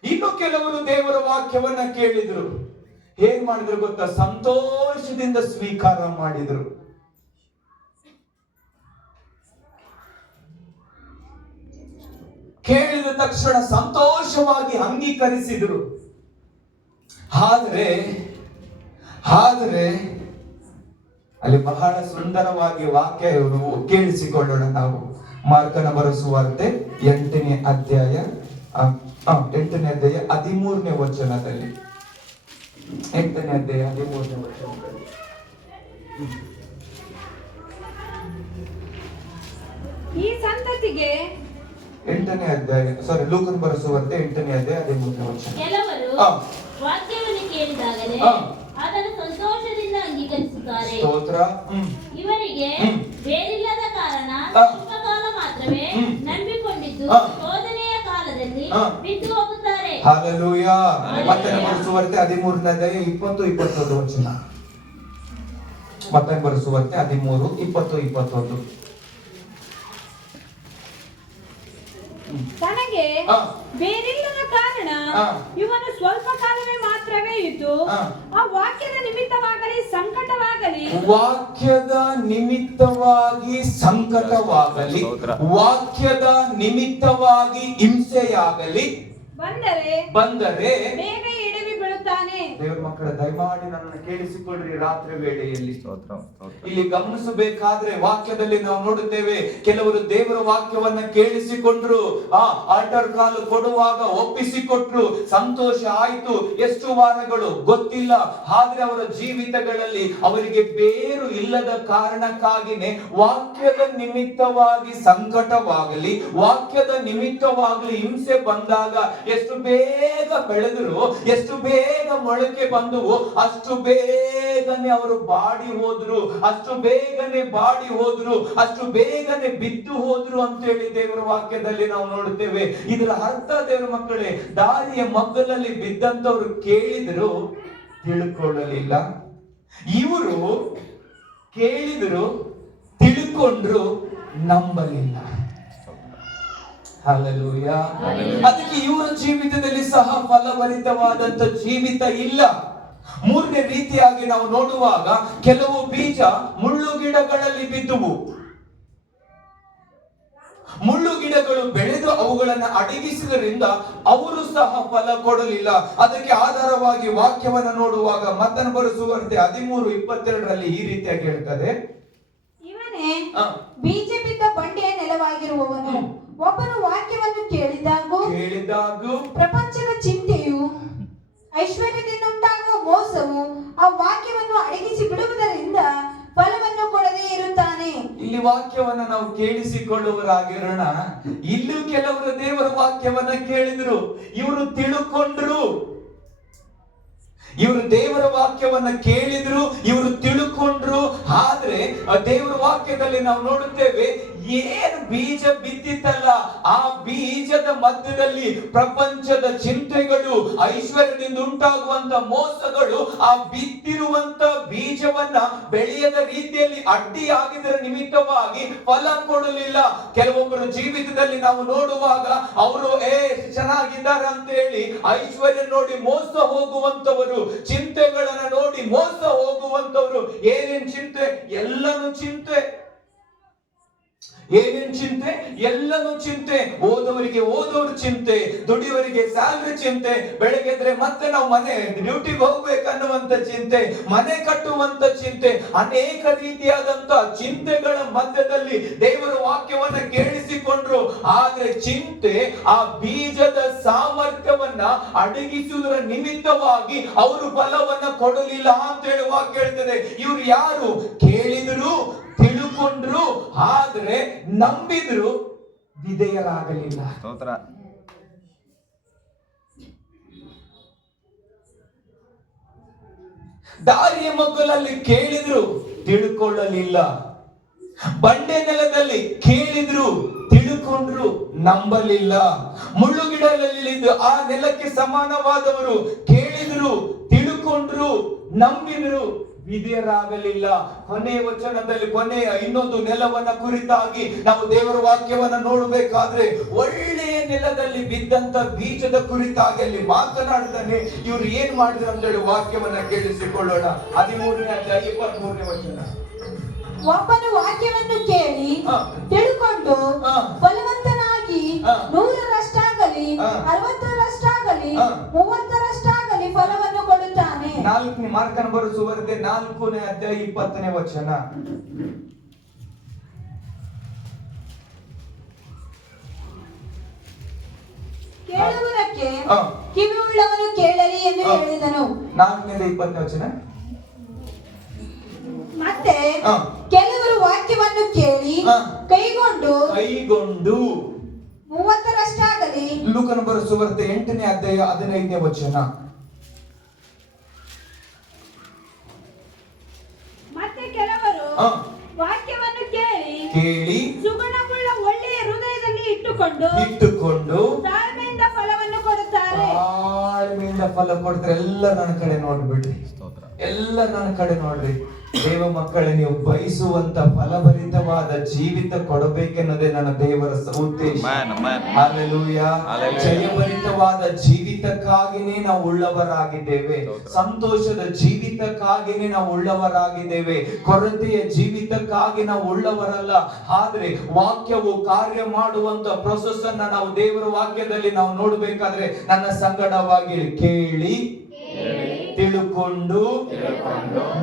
ಇನ್ನು ಕೆಲವರು ದೇವರ ವಾಕ್ಯವನ್ನ ಕೇಳಿದ್ರು. ಹೇಗ್ ಮಾಡಿದ್ರು ಗೊತ್ತಾ? ಸಂತೋಷದಿಂದ ಸ್ವೀಕಾರ ಮಾಡಿದ್ರು. ಕೇಳಿದ ತಕ್ಷಣ ಸಂತೋಷವಾಗಿ ಅಂಗೀಕರಿಸಿದ್ರು. ಆದ್ರೆ ಅಲ್ಲಿ ಬಹಳ ಸುಂದರವಾಗಿ ವಾಕ್ಯ ಕೇಳಿಸಿಕೊಳ್ಳೋಣ ನಾವು. ಮಾರ್ಕನ ಬರೆದ ಸುವಾರ್ತೆ 8ನೇ ಅಧ್ಯಾಯ 13ನೇ ವಚನದಲ್ಲಿ, 8ನೇ ಅಧ್ಯಾಯ 13ನೇ ವಚನದಲ್ಲಿ, ಈ ಸಂತತಿಗೆ 8ನೇ ಅಧ್ಯಾಯ ಲೂಕನ ಬರೆದ ಸುವಾರ್ತೆ 8ನೇ ಅಧ್ಯಾಯ 13ನೇ ವಚನ. ಕೆಲವರು ವಾಕ್ಯವನ್ನು ಕೇಳಿದಾಗಲೇ ಅದನ್ನು ಸಂತೋಷದಿಂದ ಅಂಗೀಕರಿಸುತ್ತಾರೆ. ಸ್ತೋತ್ರ. ಇವರಿಗೆ ಬೇರಿಲ್ಲದ ಕಾರಣ ಸ್ವಲ್ಪ ಕಾಲ ಮಾತ್ರವೇ ನಂಬಿ ಶೋಧನೆಯ ಕಾಲದಲ್ಲಿ ಹಾ. ಬಿದ್ದು ಹೋಗುತ್ತಾರೆ. ಹಲ್ಲೆಲೂಯ. ಮತ್ತೇನು ಬರೆಸುವಂತೆ 13ನೇ ಅಧ್ಯಾಯ 20-21 ವಚನ. ಮತ್ತೇನು ಬರೆಸುವಂತೆ 13:20-21. ತನಗೆ ಹಾ. ಬೇರಿಲ್ಲದ ಕಾರಣ ಹಾ. ಇವನು ಸ್ವಲ್ಪ ಕಾಲವೇ ಮಾತ್ರವೇ ಇದ್ದು ಹಾ. ಆ ವಾಕ್ಯದ ನಿಮಿತ್ತವಾಗಲಿ ಸಂಕಟವಾಗಲಿ ವಾಕ್ಯದ ನಿಮಿತ್ತವಾಗಿ ಸಂಕಟವಾಗಲಿ, ವಾಕ್ಯದ ನಿಮಿತ್ತವಾಗಿ ಹಿಂಸೆಯಾಗಲಿ ಬಂದರೆ ಬೇಗ ಎಡವಿ ಬೀಳುತ್ತಾನೆ. ದೇವರ ಮಕ್ಕಳ ದಯಮಾಡಿ ನನ್ನನ್ನು ಕೇಳಿಸಿಕೊಳ್ಳ್ರಿ. ರಾತ್ರಿ ವೇಳೆಯಲ್ಲಿ ಇಲ್ಲಿ ಗಮನಿಸಬೇಕಾದ್ರೆ ವಾಕ್ಯದಲ್ಲಿ ನಾವು ನೋಡುತ್ತೇವೆ, ಕೆಲವರು ದೇವರ ವಾಕ್ಯವನ್ನ ಕೇಳಿಸಿಕೊಂಡ್ರು, ಆಲ್ಟರ್ ಕಾಲ್ ಕೊಡುವಾಗ ಒಪ್ಪಿಸಿಕೊಟ್ರು, ಸಂತೋಷ ಆಯ್ತು, ಎಷ್ಟು ವಾರಗಳು ಗೊತ್ತಿಲ್ಲ. ಆದ್ರೆ ಅವರ ಜೀವಿತಗಳಲ್ಲಿ ಅವರಿಗೆ ಬೇರು ಇಲ್ಲದ ಕಾರಣಕ್ಕಾಗಿನೇ ವಾಕ್ಯದ ನಿಮಿತ್ತವಾಗಿ ಸಂಕಟವಾಗಲಿ, ವಾಕ್ಯದ ನಿಮಿತ್ತವಾಗಲಿ ಹಿಂಸೆ ಬಂದಾಗ ಎಷ್ಟು ಬೇಗ ಬೆಳೆದ್ರು, ಎಷ್ಟು ಬೇಗ ಮೊಳಕೆ ಬಂದುವು, ಅಷ್ಟು ಬೇಗನೆ ಅವರು ಬಾಡಿ ಹೋದ್ರು, ಅಷ್ಟು ಬೇಗನೆ ಬಾಡಿ ಹೋದ್ರು, ಅಷ್ಟು ಬೇಗನೆ ಬಿದ್ದು ಹೋದ್ರು ಅಂತ ಹೇಳಿ ದೇವರ ವಾಕ್ಯದಲ್ಲಿ ನಾವು ನೋಡುತ್ತೇವೆ. ಇದರ ಅರ್ಥ ದೇವರ ಮಕ್ಕಳೇ, ದಾರಿಯ ಮಗ್ಗಲಲ್ಲಿ ಬಿದ್ದಂತವ್ರು ಕೇಳಿದ್ರು, ತಿಳ್ಕೊಳ್ಳಲಿಲ್ಲ. ಇವರು ಕೇಳಿದ್ರು, ತಿಳ್ಕೊಂಡ್ರು, ನಂಬಲಿಲ್ಲ. ಹಲ್ಲೆಲೂಯ. ಅದಕ್ಕೆ ಇವರ ಜೀವಿತದಲ್ಲಿ ಸಹ ಫಲಭರಿತವಾದಂತ ಜೀವಿತ ಇಲ್ಲ. ಮೂರನೇ ರೀತಿಯಾಗಿ ನಾವು ನೋಡುವಾಗ, ಕೆಲವು ಬೀಜ ಮುಳ್ಳು ಗಿಡಗಳಲ್ಲಿ ಬಿದ್ದುವು. ಮುಳ್ಳು ಗಿಡಗಳು ಬೆಳೆದು ಅವುಗಳನ್ನು ಅಡಗಿಸಿದ್ರಿಂದ ಅವರು ಸಹ ಫಲ ಕೊಡಲಿಲ್ಲ. ಅದಕ್ಕೆ ಆಧಾರವಾಗಿ ವಾಕ್ಯವನ್ನು ನೋಡುವಾಗ ಮತ್ತನ್ನು ಬರೆಸುವಂತೆ 13:22 ಈ ರೀತಿಯಾಗಿ ಹೇಳ್ತದೆ, ಇವನೇ ಬೀಜ ಬಿದ್ದ ಬಂಡೆಯ ನೆಲವಾಗಿರುವವನು. ಒಬ್ಬನು ವಾಕ್ಯವನ್ನು ಕೇಳಿದಾಗೂ ಪ್ರಪಂಚದ ಚಿಂತೆಯು, ಐಶ್ವರ್ಯದಿಂದುಂಟಾಗುವ ಮೋಸವು ಆ ವಾಕ್ಯವನ್ನು ಅಡಗಿಸಿ ಬಿಡುವುದರಿಂದ ಫಲವನ್ನು ಕೊಡದೇ ಇರುತ್ತಾನೆ. ಇಲ್ಲಿ ವಾಕ್ಯವನ್ನ ನಾವು ಕೇಳಿಸಿಕೊಳ್ಳುವರಾಗಿರೋಣ. ಇಲ್ಲೂ ಕೆಲವರು ದೇವರ ವಾಕ್ಯವನ್ನ ಕೇಳಿದ್ರು, ಇವರು ತಿಳುಕೊಂಡ್ರು. ಇವರು ದೇವರ ವಾಕ್ಯವನ್ನ ಕೇಳಿದ್ರು, ಇವರು ತಿಳುಕೊಂಡ್ರು. ಆದ್ರೆ ದೇವರ ವಾಕ್ಯದಲ್ಲಿ ನಾವು ನೋಡುತ್ತೇವೆ, ಏನು ಬೀಜ ಬಿತ್ತಿತ್ತಲ್ಲ, ಆ ಬೀಜದ ಮಧ್ಯದಲ್ಲಿ ಪ್ರಪಂಚದ ಚಿಂತೆಗಳು, ಐಶ್ವರ್ಯದಿಂದ ಉಂಟಾಗುವಂತ ಮೋಸಗಳು ಆ ಬಿತ್ತಿರುವಂತ ಬೀಜವನ್ನ ಬೆಳೆಯದ ರೀತಿಯಲ್ಲಿ ಅಡ್ಡಿಯಾಗಿದ್ದರ ನಿಮಿತ್ತವಾಗಿ ಫಲ ಕೊಡಲಿಲ್ಲ. ಕೆಲವೊಬ್ಬರು ಜೀವಿತದಲ್ಲಿ ನಾವು ನೋಡುವಾಗ ಅವರು ಚೆನ್ನಾಗಿದ್ದಾರೆ ಅಂತ ಹೇಳಿ ಐಶ್ವರ್ಯ ನೋಡಿ ಮೋಸ ಹೋಗುವಂತವರು, ಚಿಂತೆಗಳನ್ನ ನೋಡಿ ಮೋಸ ಹೋಗುವಂತವರು. ಏನೇನ್ ಚಿಂತೆ? ಎಲ್ಲನೂ ಚಿಂತೆ. ಏನೇನ್ ಚಿಂತೆ? ಎಲ್ಲನೂ ಚಿಂತೆ. ಓದೋರು ಚಿಂತೆ, ದುಡಿಯವರಿಗೆ ಸ್ಯಾಲರಿ ಚಿಂತೆ, ಬೆಳಗ್ಗೆದ್ರೆ ಮತ್ತೆ ನಾವು ಮನೆ ಡ್ಯೂಟಿಗೆ ಹೋಗ್ಬೇಕನ್ನುವಂತ ಚಿಂತೆ, ಮನೆ ಕಟ್ಟುವಂತ ಚಿಂತೆ, ಅನೇಕ ರೀತಿಯಾದಂತ ಚಿಂತೆಗಳ ಮಧ್ಯದಲ್ಲಿ ದೇವರ ವಾಕ್ಯವನ್ನ ಕೇಳಿಸಿಕೊಂಡ್ರು. ಆದ್ರೆ ಚಿಂತೆ ಆ ಬೀಜದ ಸಾಮರ್ಥ್ಯವನ್ನ ಅಡಗಿಸುವುದರ ನಿಮಿತ್ತವಾಗಿ ಅವರು ಫಲವನ್ನ ಕೊಡಲಿಲ್ಲ ಅಂತ ಹೇಳಿ ವಾಕ್ಯ ಹೇಳ್ತದೆ. ಇವರು ಯಾರು? ಕೇಳಿದ್ರು, ತಿಳುಕೊಂಡ್ರು, ಆದ್ರೆ ನಂಬಿದ್ರು, ವಿಧೇಯರಾಗಲಿಲ್ಲ. ದಾರಿಯ ಮಗ್ಗಲಲ್ಲಿ ಕೇಳಿದ್ರು, ತಿಳ್ಕೊಳ್ಳಲಿಲ್ಲ. ಬಂಡೆ ನೆಲದಲ್ಲಿ ಕೇಳಿದ್ರು, ತಿಳ್ಕೊಂಡ್ರು, ನಂಬಲಿಲ್ಲ. ಮುಳ್ಳು ಗಿಡದಲ್ಲಿ ಆ ನೆಲಕ್ಕೆ ಸಮಾನವಾದವರು ಕೇಳಿದ್ರು, ತಿಳ್ಕೊಂಡ್ರು, ನಂಬಿದ್ರು, ವಿಧೇಯರಾಗಲಿಲ್ಲ. ಕೊನೆಯ ವಚನದಲ್ಲಿ ಕೊನೆಯ ಇನ್ನೊಂದು ನೆಲವನ್ನ ಕುರಿತಾಗಿ ನಾವು ದೇವರ ವಾಕ್ಯವನ್ನ ನೋಡಬೇಕಾದ್ರೆ, ಒಳ್ಳೆಯ ನೆಲದಲ್ಲಿ ಬಿದ್ದಂತ ಬೀಜದ ಕುರಿತಾಗಿ ಅಲ್ಲಿ ಮಾತನಾಡ್ತಾನೆ. ಇವ್ರು ಏನ್ ಮಾಡಿದ್ರು ಅಂತ ಹೇಳಿ ವಾಕ್ಯವನ್ನ ಕೇಳಿಸಿಕೊಳ್ಳೋಣ. 13ನೇ ಅಧ್ಯಾಯ 23ನೇ ವಚನ. ಒಬ್ಬನು ವಾಕ್ಯವನ್ನು ಕೇಳಿ ತಿಳ್ಕೊಂಡು ಫಲವಂತನಾಗಿ 100ರಷ್ಟಾಗಲಿ 60ರಷ್ಟಾಗಲಿ 30ರಷ್ಟಾಗಲಿ ಫಲವನ್ನು ಕೊಡುತ್ತಾನೆ. 4ನೇ ಮಾರ್ಕನ ಬರೆಸುವಂತೆ 4ನೇ ಅಧ್ಯಾಯ 20ನೇ ವಚನ. ಕೇಳುವುದಕ್ಕೆ ಕಿವಿಯುಳ್ಳವನು ಕೇಳಲಿ ಎಂದು ಹೇಳಿದನು. 4ನೇ 20ನೇ ವಚನ. ಮತ್ತೆ ಕೆಲವರು ವಾಕ್ಯವನ್ನು ಕೇಳಿ ಕೈಗೊಂಡು 30ರಷ್ಟಾಗಲಿ. ಲೂಕನ ಬರೆಸುವಂತೆ 8ನೇ ಅಧ್ಯಾಯ 15ನೇ ವಚನ. ಮತ್ತೆ ಕೆಲವರು ವಾಕ್ಯವನ್ನು ಕೇಳಿ ಕೇಳಿ ಸುಗುಣವುಳ್ಳ ಒಳ್ಳೆಯ ಹೃದಯದಲ್ಲಿ ಇಟ್ಟುಕೊಂಡು ಇಟ್ಟುಕೊಂಡು ತಾಳ್ಮೆಯಿಂದ ಫಲವನ್ನು ಕೊಡುತ್ತಾರೆ. ತಾಳ್ಮೆಯಿಂದ ಫಲ ಕೊಡ್ತಾರೆ. ಎಲ್ಲ ನನ್ನ ಕಡೆ ನೋಡ್ಬಿಡ್ರಿ, ಎಲ್ಲ ನನ್ನ ಕಡೆ ನೋಡ್ರಿ. ದೇವ ಮಕ್ಕಳೇ, ನೀವು ಬಯಸುವಂತ ಫಲಭರಿತವಾದ ಜೀವಿತ ಕೊಡಬೇಕೆನ್ನೋದೇ ನನ್ನ ದೇವರ ಉದ್ದೇಶ. ಹಲ್ಲೆಲೂಯಾ. ಜಯಭರಿತವಾದ ಜೀವಿತಕ್ಕಾಗಿನೇ ನಾವು ಉಳ್ಳವರಾಗಿದ್ದೇವೆ. ಸಂತೋಷದ ಜೀವಿತಕ್ಕಾಗಿನೇ ನಾವು ಉಳ್ಳವರಾಗಿದ್ದೇವೆ. ಕೊರತೆಯ ಜೀವಿತಕ್ಕಾಗಿ ನಾವು ಉಳ್ಳವರಲ್ಲ. ಆದ್ರೆ ವಾಕ್ಯವು ಕಾರ್ಯ ಮಾಡುವಂತ ಪ್ರೊಸೆಸ್ ಅನ್ನ ನಾವು ದೇವರ ವಾಕ್ಯದಲ್ಲಿ ನಾವು ನೋಡ್ಬೇಕಾದ್ರೆ, ನನ್ನ ಸಂಗಡವಾಗಿ ಕೇಳಿ ತಿಳುಕೊಂಡು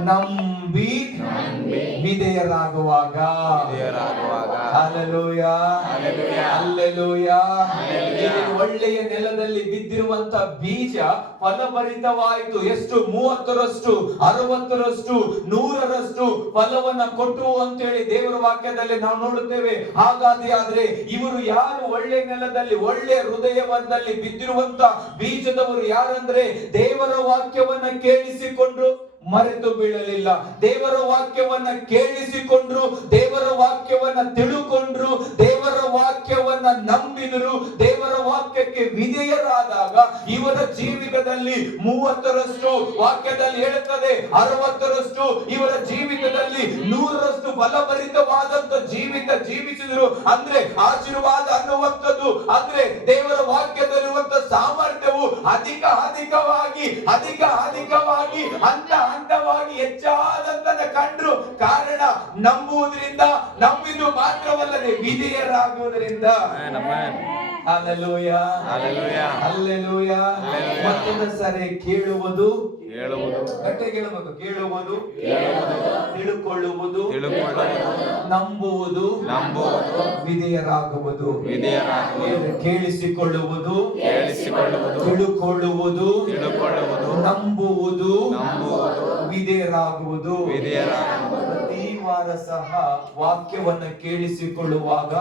ನಂಬಿ ವಿಧೇಯರಾಗುವಾಗ. Hallelujah, hallelujah. ಒಳ್ಳೆಯ ನೆಲದಲ್ಲಿ ಬಿದ್ದಿರುವಂತ ಬೀಜ ಫಲಭರಿತವಾಯಿತು. ಎಷ್ಟು? 30ರಷ್ಟು, 60ರಷ್ಟು, 100ರಷ್ಟು ಫಲವನ್ನ ಕೊಟ್ಟು ಅಂತೇಳಿ ದೇವರ ವಾಕ್ಯದಲ್ಲಿ ನಾವು ನೋಡುತ್ತೇವೆ. ಹಾಗಾದ್ರೆ ಆದ್ರೆ ಇವರು ಯಾರು? ಒಳ್ಳೆ ನೆಲದಲ್ಲಿ, ಒಳ್ಳೆ ಹೃದಯದಲ್ಲಿ ಬಿದ್ದಿರುವಂತ ಬೀಜದವರು ಯಾರಂದ್ರೆ, ದೇವರ ವಾಕ್ಯವನ್ನ ಕೇಳಿಸಿಕೊಂಡ್ರು, ಮರೆತು ಬೀಳಲಿಲ್ಲ. ದೇವರ ವಾಕ್ಯವನ್ನ ಕೇಳಿಸಿಕೊಂಡ್ರು, ದೇವರ ವಾಕ್ಯವನ್ನ ತಿಳುಕೊಂಡ್ರು, ದೇವರ ವಾಕ್ಯವನ್ನ ನಂಬಿದರು. ದೇವರ ವಾಕ್ಯಕ್ಕೆ ವಿಧೇಯರಾದಾಗ ಇವರ ಜೀವಿತದಲ್ಲಿ 30ರಷ್ಟು, ವಾಕ್ಯದಲ್ಲಿ ಹೇಳುತ್ತದೆ 60ರಷ್ಟು, ಇವರ ಜೀವಿತದಲ್ಲಿ 100ರಷ್ಟು ಫಲಭರಿತವಾದಂತ ಜೀವಿತ ಜೀವಿಸಿದ್ರು. ಅಂದ್ರೆ ಆಶೀರ್ವಾದ ಅನ್ನುವಂಥದ್ದು, ಅಂದ್ರೆ ದೇವರ ವಾಕ್ಯದಲ್ಲಿರುವಂತ ಸಾಮರ್ಥ್ಯವು ಅಧಿಕವಾಗಿ ಹಂತವಾಗಿ ಹೆಚ್ಚಾದಂತ ಕಂಡ್ರು. ಕಾರಣ ನಂಬುವುದರಿಂದ, ನಂಬಿದ್ದು ಮಾತ್ರವಲ್ಲದೆ ವಿಧೇಯರಾಗುವುದರಿಂದ. Hallelujah, hallelujah. ಮತ್ತೊಂದು ಸಾರಿ ಕೇಳುವುದು, ಗಟ್ಟಿಯಾಗಿ ಹೇಳಬೇಕು. ಕೇಳುವುದು, ತಿಳುಕೊಳ್ಳುವುದು, ನಂಬುವುದು, ವಿಧೇಯರಾಗುವುದು. ಕೇಳಿಸಿಕೊಳ್ಳುವುದು, ತಿಳುಕೊಳ್ಳುವುದು, ನಂಬುವುದು, ವಿಧೇಯರಾಗುವುದು. ಪ್ರತಿ ವಾರ ಸಹ ವಾಕ್ಯವನ್ನು ಕೇಳಿಸಿಕೊಳ್ಳುವಾಗ,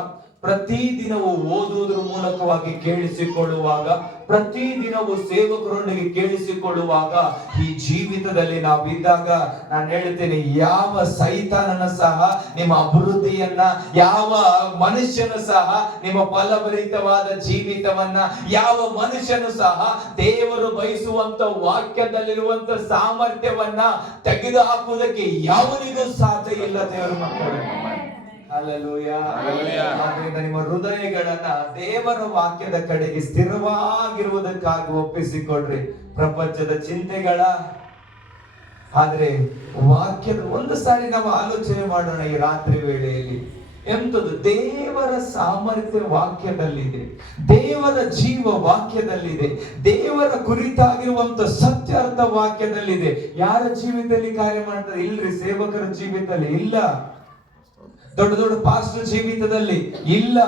ಪ್ರತಿದಿನವು ಓದುವುದರ ಮೂಲಕವಾಗಿ ಕೇಳಿಸಿಕೊಳ್ಳುವಾಗ, ಪ್ರತಿದಿನವೂ ಸೇವಕರೊಂದಿಗೆ ಕೇಳಿಸಿಕೊಳ್ಳುವಾಗ, ಈ ಜೀವಿತದಲ್ಲಿ ನಾವಿದ್ದಾಗ ನಾನು ಹೇಳ್ತೇನೆ, ಯಾವ ಸೈತಾನನ ಸಹ ನಿಮ್ಮ ಅಭಿವೃದ್ಧಿಯನ್ನ, ಯಾವ ಮನುಷ್ಯನು ಸಹ ನಿಮ್ಮ ಫಲಭರಿತವಾದ ಜೀವಿತವನ್ನ, ಯಾವ ಮನುಷ್ಯನು ಸಹ ದೇವರು ಬಯಸುವಂತ ವಾಕ್ಯದಲ್ಲಿರುವಂತ ಸಾಮರ್ಥ್ಯವನ್ನ ತೆಗೆದು ಹಾಕುವುದಕ್ಕೆ ಯಾವನಿಗೂ ಸಾಧ್ಯ ಇಲ್ಲ. ದೇವರ ಮಕ್ಕಳು, ಹಲ್ಲೆಲೂಯಾ. ಆದ್ದರಿಂದ ನಿಮ್ಮ ಹೃದಯಗಳನ್ನ ದೇವರ ವಾಕ್ಯದ ಕಡೆಗೆ ಸ್ಥಿರವಾಗಿರುವುದಕ್ಕಾಗಿ ಒಪ್ಪಿಸಿಕೊಡ್ರಿ. ಪ್ರಪಂಚದ ಚಿಂತೆಗಳ, ಆದ್ರೆ ವಾಕ್ಯದ ಒಂದು ಸಾರಿ ನಾವು ಆಲೋಚನೆ ಮಾಡೋಣ ಈ ರಾತ್ರಿ ವೇಳೆಯಲ್ಲಿ. ಎಂತದ್ದು? ದೇವರ ಸಾಮರ್ಥ್ಯ ವಾಕ್ಯದಲ್ಲಿದೆ, ದೇವರ ಜೀವ ವಾಕ್ಯದಲ್ಲಿದೆ, ದೇವರ ಕುರಿತಾಗಿರುವಂತ ಸತ್ಯಾರ್ಥ ವಾಕ್ಯದಲ್ಲಿದೆ. ಯಾರ ಜೀವಿತದಲ್ಲಿ ಕಾರ್ಯ ಮಾಡ್ತಾರೆ? ಇಲ್ರಿ. ಸೇವಕರ ಜೀವಿತದಲ್ಲಿ ಇಲ್ಲ, ದೊಡ್ಡ ದೊಡ್ಡ ಪಾಸ್ಟರ್ ಜೀವಿತದಲ್ಲಿ ಇಲ್ಲ.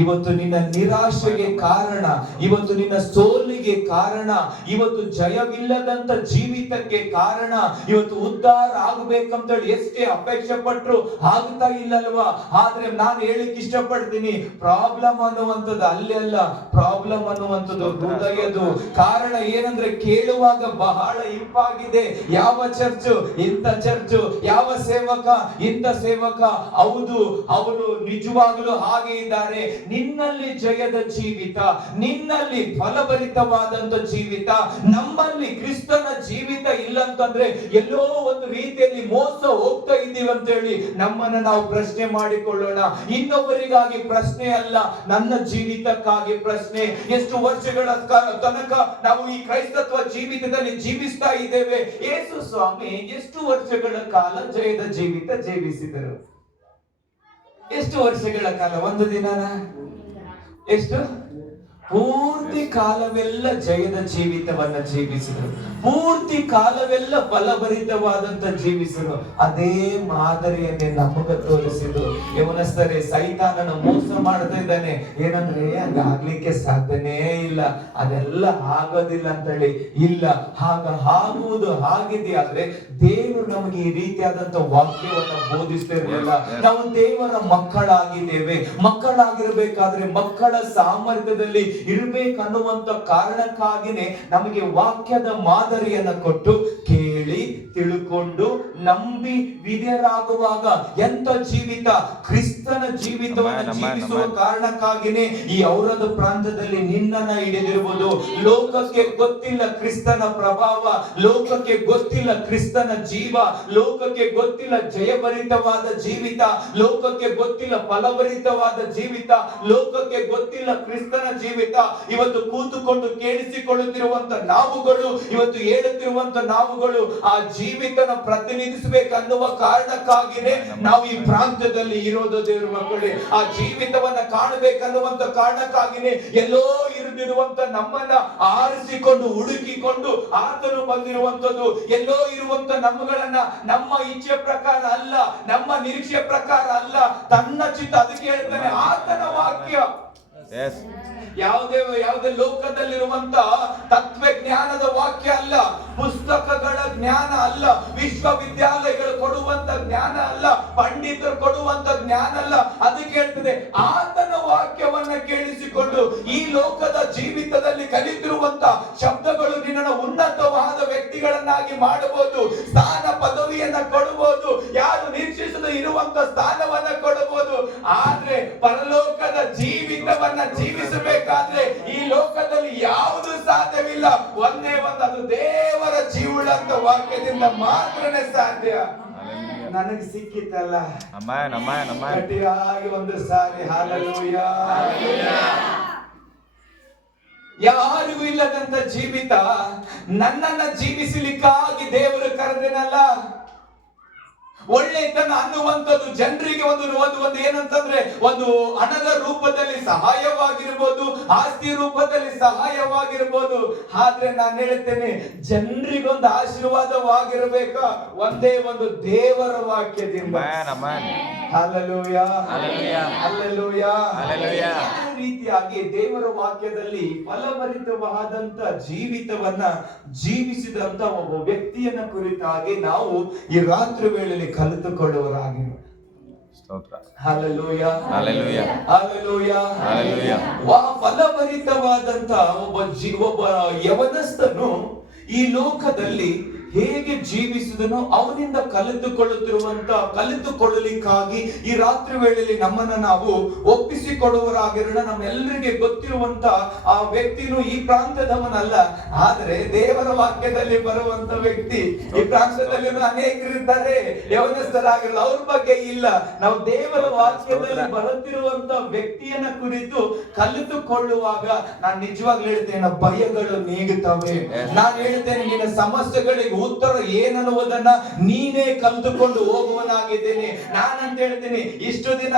ಇವತ್ತು ನಿನ್ನ ನಿರಾಶೆಗೆ ಕಾರಣ, ಇವತ್ತು ನಿನ್ನ ಸೋಲಿಗೆ ಕಾರಣ, ಇವತ್ತು ಜಯವಿಲ್ಲದಂತ ಜೀವಿತಕ್ಕೆ ಕಾರಣ, ಇವತ್ತು ಉದ್ಧಾರ ಆಗ್ಬೇಕಂತ ಹೇಳಿ ಎಷ್ಟೇ ಅಪೇಕ್ಷೆ ಪಟ್ರು ಆಗ್ತಾ ಇಲ್ಲಲ್ವಾ? ಆದ್ರೆ ನಾನು ಹೇಳಿಕ್ ಇಷ್ಟಪಡ್ತೀನಿ, ಪ್ರಾಬ್ಲಮ್ ಅನ್ನುವಂಥದ್ದು ಅಲ್ಲಿ ಅಲ್ಲ, ಪ್ರಾಬ್ಲಮ್ ಅನ್ನುವಂಥದ್ದು ಹೃದಯದು. ಕಾರಣ ಏನಂದ್ರೆ, ಕೇಳುವಾಗ ಬಹಳ ಇಂಪಾಗಿದೆ. ಯಾವ ಚರ್ಚು? ಇಂಥ ಚರ್ಚು. ಯಾವ ಸೇವಕ? ಇಂಥ ಸೇವಕ. ಹೌದು, ಅವರು ನಿಜವಾಗಲೂ ಹಾಗೆ ಇದ್ದಾರೆ. ನಿನ್ನಲ್ಲಿ ಜಯದ ಜೀವಿತ, ನಿನ್ನಲ್ಲಿ ಫಲಭರಿತವಾದಂತ ಜೀವಿತ, ನಮ್ಮಲ್ಲಿ ಕ್ರಿಸ್ತನ ಜೀವಿತ ಇಲ್ಲ ಅಂತಂದ್ರೆ ಎಲ್ಲೋ ಒಂದು ರೀತಿಯಲ್ಲಿ ಮೋಸ ಹೋಗ್ತಾ ಇದ್ದೀವಿ ಅಂತ ಹೇಳಿ ನಮ್ಮನ್ನ ನಾವು ಪ್ರಶ್ನೆ ಮಾಡಿಕೊಳ್ಳೋಣ. ಇನ್ನೊಬ್ಬರಿಗಾಗಿ ಪ್ರಶ್ನೆ ಅಲ್ಲ, ನನ್ನ ಜೀವಿತಕ್ಕಾಗಿ ಪ್ರಶ್ನೆ. ಎಷ್ಟು ವರ್ಷಗಳ ತನಕ ನಾವು ಈ ಕ್ರೈಸ್ತತ್ವ ಜೀವಿತದಲ್ಲಿ ಜೀವಿಸ್ತಾ ಇದ್ದೇವೆ? ಯೇಸು ಸ್ವಾಮಿ ಎಷ್ಟು ವರ್ಷಗಳ ಕಾಲ ಜಯದ ಜೀವಿತ ಜೀವಿಸಿದರು? ಎಷ್ಟು ವರ್ಷಗಳ ಕಾಲ? ಒಂದು ದಿನನ? ಎಷ್ಟು? ಪೂರ್ತಿ ಕಾಲವೆಲ್ಲ ಜಯದ ಜೀವಿತವನ್ನ ಜೀವಿಸಿದರು, ಪೂರ್ತಿ ಕಾಲವೆಲ್ಲ ಫಲಭರಿತವಾದಂತ ಜೀವಿಸಿದರು. ಅದೇ ಮಾದರಿಯನ್ನೇ ನಮಗ ತೋರಿಸಿದ್ರು. ಯವನಸ್ಥರೇ, ಸೈತಾನನ ಮೋಸ ಮಾಡ್ತಾ ಇದ್ದಾನೆ. ಏನಂದ್ರೆ, ಅದಾಗ್ಲಿಕ್ಕೆ ಸಾಧ್ಯನೇ ಇಲ್ಲ, ಅದೆಲ್ಲ ಆಗೋದಿಲ್ಲ ಅಂತ ಹೇಳಿ. ಇಲ್ಲ, ಆಗುವುದು ಆಗಿದೆಯಾದ್ರೆ ದೇವರು ನಮಗೆ ಈ ರೀತಿಯಾದಂತ ವಾಕ್ಯವನ್ನ ಬೋಧಿಸ್ತಿರಲಿಲ್ಲ. ನಾವು ದೇವರ ಮಕ್ಕಳಾಗಿದ್ದೇವೆ. ಮಕ್ಕಳಾಗಿರ್ಬೇಕಾದ್ರೆ ಮಕ್ಕಳ ಸಾಮರ್ಥ್ಯದಲ್ಲಿ ಇರ್ಬೇಕನ್ನುವಂತ ಕಾರಣಕ್ಕಾಗಿನೇ ನಮಗೆ ವಾಕ್ಯದ ಮಾದರಿಯನ್ನ ಕೊಟ್ಟು, ಕೇಳಿ ತಿಳ್ಕೊಂಡು ನಂಬಿ ವಿಧೇಯರಾಗುವಾಗ ಎಂತ ಜೀವಿತ? ಕ್ರಿಸ್ತ ಕ್ರಿಸ್ತನ ಜೀವಿತವನ್ನು ಅಮ್ಮ, ಜೀವಿಸುವ ಅಮ್ಮ. ಕಾರಣಕ್ಕಾಗಿನೇ ಈ ಔರದ ಪ್ರಾಂತದಲ್ಲಿ ನಿನ್ನನ್ನ ಹಿಡಿದಿರುವುದು. ಲೋಕಕ್ಕೆ ಗೊತ್ತಿಲ್ಲ ಕ್ರಿಸ್ತನ ಪ್ರಭಾವ, ಲೋಕಕ್ಕೆ ಗೊತ್ತಿಲ್ಲ ಕ್ರಿಸ್ತನ ಜೀವ, ಲೋಕಕ್ಕೆ ಗೊತ್ತಿಲ್ಲ ಜಯಭರಿತವಾದ ಜೀವಿತ, ಲೋಕಕ್ಕೆ ಗೊತ್ತಿಲ್ಲ ಫಲಭರಿತವಾದ ಜೀವಿತ, ಲೋಕಕ್ಕೆ ಗೊತ್ತಿಲ್ಲ ಕ್ರಿಸ್ತನ ಜೀವಿತ. ಇವತ್ತು ಕೂತುಕೊಂಡು ಕೇಳಿಸಿಕೊಳ್ಳುತ್ತಿರುವಂತ ನಾವುಗಳು, ಇವತ್ತು ಹೇಳುತ್ತಿರುವಂತ ನಾವುಗಳು ಆ ಜೀವಿತನ ಪ್ರತಿನಿಧಿಸಬೇಕನ್ನುವ ಕಾರಣಕ್ಕಾಗಿನೇ ನಾವು ಈ ಪ್ರಾಂತ್ಯದಲ್ಲಿ ಇರೋದು. ದೇವರ ಮಕ್ಕಳೇ, ಆ ಜೀವಿತವನ್ನ ಕಾಣಬೇಕನ್ನುವಂತ ಕಾರಣಕ್ಕಾಗಿನೇ ಎಲ್ಲೋ ಇರುವಂತ ನಮ್ಮನ್ನ ಆರಿಸಿಕೊಂಡು ಹುಡುಕಿಕೊಂಡು ಆತನು ಬಂದಿರುವಂತದ್ದು. ಎಲ್ಲೋ ಇರುವಂತ ನಮ್ಮಗಳನ್ನ ನಮ್ಮ ಇಚ್ಛೆ ಪ್ರಕಾರ ಅಲ್ಲ, ನಮ್ಮ ನಿರೀಕ್ಷೆ ಪ್ರಕಾರ ಅಲ್ಲ, ತನ್ನ ಚಿತ್ತ. ಅದಕ್ಕೆ ಹೇಳ್ತಾನೆ ಆತನ ವಾಕ್ಯ. ಯಾವುದೇ ಲೋಕದಲ್ಲಿರುವಂತ ತತ್ವಜ್ಞಾನದ ವಾಕ್ಯ ಅಲ್ಲ, ಪುಸ್ತಕಗಳ ಜ್ಞಾನ ಅಲ್ಲ, ವಿಶ್ವವಿದ್ಯಾಲಯಗಳು ಕೊಡುವಂತ ಜ್ಞಾನ ಅಲ್ಲ, ಪಂಡಿತರು ಕೊಡುವಂತ ಜ್ಞಾನ ಅಲ್ಲ. ಅದಕ್ಕೆ ಹೇಳ್ತದೆ ಆತನ ವಾಕ್ಯವನ್ನ ಕೇಳಿಸಿಕೊಂಡು ಈ ಲೋಕದ ಜೀವಿತದಲ್ಲಿ ಕಲಿತಿರುವಂತ ಶಬ್ದಗಳು ನಿನ್ನನ್ನು ಉನ್ನತವಾದ ವ್ಯಕ್ತಿಗಳನ್ನಾಗಿ ಮಾಡಬಹುದು, ಸ್ಥಾನ ಪದವಿಯನ್ನ ಕೊಡಬಹುದು, ಯಾರು ನಿರೀಕ್ಷಿಸದೆ ಇರುವಂತ ಸ್ಥಾನವನ್ನ ಕೊಡಬಹುದು. ಆದ್ರೆ ಪರಲೋಕದ ಜೀವಿತವನ್ನ ಜೀವಿಸಬೇಕಾದ್ರೆ ಈ ಲೋಕದಲ್ಲಿ ಯಾವುದು ಸಾಧ್ಯವಿಲ್ಲ. ಒಂದೇ ಒಂದು, ಅದು ದೇವರ ಜೀವಳಂತ ವಾಕ್ಯದಿಂದ ಮಾತ್ರನೇ ಸಾಧ್ಯ. ನನಗೆ ಸಿಕ್ಕಿತ್ತಲ್ಲ, ಗಟ್ಟಿಯಾಗಿ ಒಂದು ಸಾರಿ ಹಲ್ಲೆಲೂಯಾ. ಯಾರಿಗೂ ಇಲ್ಲದಂತ ಜೀವಿತ ನನ್ನನ್ನ ಜೀವಿಸಲಿಕ್ಕಾಗಿ ದೇವರು ಕರೆದೇನಲ್ಲ. ಒಳ್ಳೆತನ ಅನ್ನುವಂಥದ್ದು ಜನರಿಗೆ ಒಂದು ಏನಂತಂದ್ರೆ ಒಂದು ಹಣದ ರೂಪದಲ್ಲಿ ಸಹಾಯವಾಗಿರ್ಬೋದು, ಆಸ್ತಿ ರೂಪದಲ್ಲಿ ಸಹಾಯವಾಗಿರ್ಬೋದು. ಆದ್ರೆ ನಾನು ಹೇಳ್ತೇನೆ, ಜನರಿಗೊಂದು ಆಶೀರ್ವಾದವಾಗಿರ್ಬೇಕ ಒಂದೇ ಒಂದು ದೇವರ ವಾಕ್ಯದಿಂದ. Hallelujah, hallelujah, hallelujah. ಅದೇ ರೀತಿಯಾಗಿ ದೇವರ ವಾಕ್ಯದಲ್ಲಿ ಫಲಭರಿತವಾದಂತ ಜೀವಿತವನ್ನ ಜೀವಿಸಿದಂತ ಒಬ್ಬ ವ್ಯಕ್ತಿಯನ್ನ ಕುರಿತಾಗಿ ನಾವು ಈ ರಾತ್ರಿ ವೇಳೆಯಲ್ಲಿ ಕಲಿತುಕೊಳ್ಳುವರಾಗಿರು. Hallelujah, hallelujah, hallelujah, hallelujah. ಫಲಭರಿತವಾದಂತ ಒಬ್ಬ ಯವನಸ್ಥನು ಈ ಲೋಕದಲ್ಲಿ ಹೇಗೆ ಜೀವಿಸಿದನೋ ಅವನಿಂದ ಕಲಿತುಕೊಳ್ಳಲಿಕ್ಕಾಗಿ ಈ ರಾತ್ರಿ ವೇಳೆಯಲ್ಲಿ ನಮ್ಮನ್ನ ನಾವು ಒಪ್ಪಿಸಿಕೊಡುವರಾಗಿರೋಣ. ನಮ್ಮೆಲ್ಲರಿಗೆ ಗೊತ್ತಿರುವಂತ ಆ ವ್ಯಕ್ತಿನೂ ಈ ಪ್ರಾಂತದವನಲ್ಲ, ಆದ್ರೆ ದೇವರ ವಾಕ್ಯದಲ್ಲಿ ಬರುವಂತ ವ್ಯಕ್ತಿ. ಈ ಪ್ರಾಂತದಲ್ಲಿ ಅನೇಕರಿದ್ದಾರೆ ಯವನಸ್ಥರಾಗಿರಲ್ಲ, ಅವ್ರ ಬಗ್ಗೆ ಇಲ್ಲ. ನಾವು ದೇವರ ವಾಕ್ಯದಲ್ಲಿ ಬರುತ್ತಿರುವಂತ ವ್ಯಕ್ತಿಯನ್ನ ಕುರಿತು ಕಲಿತುಕೊಳ್ಳುವಾಗ ನಾನು ನಿಜವಾಗ್ಲೂ ಹೇಳ್ತೇನೆ, ಭಯಗಳು ನೀಗುತ್ತವೆ. ನಾನು ಹೇಳ್ತೇನೆ, ನಿನ್ನ ಸಮಸ್ಯೆಗಳಿಗೆ ಉತ್ತರ ಏನನ್ನುವುದನ್ನ ನೀನೇ ಕಲಿತುಕೊಂಡು ಹೋಗುವನಾಗಿದ್ದೇನೆ. ನಾನಂತ ಹೇಳ್ತೀನಿ, ಇಷ್ಟು ದಿನ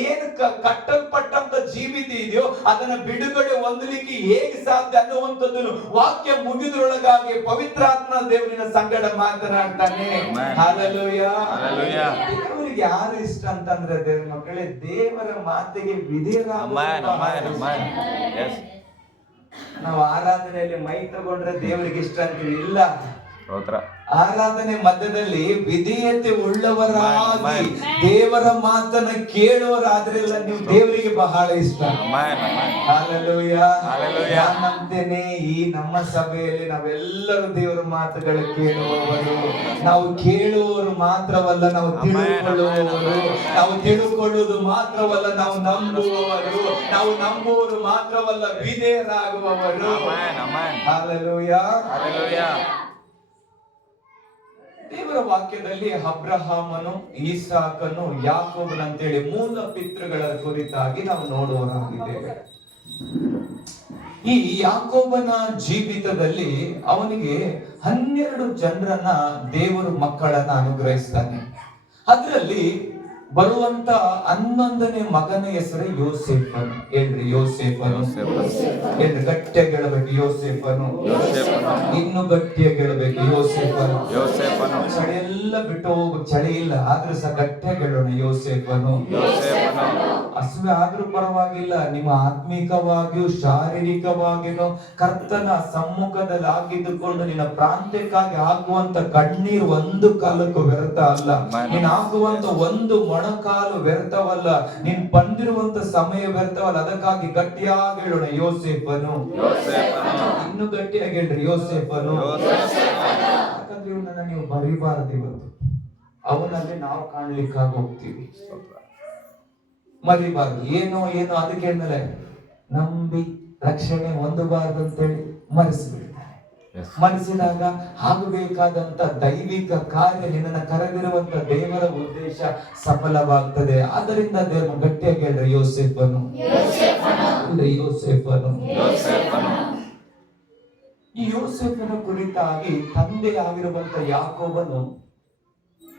ಏನು ಕಟ್ಟಲ್ಪಟ್ಟಂತ ಜೀವಿತ ಇದೆಯೋ ಅದನ್ನ ಬಿಡುಗಡೆ ಹೊಂದಲಿಕ್ಕೆ ಹೇಗೆ ಸಾಧ್ಯ ಅನ್ನುವಂಥದ್ದನ್ನು ವಾಕ್ಯ ಮುಗಿದ್ರೊಳಗಾಗಿ ಪವಿತ್ರಾತ್ಮ ದೇವರಿನ ಸಂಗಡ ಮಾತನಾಡ್ತಾನೆ. Hallelujah, hallelujah. ದೇವರಿಗೆ ಯಾರು ಇಷ್ಟ ಅಂತಂದ್ರೆ ದೇವರ ಮಕ್ಕಳೇ, ದೇವರ ಮಾತಿಗೆ ವಿಧೇಯರಾಗುವ. ನಾವು ಆರಾಧನೆಯಲ್ಲಿ ಮೈ ತಗೊಂಡ್ರೆ ದೇವರಿಗೆ ಇಷ್ಟ ಅಂತೀವಿ, ಇಲ್ಲ. ಆರಾಧನೆ ಮಧ್ಯದಲ್ಲಿ ವಿಧೇಯತೆ ಉಳ್ಳವರಾಗಿ ದೇವರ ಮಾತನ್ನ ಕೇಳುವರಾದ್ರೆಲ್ಲ ನೀವು ದೇವರಿಗೆ ಬಹಳ ಇಷ್ಟ. Hallelujah, hallelujah. ನಾನಂತೇನೆ, ಈ ನಮ್ಮ ಸಭೆಯಲ್ಲಿ ನಾವೆಲ್ಲರೂ ದೇವರ ಮಾತುಗಳು ಕೇಳುವವರು. ನಾವು ಕೇಳುವವರು ಮಾತ್ರವಲ್ಲ, ನಾವು ತಿಳುಕೊಳ್ಳುವವರು. ನಾವು ತಿಳುಕೊಳ್ಳುವುದು ಮಾತ್ರವಲ್ಲ, ನಾವು ನಂಬುವವರು. ನಾವು ನಂಬುವವರು ಮಾತ್ರವಲ್ಲ, ವಿಧೇಯರಾಗುವವರು. Hallelujah, hallelujah. ದೇವರ ವಾಕ್ಯದಲ್ಲಿ ಅಬ್ರಹಾಮನು, ಈಸಾಕನು, ಯಾಕೋಬನಂತೇಳಿ ಮೂಲ ಪಿತೃಗಳ ಕುರಿತಾಗಿ ನಾವು ನೋಡುವರಾಗಿದ್ದೇವೆ. ಈ ಯಾಕೋಬನ ಜೀವಿತದಲ್ಲಿ ಅವನಿಗೆ 12 ಜನರನ್ನ ದೇವರು ಮಕ್ಕಳನ್ನ ಅನುಗ್ರಹಿಸ್ತಾನೆ. ಅದರಲ್ಲಿ ಬರುವಂತ 11ನೇ ಮಗನ ಹೆಸರು ಯೋಸೇಫನು. ಹೇಳ್ರಿ, ಯೋಸೇಫನು. ಹೇಳ್ರಿ, ಗಟ್ಟಿಯಾಗಿ ಹೇಳಬೇಕು, ಯೋಸೇಫನು. ಇನ್ನು ಗಟ್ಟಿಯಾಗಿ ಹೇಳಬೇಕು, ಯೋಸೇಫನು. ಚಳಿ ಎಲ್ಲ ಬಿಟ್ಟು ಹೋಗು, ಚಳಿ ಇಲ್ಲ ಆದ್ರೂ ಸಹ ಗಟ್ಟಿಯಾಗಿ ಹೇಳೋಣ, ಯೋಸೇಫನು. ಹಸುವೆ ಆದ್ರೂ ಪರವಾಗಿಲ್ಲ, ನಿಮ್ಮ ಆತ್ಮಿಕವಾಗಿಯೂ ಶಾರೀರಿಕವಾಗಿಯೂ ಕರ್ತನ ಸಮ್ಮುಖದಲ್ಲಿ ಆಗಿದ್ದುಕೊಂಡು ನಿನ್ನ ಪ್ರಾಂತ್ಯಕ್ಕಾಗಿ ಆಗುವಂತ ಕಣ್ಣೀರು ಒಂದು ಕಾಲಕ್ಕೂ ವ್ಯರ್ಥ ಅಲ್ಲ. ನೀನ್ ಆಗುವಂತ ಒಂದು ಮೊಣಕಾಲು ವ್ಯರ್ಥವಲ್ಲ, ನೀನ್ ಬಂದಿರುವಂತ ಸಮಯ ವ್ಯರ್ಥವಲ್ಲ. ಅದಕ್ಕಾಗಿ ಗಟ್ಟಿಯಾಗಿ ಹೇಳೋಣ, ಯೋಸೇಫನು. ಇನ್ನು ಗಟ್ಟಿಯಾಗಿ ಹೇಳ್ರಿ, ಯೋಸೇಫನು. ಯಾಕಂದ್ರೆ ಇವನನ್ನ ನೀವು ಬರಿಬಾರದು. ಇವತ್ತು ಅವನಲ್ಲಿ ನಾವು ಕಾಣ್ಲಿಕ್ಕಾಗಿ ಹೋಗ್ತೀವಿ. ಮರಿಬಾರ್ದು. ಏನೋ ಅದಕ್ಕೆ ಹೇಳಿದ್ರೆ ನಂಬಿ ರಕ್ಷಣೆ ಹೊಂದಬಾರ್ದು ಅಂತೇಳಿ ಮರೆಸಿಬಿಡ್ತಾರೆ. ಮನಸ್ಸಿನಾಗ ಆಗಬೇಕಾದಂತ ದೈವಿಕ ಕಾರ್ಯ, ನಿನ್ನನ್ನು ಕರೆದಿರುವಂತ ದೇವರ ಉದ್ದೇಶ ಸಫಲವಾಗ್ತದೆ. ಆದ್ದರಿಂದ ದೇವರು ಗಟ್ಟಿಯಾಗಿ ಹೇಳ್ರಿ, ಯೋಸೇಫನು. ಈ ಯೋಸೇಫನ ಕುರಿತಾಗಿ ತಂದೆ ಆಗಿರುವಂತ ಯಾಕೋಬನು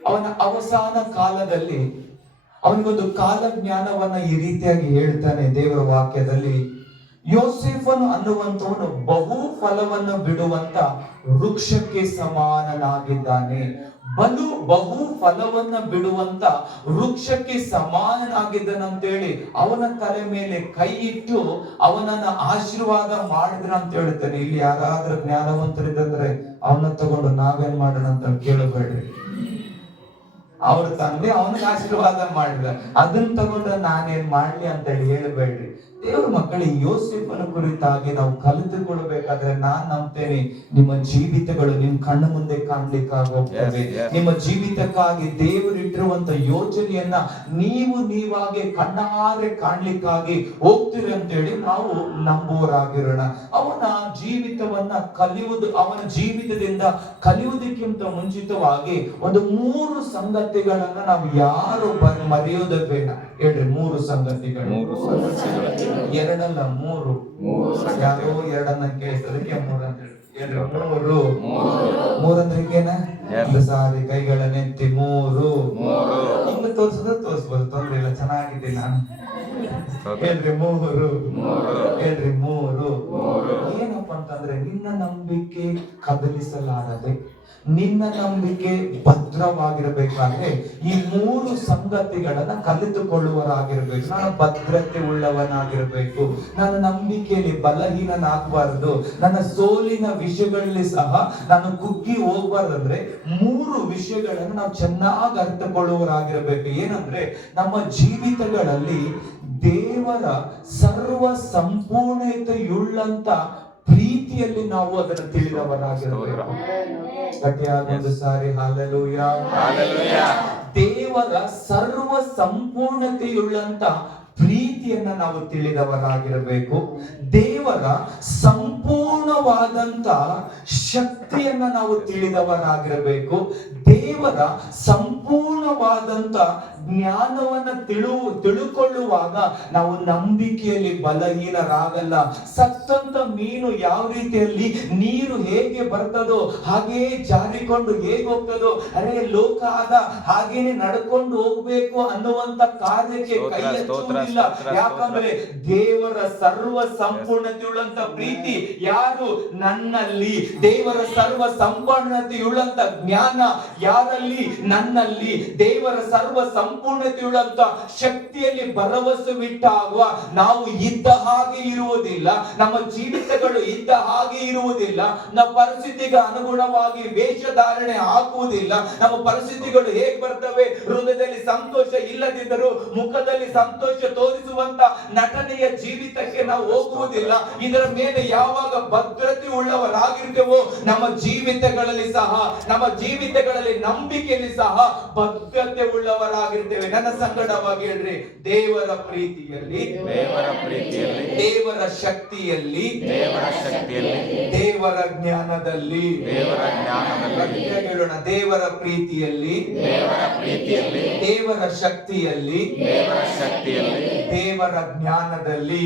ಅವನ ಅವಸಾನ ಕಾಲದಲ್ಲಿ ಅವನಿಗೊಂದು ಕಾಲಜ್ಞಾನವನ್ನ ಈ ರೀತಿಯಾಗಿ ಹೇಳ್ತಾನೆ ದೇವರ ವಾಕ್ಯದಲ್ಲಿ. ಯೋಸೇಫನು ಅನ್ನುವಂಥವನು ಬಹು ಫಲವನ್ನು ಬಿಡುವಂತ ವೃಕ್ಷಕ್ಕೆ ಸಮಾನನಾಗಿದ್ದಾನೆ. ಬಹು ಫಲವನ್ನ ಬಿಡುವಂತ ವೃಕ್ಷಕ್ಕೆ ಸಮಾನನಾಗಿದ್ದಾನಂತೇಳಿ ಅವನ ತಲೆ ಮೇಲೆ ಕೈ ಇಟ್ಟು ಅವನನ್ನ ಆಶೀರ್ವಾದ ಮಾಡಿದ್ರ ಅಂತ ಹೇಳ್ತಾನೆ. ಇಲ್ಲಿ ಯಾರಾದ್ರೂ ಜ್ಞಾನವಂತರಿದ್ದಂದ್ರೆ ಅವನ್ನ ತಗೊಂಡು ನಾವೇನ್ ಮಾಡೋಣ ಅಂತ ಕೇಳಬೇಡ್ರಿ. ಅವ್ರ ತಂದೆ ಅವನಿಗೆ ಆಶೀರ್ವಾದ ಮಾಡಿದ, ಅದನ್ನ ತಗೊಂಡ ನಾನೇನ್ ಮಾಡ್ಲಿ ಅಂತ ಹೇಳಿ ಹೇಳಬೇಡ್ರಿ. ದೇವ್ರ ಮಕ್ಕಳಿಗೆ ಯೋಸೇಫನ ಕುರಿತಾಗಿ ನಾವು ಕಲಿತುಕೊಳ್ಬೇಕಾದ್ರೆ ನಾನ್ ನಂಬ್ತೇನೆ, ನಿಮ್ಮ ಜೀವಿತಗಳು ನಿಮ್ ಕಣ್ಣು ಮುಂದೆ ಕಾಣ್ಲಿಕ್ಕಾಗಿ ಹೋಗ್ತವೆ. ನಿಮ್ಮ ಜೀವಿತಕ್ಕಾಗಿ ದೇವರು ಇಟ್ಟಿರುವಂತ ಯೋಜನೆಯನ್ನ ನೀವಾಗೆ ಕಣ್ಣಾರೆ ಕಾಣ್ಲಿಕ್ಕಾಗಿ ಹೋಗ್ತೀರಿ ಅಂತೇಳಿ ನಾವು ನಂಬುವರಾಗಿರೋಣ. ಅವನ ಜೀವಿತವನ್ನ ಕಲಿಯುವುದು, ಅವನ ಜೀವಿತದಿಂದ ಕಲಿಯುವುದಕ್ಕಿಂತ ಮುಂಚಿತವಾಗಿ ಒಂದು 3 ಸಂಗತಿಗಳನ್ನ ನಾವು ಯಾರು ಮರೆಯೋದು ಬೇಡ. ಹೇಳ್ರಿ, 3 ಸಂಗತಿಗಳು. 2 ಅಲ್ಲ 3. ಯಾರೋ 2 ಕೇಳಿಸೋದಕ್ಕೆ 3 ಅಂತ ಹೇಳ್ರಿ. 3 ಅಂದ್ರೆ ಈಗೇನ ಸಾರಿ ಕೈಗಳನ್ನೆತ್ತಿ 3 ಹಿಂಗ ತೋರಿಸ್ಬೋದು, ತೊಂದ್ರೆ ಇಲ್ಲ, ಚೆನ್ನಾಗಿದೆ. ನಾನು ಹೇಳ್ರಿ 3. ಹೇಳ್ರಿ 3. ಏನಪ್ಪ ಅಂತಂದ್ರೆ, ನಿನ್ನ ನಂಬಿಕೆ ಕದಲಿಸಲಾರದೆ, ನಿನ್ನ ನಂಬಿಕೆ ಭದ್ರವಾಗಿರಬೇಕಾದ್ರೆ ಈ 3 ಸಂಗತಿಗಳನ್ನ ಕಲಿತುಕೊಳ್ಳುವರಾಗಿರ್ಬೇಕು. ನಾನು ಭದ್ರತೆ ಉಳ್ಳವನಾಗಿರ್ಬೇಕು. ನನ್ನ ನಂಬಿಕೆಯಲ್ಲಿ ಬಲಹೀನನಾಗಬಾರದು. ನನ್ನ ಸೋಲಿನ ವಿಷಯಗಳಲ್ಲಿ ಸಹ ನಾನು ಕುಗ್ಗಿ ಹೋಗ್ಬಾರ್ದಂದ್ರೆ 3 ವಿಷಯಗಳನ್ನು ನಾವು ಚೆನ್ನಾಗಿ ಅರ್ಥಕೊಳ್ಳುವರಾಗಿರ್ಬೇಕು. ಏನಂದ್ರೆ, ನಮ್ಮ ಜೀವಿತಗಳಲ್ಲಿ ದೇವರ ಸರ್ವ ಸಂಪೂರ್ಣತೆಯುಳ್ಳಂತ ಪ್ರೀತಿಯಲ್ಲಿ ನಾವು ಅದನ್ನು ತಿಳಿದವರಾಗಿರಬೇಕು. ಗಟ್ಟಿಯಾಗಿ ಒಂದು ಸಾರಿ ಹಲ್ಲೆಲೂಯಾ. ದೇವರ ಸರ್ವ ಸಂಪೂರ್ಣತೆಯುಳ್ಳಂತ ಪ್ರೀತಿಯನ್ನ ನಾವು ತಿಳಿದವರಾಗಿರಬೇಕು. ದೇವರ ಸಂಪೂರ್ಣವಾದಂತ ಶಕ್ತಿಯನ್ನ ನಾವು ತಿಳಿದವರಾಗಿರಬೇಕು. ದೇವರ ಸಂಪೂರ್ಣವಾದಂತ ಜ್ಞಾನವನ್ನ ತಿಳುಕೊಳ್ಳುವಾಗ ನಾವು ನಂಬಿಕೆಯಲ್ಲಿ ಬಲಹೀನರಾಗಲ್ಲ. ಸತ್ತಂತ ಮೀನು ಯಾವ ರೀತಿಯಲ್ಲಿ ನೀರು ಹೇಗೆ ಬರ್ತದೋ ಹಾಗೇ ಜಾರಿಕೊಂಡು ಹೇಗೆ ಹೋಗ್ತದೋ, ಅರೆ ಲೋಕ ಆದ ಹಾಗೇನೆ ನಡ್ಕೊಂಡು ಹೋಗ್ಬೇಕು ಅನ್ನುವಂತ ಕಾರ್ಯಕ್ಕೆ ಕೈ ಹಚ್ಚುವುದಿಲ್ಲ. ಯಾಕಂದ್ರೆ ದೇವರ ಸರ್ವ ಸಂಪೂರ್ಣತೆಯುಳ್ಳಂತ ಪ್ರೀತಿ ಯಾರು? ನನ್ನಲ್ಲಿ. ದೇವರ ಸರ್ವ ಸಂಪೂರ್ಣತೆಯುಳ್ಳಂತ ಜ್ಞಾನ ಯಾರಲ್ಲಿ? ನನ್ನಲ್ಲಿ. ದೇವರ ಸರ್ವ ಸಂಪೂರ್ಣತೆಯುಳ್ಳಂತ ಶಕ್ತಿಯಲ್ಲಿ ಭರವಸೆವಿಟ್ಟಾಗ ನಾವು ಇದ್ದ ಹಾಗೆ ಇರುವುದಿಲ್ಲ, ನಮ್ಮ ಜೀವಿತಗಳು ಇದ್ದ ಹಾಗೆ ಇರುವುದಿಲ್ಲ, ನಮ್ಮ ಪರಿಸ್ಥಿತಿಗೆ ಅನುಗುಣವಾಗಿ ವೇಷಧಾರಣೆ ಹಾಕುವುದಿಲ್ಲ. ನಮ್ಮ ಪರಿಸ್ಥಿತಿಗಳು ಹೇಗೆ ಬರ್ತವೆ? ಹೃದಯದಲ್ಲಿ ಸಂತೋಷ ಇಲ್ಲದಿದ್ದರೂ ಮುಖದಲ್ಲಿ ಸಂತೋಷ ತೋರಿಸುವಂತ ನಟನೆಯ ಜೀವಿತಕ್ಕೆ ನಾವು ಹೋಗುವುದಿಲ್ಲ. ಇದರ ಮೇಲೆ ಯಾವಾಗ ಭದ್ರತೆ ಉಳ್ಳವರಾಗಿರ್ತೇವೋ ನಮ್ಮ ಜೀವಿತಗಳಲ್ಲಿ ಸಹ, ನಮ್ಮ ಜೀವಿತಗಳಲ್ಲಿ ನಂಬಿಕೆಯಲ್ಲಿ ಸಹ ಭದ್ರತೆ ಉಳ್ಳವರಾಗಿರ್ತೇವೆ. ನನ್ನ ಸಂಗಡವಾಗಿ ಹೇಳ್ರಿ, ದೇವರ ಪ್ರೀತಿಯಲ್ಲಿ, ದೇವರ ಶಕ್ತಿಯಲ್ಲಿ, ದೇವರ ಜ್ಞಾನದಲ್ಲಿ. ಹೇಳೋಣ, ದೇವರ ಪ್ರೀತಿಯಲ್ಲಿ, ದೇವರ ಶಕ್ತಿಯಲ್ಲಿ, ದೇವರ ಜ್ಞಾನದಲ್ಲಿ.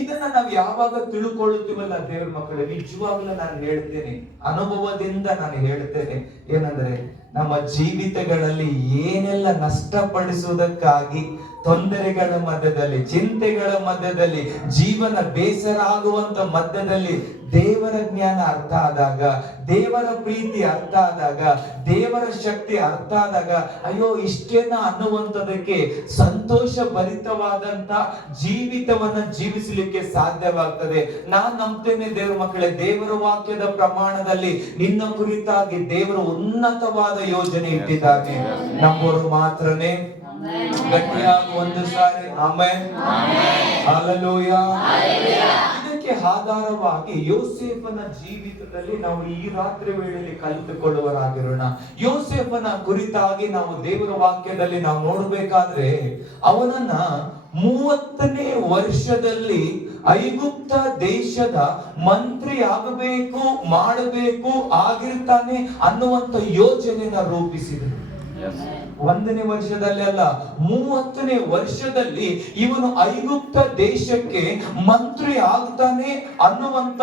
ಇದನ್ನ ನಾವು ಯಾವಾಗ ತಿಳ್ಕೊಳ್ಳುತ್ತೀವಲ್ಲ ದೇವರ ಮಕ್ಕಳೇ, ನಿಜವಾಗ್ಲೂ ನಾನು ಹೇಳ್ತೇನೆ, ಅನುಭವದಿಂದ ನಾನು ಹೇಳ್ತೇನೆ, ಏನಂದ್ರೆ ನಮ್ಮ ಜೀವಿತಗಳಲ್ಲಿ ಏನೆಲ್ಲ ನಷ್ಟಪಡಿಸುವುದಕ್ಕಾಗಿ ತೊಂದರೆಗಳ ಮಧ್ಯದಲ್ಲಿ, ಚಿಂತೆಗಳ ಮಧ್ಯದಲ್ಲಿ, ಜೀವನ ಬೇಸರ ಆಗುವಂತ ಮಧ್ಯದಲ್ಲಿ ದೇವರ ಜ್ಞಾನ ಅರ್ಥ ಆದಾಗ, ದೇವರ ಪ್ರೀತಿ ಅರ್ಥ ಆದಾಗ, ದೇವರ ಶಕ್ತಿ ಅರ್ಥ ಆದಾಗ, ಅಯ್ಯೋ ಇಷ್ಟೇನ ಅನ್ನುವಂಥದಕ್ಕೆ ಸಂತೋಷ ಭರಿತವಾದಂತ ಜೀವಿತವನ್ನ ಜೀವಿಸಲಿಕ್ಕೆ ಸಾಧ್ಯವಾಗ್ತದೆ. ನಾನ್ ನಂಬ್ತೇನೆ ದೇವರ ಮಕ್ಕಳೇ, ದೇವರ ವಾಕ್ಯದ ಪ್ರಮಾಣದಲ್ಲಿ ನಿನ್ನ ಕುರಿತಾಗಿ ದೇವರು ಉನ್ನತವಾದ ಯೋಜನೆ ಇಟ್ಟಿದ್ದಾನೆ. ನಂಬೋರು ಮಾತ್ರನೇ. ಗಟ್ಟಿಯಾಗಿ ಒಂದು ಸಾರಿ ಆಮೆನ್, ಹಲ್ಲೆಲೂಯಾ. ಇದಕ್ಕೆ ಇದಕ್ಕೆ ಆಧಾರವಾಗಿ ಯೋಸೇಫನ ಜೀವಿತದಲ್ಲಿ ನಾವು ಈ ರಾತ್ರಿ ವೇಳೆಯಲ್ಲಿ ಕಲಿತುಕೊಳ್ಳುವರಾಗಿರೋಣ. ಯೋಸೇಫನ ಕುರಿತಾಗಿ ನಾವು ದೇವರ ವಾಕ್ಯದಲ್ಲಿ ನಾವು ನೋಡಬೇಕಾದ್ರೆ ಅವನನ್ನ 30ನೇ ವರ್ಷದಲ್ಲಿ ಐಗುಪ್ತ ದೇಶದ ಮಂತ್ರಿ ಆಗಬೇಕು, ಮಾಡಬೇಕು, ಆಗಿರ್ತಾನೆ ಅನ್ನುವಂತ ಯೋಜನೆನ ರೂಪಿಸಿದರು. 1ನೇ ವರ್ಷದಲ್ಲಿ ಅಲ್ಲ, 30ನೇ ವರ್ಷದಲ್ಲಿ ಇವನು ಐಗುಪ್ತ ದೇಶಕ್ಕೆ ಮಂತ್ರಿ ಆಗ್ತಾನೆ ಅನ್ನುವಂತ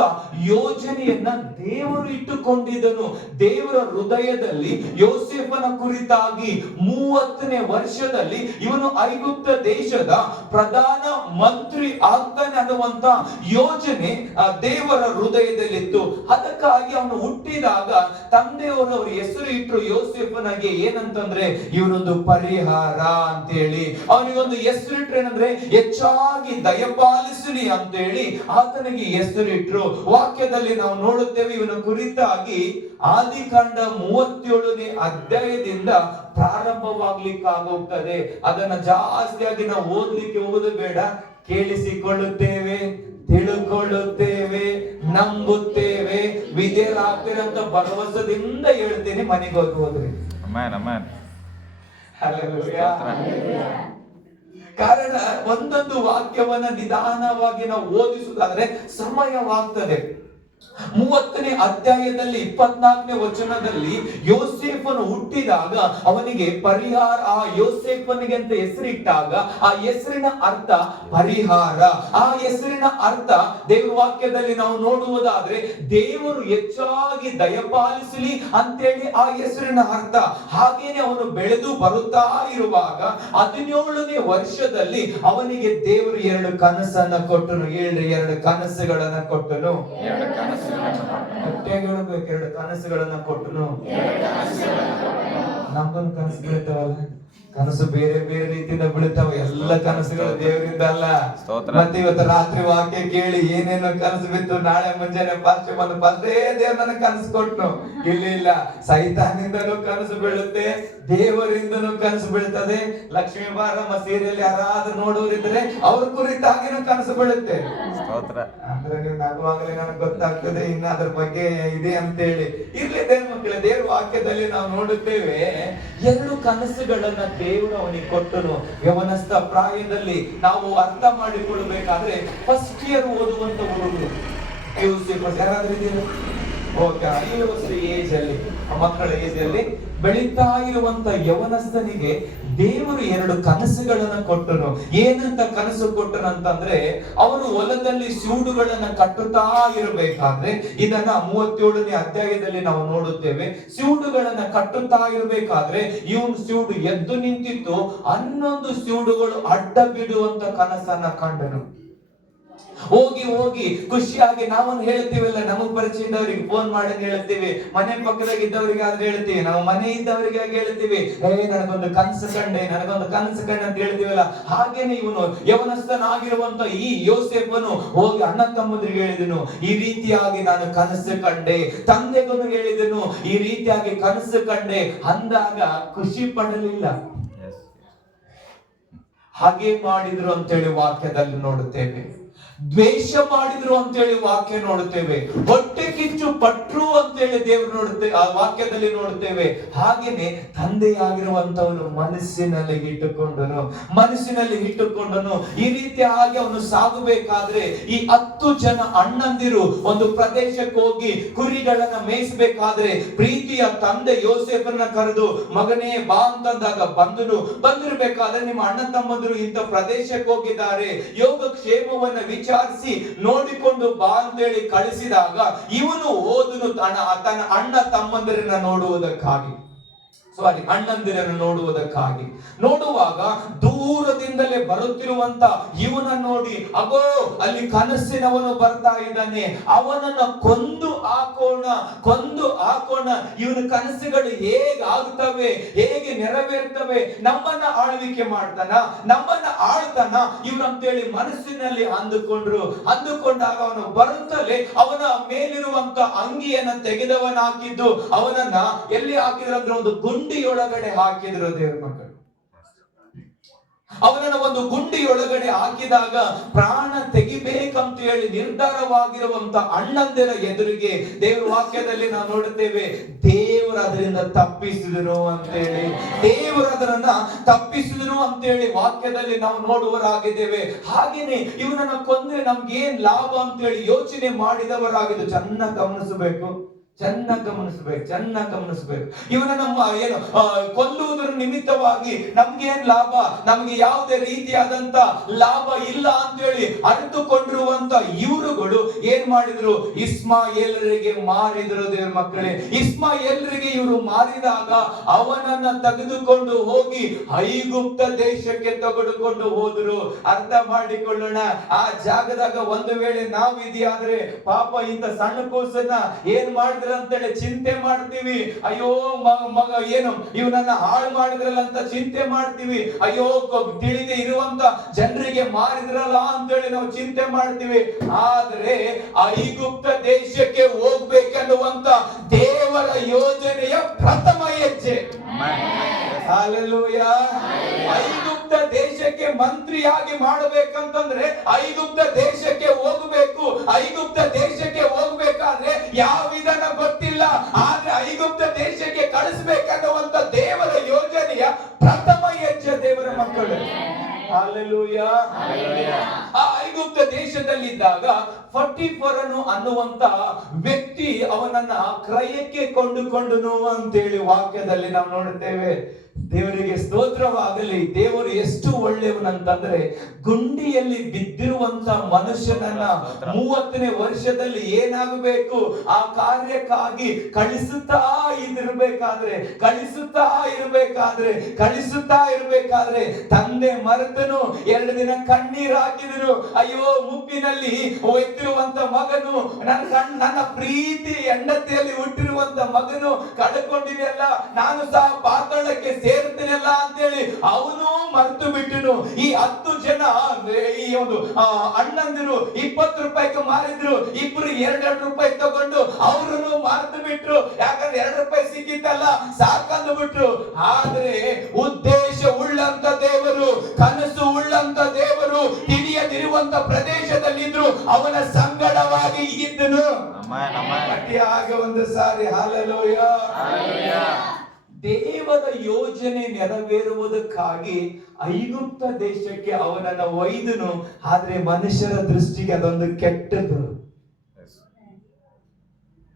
ಯೋಜನೆಯನ್ನ ದೇವರು ಇಟ್ಟುಕೊಂಡಿದ್ದನು. ದೇವರ ಹೃದಯದಲ್ಲಿ ಯೋಸೇಫನ ಕುರಿತಾಗಿ 30ನೇ ವರ್ಷದಲ್ಲಿ ಇವನು ಐಗುಪ್ತ ದೇಶದ ಪ್ರಧಾನ ಮಂತ್ರಿ ಆಗ್ತಾನೆ ಅನ್ನುವಂತ ಯೋಜನೆ ದೇವರ ಹೃದಯದಲ್ಲಿತ್ತು. ಅದಕ್ಕಾಗಿ ಅವನು ಹುಟ್ಟಿದಾಗ ತಂದೆಯವರು ಹೆಸರು ಇಟ್ಟರು ಯೋಸೇಫನಿಗೆ ಏನಂತಂದ್ರೆ ಇವನೊಂದು ಪರಿಹಾರ ಅಂತೇಳಿ. ಅವನಿಗೊಂದು ಹೆಸರಿಟ್ರು ಏನಂದ್ರೆ ಹೆಚ್ಚಾಗಿ ದಯಪಾಲಿಸಲಿ ಅಂತೇಳಿ ಆತನಿಗೆ ಹೆಸರಿಟ್ರು. ವಾಕ್ಯದಲ್ಲಿ ನಾವು ನೋಡುತ್ತೇವೆ ಇವನ ಕುರಿತಾಗಿ ಆದಿಕಾಂಡ 37ನೇ ಅಧ್ಯಾಯದಿಂದ ಪ್ರಾರಂಭವಾಗ್ಲಿಕ್ಕಾಗೋಗ್ತದೆ. ಅದನ್ನ ಜಾಸ್ತಿಯಾಗಿ ನಾವು ಓದ್ಲಿಕ್ಕೆ ಹೋಗೋದು ಬೇಡ, ಕೇಳಿಸಿಕೊಳ್ಳುತ್ತೇವೆ, ತಿಳ್ಕೊಳ್ಳುತ್ತೇವೆ, ನಂಬುತ್ತೇವೆ, ವಿಧೇಯರಾಗ್ತೀರಂತ ಭರವಸೆದಿಂದ ಹೇಳ್ತೀನಿ. ಮನೆಗೆ ಹೋದ್ರಿ ಕಾರಣ ಒಂದೊಂದು ವಾಕ್ಯವನ್ನ ನಿಧಾನವಾಗಿ ನಾವು ಓದಿಸುವುದಾದ್ರೆ ಸಮಯವಾಗ್ತದೆ. 30ನೇ ಅಧ್ಯಾಯದಲ್ಲಿ 24ನೇ ವಚನದಲ್ಲಿ ಯೋಸೇಫನು ಹುಟ್ಟಿದಾಗ ಅವನಿಗೆ ಪರಿಹಾರ, ಆ ಯೋಸೇಫನಿಗೆ ಅಂತ ಹೆಸರಿಟ್ಟಾಗ ಆ ಹೆಸರಿನ ಅರ್ಥ ಪರಿಹಾರ. ಆ ಹೆಸರಿನ ಅರ್ಥ ದೇವರ ವಾಕ್ಯದಲ್ಲಿ ನಾವು ನೋಡುವುದಾದ್ರೆ ದೇವರು ಹೆಚ್ಚಾಗಿ ದಯಪಾಲಿಸಲಿ ಅಂತೇಳಿ ಆ ಹೆಸರಿನ ಅರ್ಥ. ಹಾಗೇನೆ ಅವನು ಬೆಳೆದು ಬರುತ್ತಾ ಇರುವಾಗ 17ನೇ ವರ್ಷದಲ್ಲಿ ಅವನಿಗೆ ದೇವರು 2 ಕನಸನ್ನ ಕೊಟ್ಟನು. 2 ಕನಸುಗಳನ್ನ ಕೊಟ್ಟನು. 2 ಕನಸುಗಳನ್ನ ಕೊಟ್ಟನು. ನಮ್ಗೊಂದು ಕನಸು ಬೀಳ್ತಾವಲ್ಲ, ಕನಸು ಬೇರೆ ಬೇರೆ ರೀತಿಯಿಂದ ಬೀಳ್ತಾವ. ಎಲ್ಲ ಕನಸುಗಳು ದೇವರಿಂದ ಅಲ್ಲ. ಮತ್ತೆ ಇವತ್ತು ರಾತ್ರಿ ವಾಕ್ಯ ಕೇಳಿ ಏನೇನೋ ಕನಸು ಬಿತ್ತು, ನಾಳೆ ಮುಂಜಾನೆ ಫಸ್ಟ್ ದೇವ್ರ ನನಗೆ ಕನಸು ಕೊಟ್ನು. ಇಲ್ಲ, ಸೈತಾನಿಂದನೂ ಕನಸು ಬೀಳುತ್ತೆ, ದೇವರಿಂದನೂ ಕನಸು ಬೀಳ್ತದೆ. ಲಕ್ಷ್ಮೀ ಬಾರಮ್ಮ ಸೀರಿಯಲ್ ಯಾರಾದ್ರೂ ನೋಡುವರಿದ್ರೆ ಅವ್ರ ಕುರಿತಾಗಿನೂ ಕನಸು ಬೀಳುತ್ತೆ. ಅಂದ್ರೆ ನೀವು ನಗುವಾಗಲೇ ನನಗೆ ಗೊತ್ತಾಗ್ತದೆ ಇನ್ನ ಅದ್ರ ಬಗ್ಗೆ ಇದೆ ಅಂತೇಳಿ. ಇರ್ಲಿ ದೇವ್ರ ಮಕ್ಕಳೇ, ದೇವ್ರ ವಾಕ್ಯದಲ್ಲಿ ನಾವು ನೋಡುತ್ತೇವೆ 2 ಕನಸುಗಳನ್ನ ದೇವರು ಅವನಿಗೆ ಕೊಟ್ಟನು. ಯವನಸ್ಥ ಪ್ರಾಯದಲ್ಲಿ ನಾವು ಅರ್ಥ ಮಾಡಿಕೊಳ್ಳಬೇಕಾದ್ರೆ ಫಸ್ಟ್ ಇಯರ್ ಓದುವಂತ ಹುಡುಗರು ಯಾರಾದ್ರೂ ಇದೆಯಲ್ಲ, ಓಕೆ, 5 ವರ್ಷ ಏಜ್ ಅಲ್ಲಿ ಮಕ್ಕಳ ಏಜ್ ಅಲ್ಲಿ ಬೆಳೀತಾ ಇರುವಂತ ಯವನಸ್ಥನಿಗೆ ದೇವರು 2 ಕನಸುಗಳನ್ನ ಕೊಟ್ಟನು. ಏನಂತ ಕನಸು ಕೊಟ್ಟನಂತಂದ್ರೆ ಅವನು ಹೊಲದಲ್ಲಿ ಸೂಡುಗಳನ್ನ ಕಟ್ಟುತ್ತಾ ಇರಬೇಕಾದ್ರೆ, ಇದನ್ನ 37ನೇ ಅಧ್ಯಾಯದಲ್ಲಿ ನಾವು ನೋಡುತ್ತೇವೆ. ಸೂಡುಗಳನ್ನ ಕಟ್ಟುತ್ತಾ ಇರಬೇಕಾದ್ರೆ ಇವನು ಸೂಡು ಎದ್ದು ನಿಂತಿತ್ತು, 11 ಸೂಡುಗಳು ಅಡ್ಡ ಬಿಡುವಂತ ಕನಸನ್ನ ಕಂಡನು. ಹೋಗಿ ಖುಷಿಯಾಗಿ ನಾವೊಂದು ಹೇಳ್ತೀವಲ್ಲ, ನಮಗ್ ಪರಿಚಯದವರಿಗೆ ಫೋನ್ ಮಾಡಿ ಹೇಳ್ತೀವಿ, ಮನೆ ಪಕ್ಕದಾಗ ಇದ್ದವರಿಗೆ ಆದ್ರೆ ಹೇಳ್ತೀವಿ, ನಾವು ಮನೆ ಇದ್ದವರಿಗೆ ಹೇಳ್ತೀವಿ, ನನಗೊಂದು ಕನಸು ಕಂಡೆ ಅಂತ ಹೇಳ್ತೀವಲ್ಲ. ಹಾಗೇನೆ ಇವನು ಯವನಸ್ಥನಾಗಿರುವಂತ ಈ ಯೋಸೇಫನು ಹೋಗಿ ಅಣ್ಣ ತಮ್ಮಂದ್ರಿಗೆ ಹೇಳಿದನು, ಈ ರೀತಿಯಾಗಿ ನಾನು ಕನಸು ಕಂಡೆ. ತಂದೆಗೂ ಹೇಳಿದನು, ಈ ರೀತಿಯಾಗಿ ಕನಸು ಕಂಡೆ ಅಂದಾಗ ಖುಷಿ ಪಡಲಿಲ್ಲ. ಹಾಗೆ ಮಾಡಿದ್ರು ಅಂತೇಳಿ ವಾಕ್ಯದಲ್ಲಿ ನೋಡುತ್ತೇವೆ. ದ್ವೇಷ ಮಾಡಿದ್ರು ಅಂತೇಳಿ ವಾಕ್ಯ ನೋಡುತ್ತೇವೆ. ಹೊಟ್ಟೆ ಕಿಚ್ಚು ಪಟ್ರು ಅಂತೇಳಿ ದೇವರು ನೋಡುತ್ತೇವೆ, ಆ ವಾಕ್ಯದಲ್ಲಿ ನೋಡುತ್ತೇವೆ. ಹಾಗೇನೆ ತಂದೆಯಾಗಿರುವಂತವನು ಮನಸ್ಸಿನಲ್ಲಿ ಇಟ್ಟುಕೊಂಡನು. ಈ ರೀತಿ ಹಾಗೆ ಅವನು ಸಾಗಬೇಕಾದ್ರೆ ಈ 10 ಜನ ಅಣ್ಣಂದಿರು ಒಂದು ಪ್ರದೇಶಕ್ಕೆ ಹೋಗಿ ಕುರಿಗಳನ್ನ ಮೇಯಿಸಬೇಕಾದ್ರೆ ಪ್ರೀತಿಯ ತಂದೆ ಯೋಸೇಫನ್ನ ಕರೆದು, ಮಗನೇ ಬಾ ಅಂತಂದಾಗ ಬಂದಿರ್ಬೇಕಾದ್ರೆ ನಿಮ್ಮ ಅಣ್ಣ ತಮ್ಮಂದಿರು ಇಂಥ ಪ್ರದೇಶಕ್ಕೆ ಹೋಗಿದ್ದಾರೆ, ಯೋಗಕ್ಷೇಮವನ್ನ ವಿಚಾರಿಸಿ ನೋಡಿಕೊಂಡು ಬಾ ಅಂತೇಳಿ ಕಳಿಸಿದಾಗ ಇವನು ಹೋದನು ತನ್ನ ಅಣ್ಣ ತಮ್ಮಂದಿರನ್ನ ನೋಡುವುದಕ್ಕಾಗಿ. ನೋಡುವಾಗ ದೂರದಿಂದಲೇ ಬರುತ್ತಿರುವಂತ ಇವನ ನೋಡಿ, ಅಗೋ ಅಲ್ಲಿ ಕನಸಿನವನು ಬರ್ತಾ ಇದ್ದಾನೆ, ಅವನನ್ನ ಕೊಂದು ಹಾಕೋಣ, ಇವನ ಕನಸುಗಳು ಹೇಗಾಗುತ್ತವೆ, ಹೇಗೆ ನೆರವೇರ್ತವೆ, ನಮ್ಮನ್ನ ಆಳ್ವಿಕೆ ಮಾಡ್ತಾನ, ನಮ್ಮನ್ನ ಆಳ್ತಾನ ಇವನಂತೇಳಿ ಮನಸ್ಸಿನಲ್ಲಿ ಅಂದುಕೊಂಡಾಗ ಅವನು ಬರುತ್ತಲೇ ಅವನ ಮೇಲಿರುವಂತ ಅಂಗಿಯನ್ನ ತೆಗೆದವನಾಕಿದ್ದು ಅವನನ್ನ ಎಲ್ಲಿ ಹಾಕಿದ್ರು ಅಂದ್ರೆ ಒಂದು ಗುಂಡಿಯೊಳಗಡೆ ಹಾಕಿದ್ರು ದೇವ್ರ ಮಕ್ಕಳು. ಅವನನ್ನ ಒಂದು ಗುಂಡಿಯೊಳಗಡೆ ಹಾಕಿದಾಗ ಪ್ರಾಣ ತೆಗಿಬೇಕಂತ ಹೇಳಿ ನಿರ್ಧಾರವಾಗಿರುವಂತ ಅಣ್ಣಂದಿರ ಎದುರಿಗೆ ದೇವರ ವಾಕ್ಯದಲ್ಲಿ ನಾವು ನೋಡುತ್ತೇವೆ, ದೇವರು ಅದರಿಂದ ತಪ್ಪಿಸಿದನು ಅಂತೇಳಿ, ದೇವರು ಅದರನ್ನ ತಪ್ಪಿಸಿದನು ಅಂತೇಳಿ ವಾಕ್ಯದಲ್ಲಿ ನಾವು ನೋಡುವರಾಗಿದ್ದೇವೆ. ಹಾಗೇನೆ ಇವನನ್ನ ಕೊಂದ್ರೆ ನಮ್ಗೆ ಏನ್ ಲಾಭ ಅಂತೇಳಿ ಯೋಚನೆ ಮಾಡಿದವರಾಗಿದ್ದು. ಚೆನ್ನಾಗಿ ಗಮನಿಸಬೇಕು, ಚೆನ್ನಾಗಿ ಗಮನಿಸಬೇಕು. ಇವನ ನಮ್ಮ ಏನು ಕೊಲ್ಲುವುದರ ನಿಮಿತ್ತವಾಗಿ ನಮ್ಗೇನ್ ಲಾಭ, ನಮ್ಗೆ ಯಾವುದೇ ರೀತಿಯಾದಂತ ಲಾಭ ಇಲ್ಲ ಅಂತೇಳಿ ಅರಿತುಕೊಂಡಿರುವಂತ ಇವರುಗಳು ಏನ್ ಮಾಡಿದ್ರು, ಇಸ್ಮಾಯೇಲರಿಗೆ ಮಾರಿದ್ರು. ದೇವ್ರ ಮಕ್ಕಳೇ, ಇಸ್ಮಾಯೇಲರಿಗೆ ಇವರು ಮಾರಿದಾಗ ಅವನನ್ನ ತೆಗೆದುಕೊಂಡು ಹೋಗಿ ಐಗುಪ್ತ ದೇಶಕ್ಕೆ ತೆಗೆದುಕೊಂಡು ಹೋದ್ರು. ಅರ್ಥ ಮಾಡಿಕೊಳ್ಳೋಣ, ಆ ಜಾಗದಾಗ ಒಂದು ವೇಳೆ ನಾವು ಇದೆಯಾದ್ರೆ ಪಾಪ ಇಂತ ಸಣ್ಣ ಕೂಸನ್ನ ಏನ್ ಮಾಡಿದ್ರು ಅಂತೇಳಿ ಚಿಂತೆ ಮಾಡ್ತೀವಿ. ಅಯ್ಯೋ ಮಗ ಏನು ಇವನನ್ನ ಹಾಳು ಮಾಡಿದ್ರಲ್ಲ ಅಂತ ಚಿಂತೆ ಮಾಡ್ತೀವಿ. ಅಯ್ಯೋ ತಿಳಿದೇ ಇರುವಂತ ಜನರಿಗೆ ಮಾರಿದ್ರಲ್ಲ ಅಂತೇಳಿ ನಾವು ಚಿಂತೆ ಮಾಡ್ತೀವಿ. ಆದ್ರೆ ಐಗುಪ್ತ ದೇಶಕ್ಕೆ ಹೋಗ್ಬೇಕನ್ನುವಂತ ದೇವರ ಯೋಜನೆಯ ಪ್ರಥಮ ಹೆಜ್ಜೆ. ಹಲ್ಲೆಲೂಯಾ. ಐಗುಪ್ತ ದೇಶಕ್ಕೆ ಮಂತ್ರಿಯಾಗಿ ಮಾಡಬೇಕಂತಂದ್ರೆ ಐಗುಪ್ತ ದೇಶಕ್ಕೆ ಹೋಗಬೇಕು. ಐಗುಪ್ತ ದೇಶಕ್ಕೆ ಹೋಗ್ಬೇಕಾದ್ರೆ ಯಾವ ವಿಧಾನ ಗೊತ್ತಿಲ್ಲ, ಆದ್ರೆ ಐಗುಪ್ತ ದೇಶಕ್ಕೆ ಕಳಿಸ್ಬೇಕನ್ನುವಂತ ದೇವರ ಯೋಜನೆಯ ಪ್ರಥಮ ಹೆಜ್ಜೆ ದೇವರ ಮಕ್ಕಳು. ಹಲ್ಲೆಲೂಯಾ. ಆ ಐಗುಪ್ತ ದೇಶದಲ್ಲಿದ್ದಾಗ ಫಟಿಫರನು ಅನ್ನುವಂತ ವ್ಯಕ್ತಿ ಅವನನ್ನ ಕ್ರಯಕ್ಕೆ ಕೊಂಡುಕೊಂಡನು ಅಂತೇಳಿ ವಾಕ್ಯದಲ್ಲಿ ನಾವು ನೋಡುತ್ತೇವೆ. ದೇವರಿಗೆ ಸ್ತೋತ್ರವಾಗಲಿ. ದೇವರು ಎಷ್ಟು ಒಳ್ಳೆಯವನಂತಂದ್ರೆ ಗುಂಡಿಯಲ್ಲಿ ಬಿದ್ದಿರುವಂತ ಮನುಷ್ಯನನ್ನ 30ನೇ ವರ್ಷದಲ್ಲಿ ಏನಾಗಬೇಕು ಆ ಕಾರ್ಯಕ್ಕಾಗಿ ಕಳಿಸುತ್ತಾ ಇರಬೇಕಾದ್ರೆ ತಂದೆ ಮರೆತನು. 2 ದಿನ ಕಣ್ಣೀರ್ ಹಾಕಿದ್ರು. ಅಯ್ಯೋ, ಮುಪ್ಪಿನಲ್ಲಿ ಎತ್ತಿರುವಂತ ಮಗನು, ನನ್ನ ಪ್ರೀತಿ ಹೆಂಡತಿಯಲ್ಲಿ ಹುಟ್ಟಿರುವಂತ ಮಗನು ಕಳ್ಕೊಂಡಿದೆಯಲ್ಲ, ನಾನು ಸಹ ಪಾತಾಳಕ್ಕೆ ಸೇರುತ್ತೇನಲ್ಲ ಅಂತೇಳಿ ಅವನು ಮರೆತು ಬಿಟ್ಟನು. ಈ 10 ಜನ ಈ ಒಂದು ಅಣ್ಣಂದಿರು 20 ರೂಪಾಯಿಗೆ ಮಾರಿದ್ರು. ಇಬ್ರು 2 ರೂಪಾಯಿ ತಗೊಂಡು ಅವರನ್ನು ಮರೆತು ಬಿಟ್ರು. ಯಾಕಂದ್ರೆ 2 ರೂಪಾಯಿ ಸಿಕ್ಕಿತ್ತಲ್ಲ ಸಾಕಂದು ಬಿಟ್ರು. ಆದ್ರೆ ಉದ್ದೇಶ ಉಳ್ಳಂತ ದೇವರು, ಕನಸು ಉಳ್ಳಂತ ದೇವರು ತಿಳಿಯದಿರುವಂತ ಪ್ರದೇಶದಲ್ಲಿದ್ರು. ಅವನ ಸಂಗಡವಾಗಿ ಇದ್ದನು. ಗಟ್ಟಿಯಾಗಿ ಒಂದು ಸಾರಿ ಹಲ್ಲೆಲೂಯಾ. ದೇವರ ಯೋಜನೆ ನೆರವೇರುವುದಕ್ಕಾಗಿ ಐಗುಪ್ತ ದೇಶಕ್ಕೆ ಅವನನ್ನ ಒಯ್ದನು. ಆದ್ರೆ ಮನುಷ್ಯರ ದೃಷ್ಟಿಗೆ ಅದೊಂದು ಕೆಟ್ಟದ್ದು.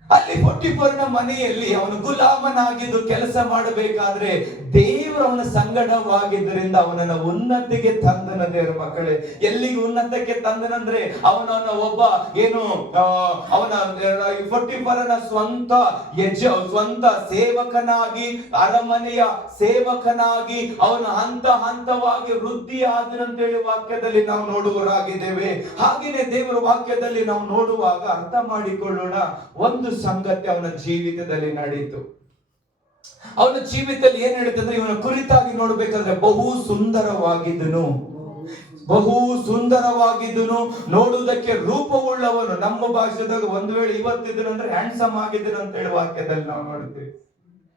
ಅಲ್ಲಿ ಪೊಟಿಫರನ ಮನೆಯಲ್ಲಿ ಅವನು ಗುಲಾಮನಾಗಿದ್ದು ಕೆಲಸ ಮಾಡಬೇಕಾದ್ರೆ ದೇವರು ಅವನ ಸಂಗಡವಾಗಿದ್ದರಿಂದ ಅವನನ್ನ ಉನ್ನತಿಗೆ ತಂದನ. ದೇವರ ಮಕ್ಕಳೇ, ಎಲ್ಲಿಗೆ ಉನ್ನತಕ್ಕೆ ತಂದನಂದ್ರೆ ಅವನನ್ನ ಒಬ್ಬ ಏನು ಅವನ ಪೊಟಿಫರನ ಸ್ವಂತ ಸೇವಕನಾಗಿ, ಅರಮನೆಯ ಸೇವಕನಾಗಿ ಅವನ ಹಂತವಾಗಿ ವೃದ್ಧಿ ಆದನಂತೇಳಿ ವಾಕ್ಯದಲ್ಲಿ ನಾವು ನೋಡುವರಾಗಿದ್ದೇವೆ. ಹಾಗೇನೆ ದೇವರ ವಾಕ್ಯದಲ್ಲಿ ನಾವು ನೋಡುವಾಗ ಅರ್ಥ ಮಾಡಿಕೊಳ್ಳೋಣ, ಒಂದು ಸಂಗತಿ ಅವನ ಜೀವಿತದಲ್ಲಿ ನಡೆಯಿತು. ಅವನ ಜೀವಿತದಲ್ಲಿ ಏನ್ ನಡೀತಂದ್ರೆ ಇವನ ಕುರಿತಾಗಿ ನೋಡ್ಬೇಕಾದ್ರೆ ಬಹು ಸುಂದರವಾಗಿದ್ದನು, ನೋಡುವುದಕ್ಕೆ ರೂಪವುಳ್ಳವನು. ನಮ್ಮ ಭಾಷೆದಾಗ ಒಂದು ವೇಳೆ ಇವತ್ತಿದ್ದನು ಅಂದ್ರೆ ಹ್ಯಾಂಡ್ಸಮ್ ಆಗಿದ್ದನು ಅಂತ ಹೇಳುವ ವಾಕ್ಯದಲ್ಲಿ ನಾವು ನೋಡ್ತೀವಿ.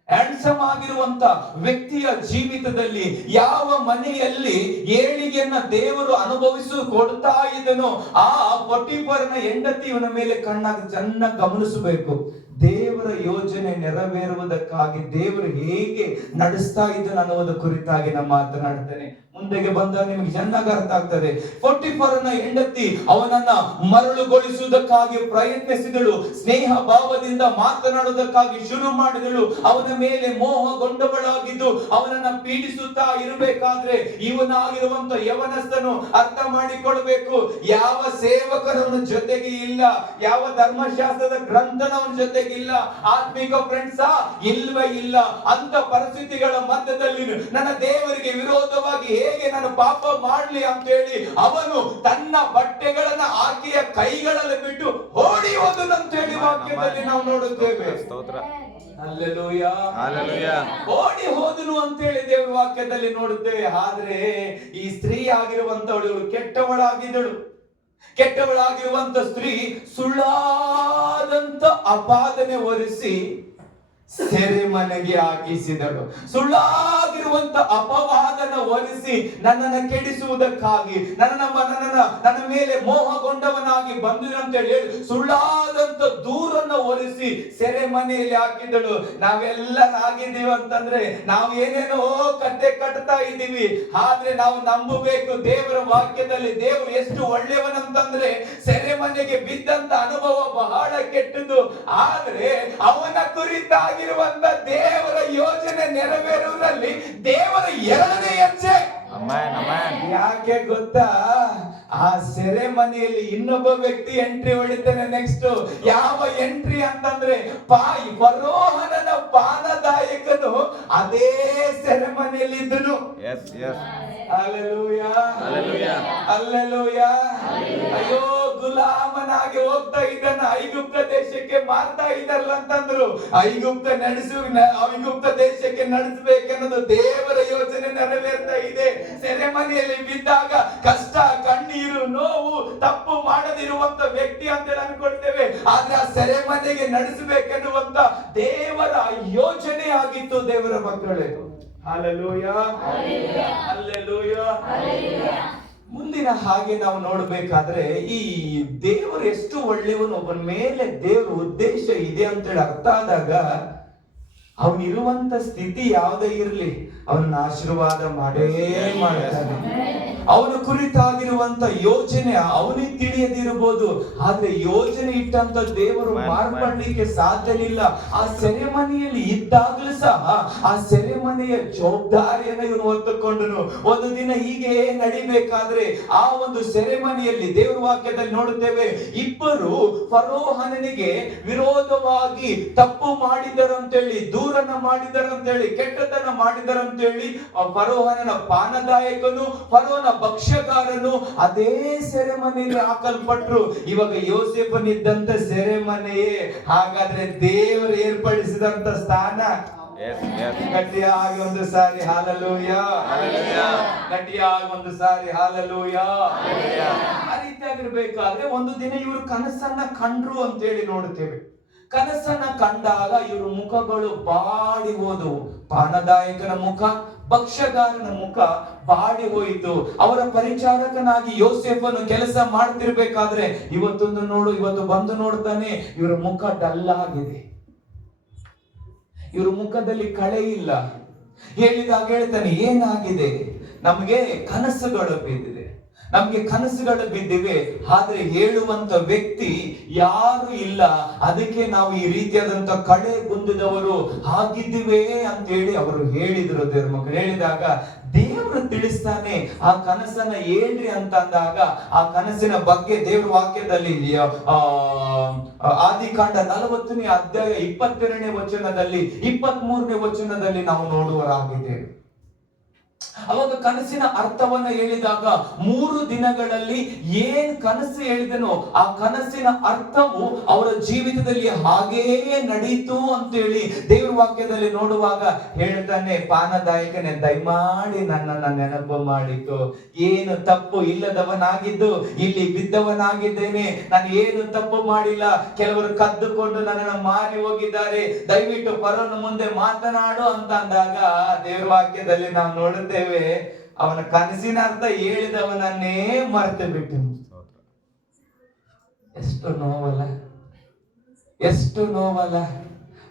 ಹ್ಯಾಂಡ್ಸಮ್ ಆಗಿರುವಂತ ವ್ಯಕ್ತಿಯ ಜೀವಿತದಲ್ಲಿ ಯಾವ ಮನೆಯಲ್ಲಿ ಏಳಿಗೆಯನ್ನ ದೇವರು ಕೊಡ್ತಾ ಇದ್ದನೋ ಆ ಪೊಟಿಫರನ ಹೆಂಡತಿ ಇವನ ಮೇಲೆ ಕಣ್ಣಾಗಿ ಚೆನ್ನಾಗಿ ಗಮನಿಸಬೇಕು. ದೇವರ ಯೋಜನೆ ನೆರವೇರುವುದಕ್ಕಾಗಿ ದೇವರು ಹೇಗೆ ನಡೆಸ್ತಾ ಇದ್ದನು ಅನ್ನೋದ ಕುರಿತಾಗಿ ನಾನು ಮಾತನಾಡ್ತೇನೆ. ಮುಂದೆಗೆ ಬಂದಾಗ ನಿಮಗೆ ಚೆನ್ನಾಗಿ ಅರ್ಥ ಆಗ್ತದೆ. ಪೊಟಿಫರನ ಹೆಂಡತಿ ಅವನನ್ನ ಮರಳುಗೊಳಿಸುವುದಕ್ಕಾಗಿ ಪ್ರಯತ್ನಿಸಿದಳು. ಸ್ನೇಹ ಭಾವದಿಂದ ಮಾತನಾಡುವುದಕ್ಕಾಗಿ ಶುರು ಮಾಡಿದಳು. ಅವನ ಮೇಲೆ ಮೋಹಗೊಂಡವಳಾಗಿದ್ದು ಅವನನ್ನ ಪೀಡಿಸುತ್ತಾ ಇರಬೇಕಾದ್ರೆ ಇವನಾಗಿರುವಂತ ಯವನಸ್ಥನು ಅರ್ಥ ಮಾಡಿಕೊಳ್ಬೇಕು, ಯಾವ ಸೇವಕನವನ ಜೊತೆಗೆ ಇಲ್ಲ, ಯಾವ ಧರ್ಮಶಾಸ್ತ್ರದ ಗ್ರಂಥನವನ ಜೊತೆಗೆ ಇಲ್ಲ, ಆತ್ಮಿಕ ಫ್ರೆಂಡ್ಸ್ ಇಲ್ವೇ ಇಲ್ಲ. ಅಂತ ಪರಿಸ್ಥಿತಿಗಳ ಮಧ್ಯದಲ್ಲಿ ನನ್ನ ದೇವರಿಗೆ ವಿರೋಧವಾಗಿ ಹೇಗೆ ನಾನು ಪಾಪ ಮಾಡ್ಲಿ ಅಂತ ಹೇಳಿ ಅವನು ತನ್ನ ಬಟ್ಟೆಗಳನ್ನ ಆಕೆಯ ಕೈಗಳಲ್ಲಿ ಬಿಟ್ಟು ಓಡಿ ಹೋದನಂತ ಹೇಳಿ ವಾಕ್ಯದಲ್ಲಿ ನಾವು ನೋಡುತ್ತೇವೆ. ಹಲ್ಲೆಲೂಯಾ. ಓಡಿ ಹೋದನು ಅಂತ ಹೇಳಿ ದೇವರ ವಾಕ್ಯದಲ್ಲಿ ನೋಡುತ್ತೇವೆ. ಆದ್ರೆ ಈ ಸ್ತ್ರೀ ಆಗಿರುವಂತವಳು ಕೆಟ್ಟವಳಾಗಿರುವಂತ ಸ್ತ್ರೀ ಸುಳ್ಳಾದಂತ ಅಪಾದನೆ ಹೊರಿಸಿ ಸೆರೆಮನೆಗೆ ಹಾಕಿಸಿದಳು. ಸುಳ್ಳಾಗಿರುವಂತ ಅಪವಾದನ ಹೊರಿಸಿ ನನ್ನನ್ನು ಕೆಡಿಸುವುದಕ್ಕಾಗಿ ನನ್ನ ಮೇಲೆ ಮೋಹಗೊಂಡವನಾಗಿ ಬಂದಿರು ಅಂತ ಹೇಳಿ ಸುಳ್ಳಾದಂತ ದೂರನ್ನ ಹೊರಿಸಿ ಸೆರೆಮನೆಯಲ್ಲಿ ಹಾಕಿದಳು. ನಾವೆಲ್ಲರಾಗಿದ್ದೀವಿ ಅಂತಂದ್ರೆ ನಾವು ಏನೇನೋ ಕತೆ ಕಟ್ತಾ ಇದ್ದೀವಿ. ಆದ್ರೆ ನಾವು ನಂಬಬೇಕು, ದೇವರ ವಾಕ್ಯದಲ್ಲಿ ದೇವರು ಎಷ್ಟು ಒಳ್ಳೆಯವನಂತಂದ್ರೆ ಸೆರೆಮನೆಗೆ ಬಿದ್ದಂತ ಅನುಭವ ಬಹಳ ಕೆಟ್ಟದ್ದು. ಆದ್ರೆ ಅವನ ಕುರಿತಾಗಿರುವಂತ ದೇವರ ಯೋಜನೆ ನೆರವೇರುವುದರಲ್ಲಿ ದೇವರ ಎರಡನೇ ಹೆಜ್ಜೆ. ಯಾಕೆ ಗೊತ್ತಾ? ಆ ಸೆರೆಮನೆಯಲ್ಲಿ ಇನ್ನೊಬ್ಬ ವ್ಯಕ್ತಿ ಎಂಟ್ರಿ ಹೊಡಿತಾನೆ. ನೆಕ್ಸ್ಟ್ ಯಾವ ಎಂಟ್ರಿ ಅಂತಂದ್ರೆ ಫರೋಹನನ ಪಾನದಾಯಕನು ಅದೇ ಸೆರೆಮನೆಯಲ್ಲಿ ಇದ್ದನು. Hallelujah, hallelujah. ಅಯ್ಯೋ, ಗುಲಾಮನಾಗಿ ಹೋಗ್ತಾ ಇದ್ದಾನ, ಐಗುಪ್ತ ದೇಶಕ್ಕೆ ಮಾರ್ತಾ ಇದ್ದಾರಲ್ಲ ಅಂತಂದ್ರು. ಐಗುಪ್ತ ದೇಶಕ್ಕೆ ನಡೆಸಬೇಕೆನ್ನೋದು ದೇವರ ಯೋಜನೆ ನೆರವೇರ್ತಾ ಇದೆ. ಸೆರೆಮನೆಯಲ್ಲಿ ಬಿದ್ದಾಗ ಕಷ್ಟ, ಕಣ್ಣೀರು, ನೋವು, ತಪ್ಪು ಮಾಡದಿರುವಂತ ವ್ಯಕ್ತಿ ಅಂತ ಅನ್ಕೊಳ್ತೇವೆ. ಆದ್ರೆ ಆ ಸೆರೆಮನೆಗೆ ನಡೆಸಬೇಕೆನ್ನುವಂತ ದೇವರ ಯೋಜನೆ ಆಗಿತ್ತು ದೇವರ ಮಕ್ಕಳೇ. Hallelujah, hallelujah. ಮುಂದಿನ ಹಾಗೆ ನಾವು ನೋಡ್ಬೇಕಾದ್ರೆ ಈ ದೇವರು ಎಷ್ಟು ಒಳ್ಳೆಯವನು, ಒಬ್ಬನ ಮೇಲೆ ದೇವರ ಉದ್ದೇಶ ಇದೆ ಅಂತೇಳಿ ಅರ್ಥ ಆದಾಗ ಅವನಿರುವಂತ ಸ್ಥಿತಿ ಯಾವುದೇ ಇರ್ಲಿ ಅವನ ಆಶೀರ್ವಾದ ಮಾಡೇ ಮಾಡ್ತಾನೆ. ಅವನ ಕುರಿತಾಗಿರುವಂತ ಯೋಜನೆ ಅವನಿಗೆ ತಿಳಿಯದಿರಬಹುದು, ಆದ್ರೆ ಯೋಜನೆ ಇಟ್ಟಂತ ದೇವರು ಮಾರ್ಪಡ್ಲಿಕ್ಕೆ ಸಾಧ್ಯವಿಲ್ಲ. ಆ ಸೆರೆಮನೆಯಲ್ಲಿ ಇದ್ದಾಗಲೂ ಸಹ ಆ ಸೆರೆಮನೆಯ ಜವಾಬ್ದಾರಿಯನ್ನು ಇವನು ಹೊತ್ತುಕೊಂಡನು. ಒಂದು ದಿನ ಹೀಗೆ ನಡಿಬೇಕಾದ್ರೆ ಆ ಒಂದು ಸೆರೆಮನೆಯಲ್ಲಿ ದೇವರ ವಾಕ್ಯದಲ್ಲಿ ನೋಡುತ್ತೇವೆ, ಇಬ್ಬರು ಫರೋಹನನಿಗೆ ವಿರೋಧವಾಗಿ ತಪ್ಪು ಮಾಡಿದರಂತೇಳಿ, ದೂರನ್ನ ಮಾಡಿದರಂತೇಳಿ, ಕೆಟ್ಟತನ ಮಾಡಿದರಂತೇಳಿ ಫರೋಹನನ ಪಾನದಾಯಕನು, ಫರೋಹನ ಭಕ್ಷ್ಯಗಾರನು ಅದೇ ಸೆರೆಮನೆಯಲ್ಲಿ ಹಾಕಲ್ಪಟ್ರು. ಇವಾಗ ಯೋಸೇಫನಿದ್ದಂತ ಸೆರೆಮನೆಯೇ ಹಾಗಾದ್ರೆ ದೇವರು ಏರ್ಪಡಿಸಿದಂತ ಸ್ಥಾನ. ಗಟ್ಟಿಯಾಗಿ ಒಂದು ಸಾರಿ ಹಲ್ಲೆಲೂಯಾ, ಗಟ್ಟಿಯಾಗಿ ಒಂದು ಸಾರಿ ಹಲ್ಲೆಲೂಯಾ. ಆ ರೀತಿಯಾಗಿರ್ಬೇಕಾದ್ರೆ ಒಂದು ದಿನ ಇವರು ಕನಸನ್ನ ಕಂಡ್ರು ಅಂತೇಳಿ ನೋಡುತ್ತೇವೆ. ಕನಸನ್ನ ಕಂಡಾಗ ಇವರು ಮುಖಗಳು ಬಾಡಿ ಹೋದವು. ಪಾನದಾಯಕನ ಮುಖ, ಭಕ್ಷ್ಯಗಾರನ ಮುಖ ಬಾಡಿ ಹೋಯಿತು. ಅವರ ಪರಿಚಾರಕನಾಗಿ ಯೋಸೇಫನು ಕೆಲಸ ಮಾಡ್ತಿರ್ಬೇಕಾದ್ರೆ ಇವತ್ತು ಬಂದು ನೋಡ್ತಾನೆ, ಇವರ ಮುಖ ಡಲ್ ಆಗಿದೆ, ಇವ್ರ ಮುಖದಲ್ಲಿ ಕಳೆ ಇಲ್ಲ. ಹೇಳಿದಾಗ ಹೇಳ್ತಾನೆ, ಏನಾಗಿದೆ? ನಮಗೆ ಕನಸುಗಳು ಬಿದ್ದಿವೆ, ಆದ್ರೆ ಹೇಳುವಂತ ವ್ಯಕ್ತಿ ಯಾರು ಇಲ್ಲ. ಅದಕ್ಕೆ ನಾವು ಈ ರೀತಿಯಾದಂತ ಕಳೆ ಗುಂದಿದವರು ಆಗಿದ್ದೀವಿ ಅಂತ ಹೇಳಿ ಅವರು ಹೇಳಿದ್ರು. ದೇವ್ರ ಮಕ್ಕಳು ಹೇಳಿದಾಗ ದೇವರು ತಿಳಿಸ್ತಾನೆ, ಆ ಕನಸನ್ನ ಹೇಳ್ರಿ ಅಂತ ಅಂದಾಗ ಆ ಕನಸಿನ ಬಗ್ಗೆ ದೇವ್ರ ವಾಕ್ಯದಲ್ಲಿ ಆದಿಕಾಂಡ 40ನೇ ಅಧ್ಯಾಯ 22ನೇ ವಚನದಲ್ಲಿ 23ನೇ ವಚನದಲ್ಲಿ ನಾವು ನೋಡುವರಾಗಿದ್ದೇವೆ. ಅವಾಗ ಕನಸಿನ ಅರ್ಥವನ್ನ ಹೇಳಿದಾಗ 3 ದಿನಗಳಲ್ಲಿ ಏನ್ ಕನಸು ಹೇಳಿದನೋ ಆ ಕನಸಿನ ಅರ್ಥವು ಅವರ ಜೀವಿತದಲ್ಲಿ ಹಾಗೇ ನಡೀತು ಅಂತೇಳಿ ದೇವ್ರ ವಾಕ್ಯದಲ್ಲಿ ನೋಡುವಾಗ ಹೇಳ್ತಾನೆ, ಪಾನದಾಯಕನೇ ದಯಮಾಡಿ ನನ್ನನ್ನ ನೆನಪು ಮಾಡಿಕೊ. ಏನು ತಪ್ಪು ಇಲ್ಲದವನಾಗಿದ್ದು ಇಲ್ಲಿ ಬಿದ್ದವನಾಗಿದ್ದೇನೆ, ನಾನು ಏನು ತಪ್ಪು ಮಾಡಿಲ್ಲ. ಕೆಲವರು ಕದ್ದುಕೊಂಡು ನನ್ನನ್ನು ಮಾರಿ ಹೋಗಿದ್ದಾರೆ, ದಯವಿಟ್ಟು ಫರೋಹನ ಮುಂದೆ ಮಾತನಾಡು ಅಂತ ಅಂದಾಗ ದೇವ್ರ ವಾಕ್ಯದಲ್ಲಿ ನಾವು ನೋಡುತ್ತೇವೆ, ಅವನ ಕನಸಿನ ಅರ್ಥ ಹೇಳಿದವನನ್ನೇ ಮರೆತು ಬಿಟ್ಟನು. ಎಷ್ಟು ನೋವಲ್ಲ.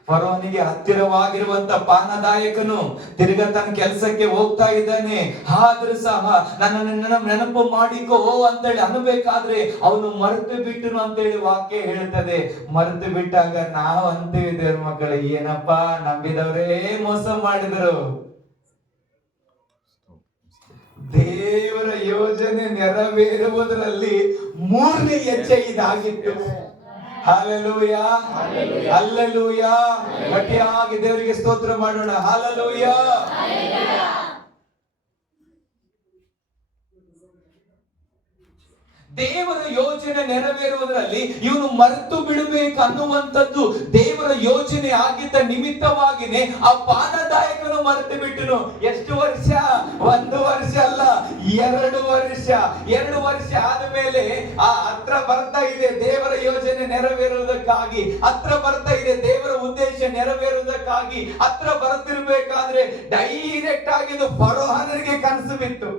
ಫರೋಹನಿಗೆ ಹತ್ತಿರವಾಗಿರುವಂತ ಪಾನದಾಯಕನು ತಿರ್ಗಾ ತನ್ನ ಕೆಲಸಕ್ಕೆ ಹೋಗ್ತಾ ಇದ್ದಾನೆ. ಆದ್ರೂ ಸಹ ನನ್ನ ನೆನಪು ಮಾಡಿಕೋ ಅಂತೇಳಿ ಅನ್ಬೇಕಾದ್ರೆ ಅವನು ಮರೆತು ಬಿಟ್ಟನು ಅಂತೇಳಿ ವಾಕ್ಯ ಹೇಳ್ತದೆ. ಮರೆತು ಬಿಟ್ಟಾಗ ನಾವು ಅಂತೀವಿ, ದೇವ್ರ ಮಕ್ಕಳೇ, ಏನಪ್ಪಾ ನಂಬಿದವರೇ ಮೋಸ ಮಾಡಿದರು. ದೇವರ ಯೋಜನೆ ನೆರವೇರುವುದರಲ್ಲಿ 3ನೇ ಹೆಜ್ಜೆ ಇದಾಗಿತ್ತು. Hallelujah, hallelujah. ಗಟ್ಟಿಯಾಗಿ ದೇವರಿಗೆ ಸ್ತೋತ್ರ ಮಾಡೋಣ. ಹಲ್ಲೆಲೂಯಾ. ದೇವರ ಯೋಜನೆ ನೆರವೇರುವುದರಲ್ಲಿ ಇವನು ಮರೆತು ಬಿಡಬೇಕು ಅನ್ನುವಂಥದ್ದು ದೇವರ ಯೋಜನೆ ಆಗಿದ್ದ ನಿಮಿತ್ತವಾಗಿನೇ ಆ ಪಾನದಾಯಕನು ಮರೆತು ಬಿಟ್ಟನು. ಎಷ್ಟು ವರ್ಷ? 1 ವರ್ಷ ಅಲ್ಲ, 2 ವರ್ಷ. 2 ವರ್ಷ ಆದ್ಮೇಲೆ ಹತ್ರ ಬರ್ತಾ ಇದೆ ದೇವರ ಯೋಜನೆ ನೆರವೇರುವುದಕ್ಕಾಗಿ, ಹತ್ರ ಬರ್ತಾ ಇದೆ ದೇವರ ಉದ್ದೇಶ ನೆರವೇರುವುದಕ್ಕಾಗಿ. ಹತ್ರ ಬರ್ತಿರ್ಬೇಕಾದ್ರೆ ಡೈರೆಕ್ಟ್ ಆಗಿದ್ದು ಫರೋಹನಿಗೆ ಕನಸು ಬಿತ್ತು.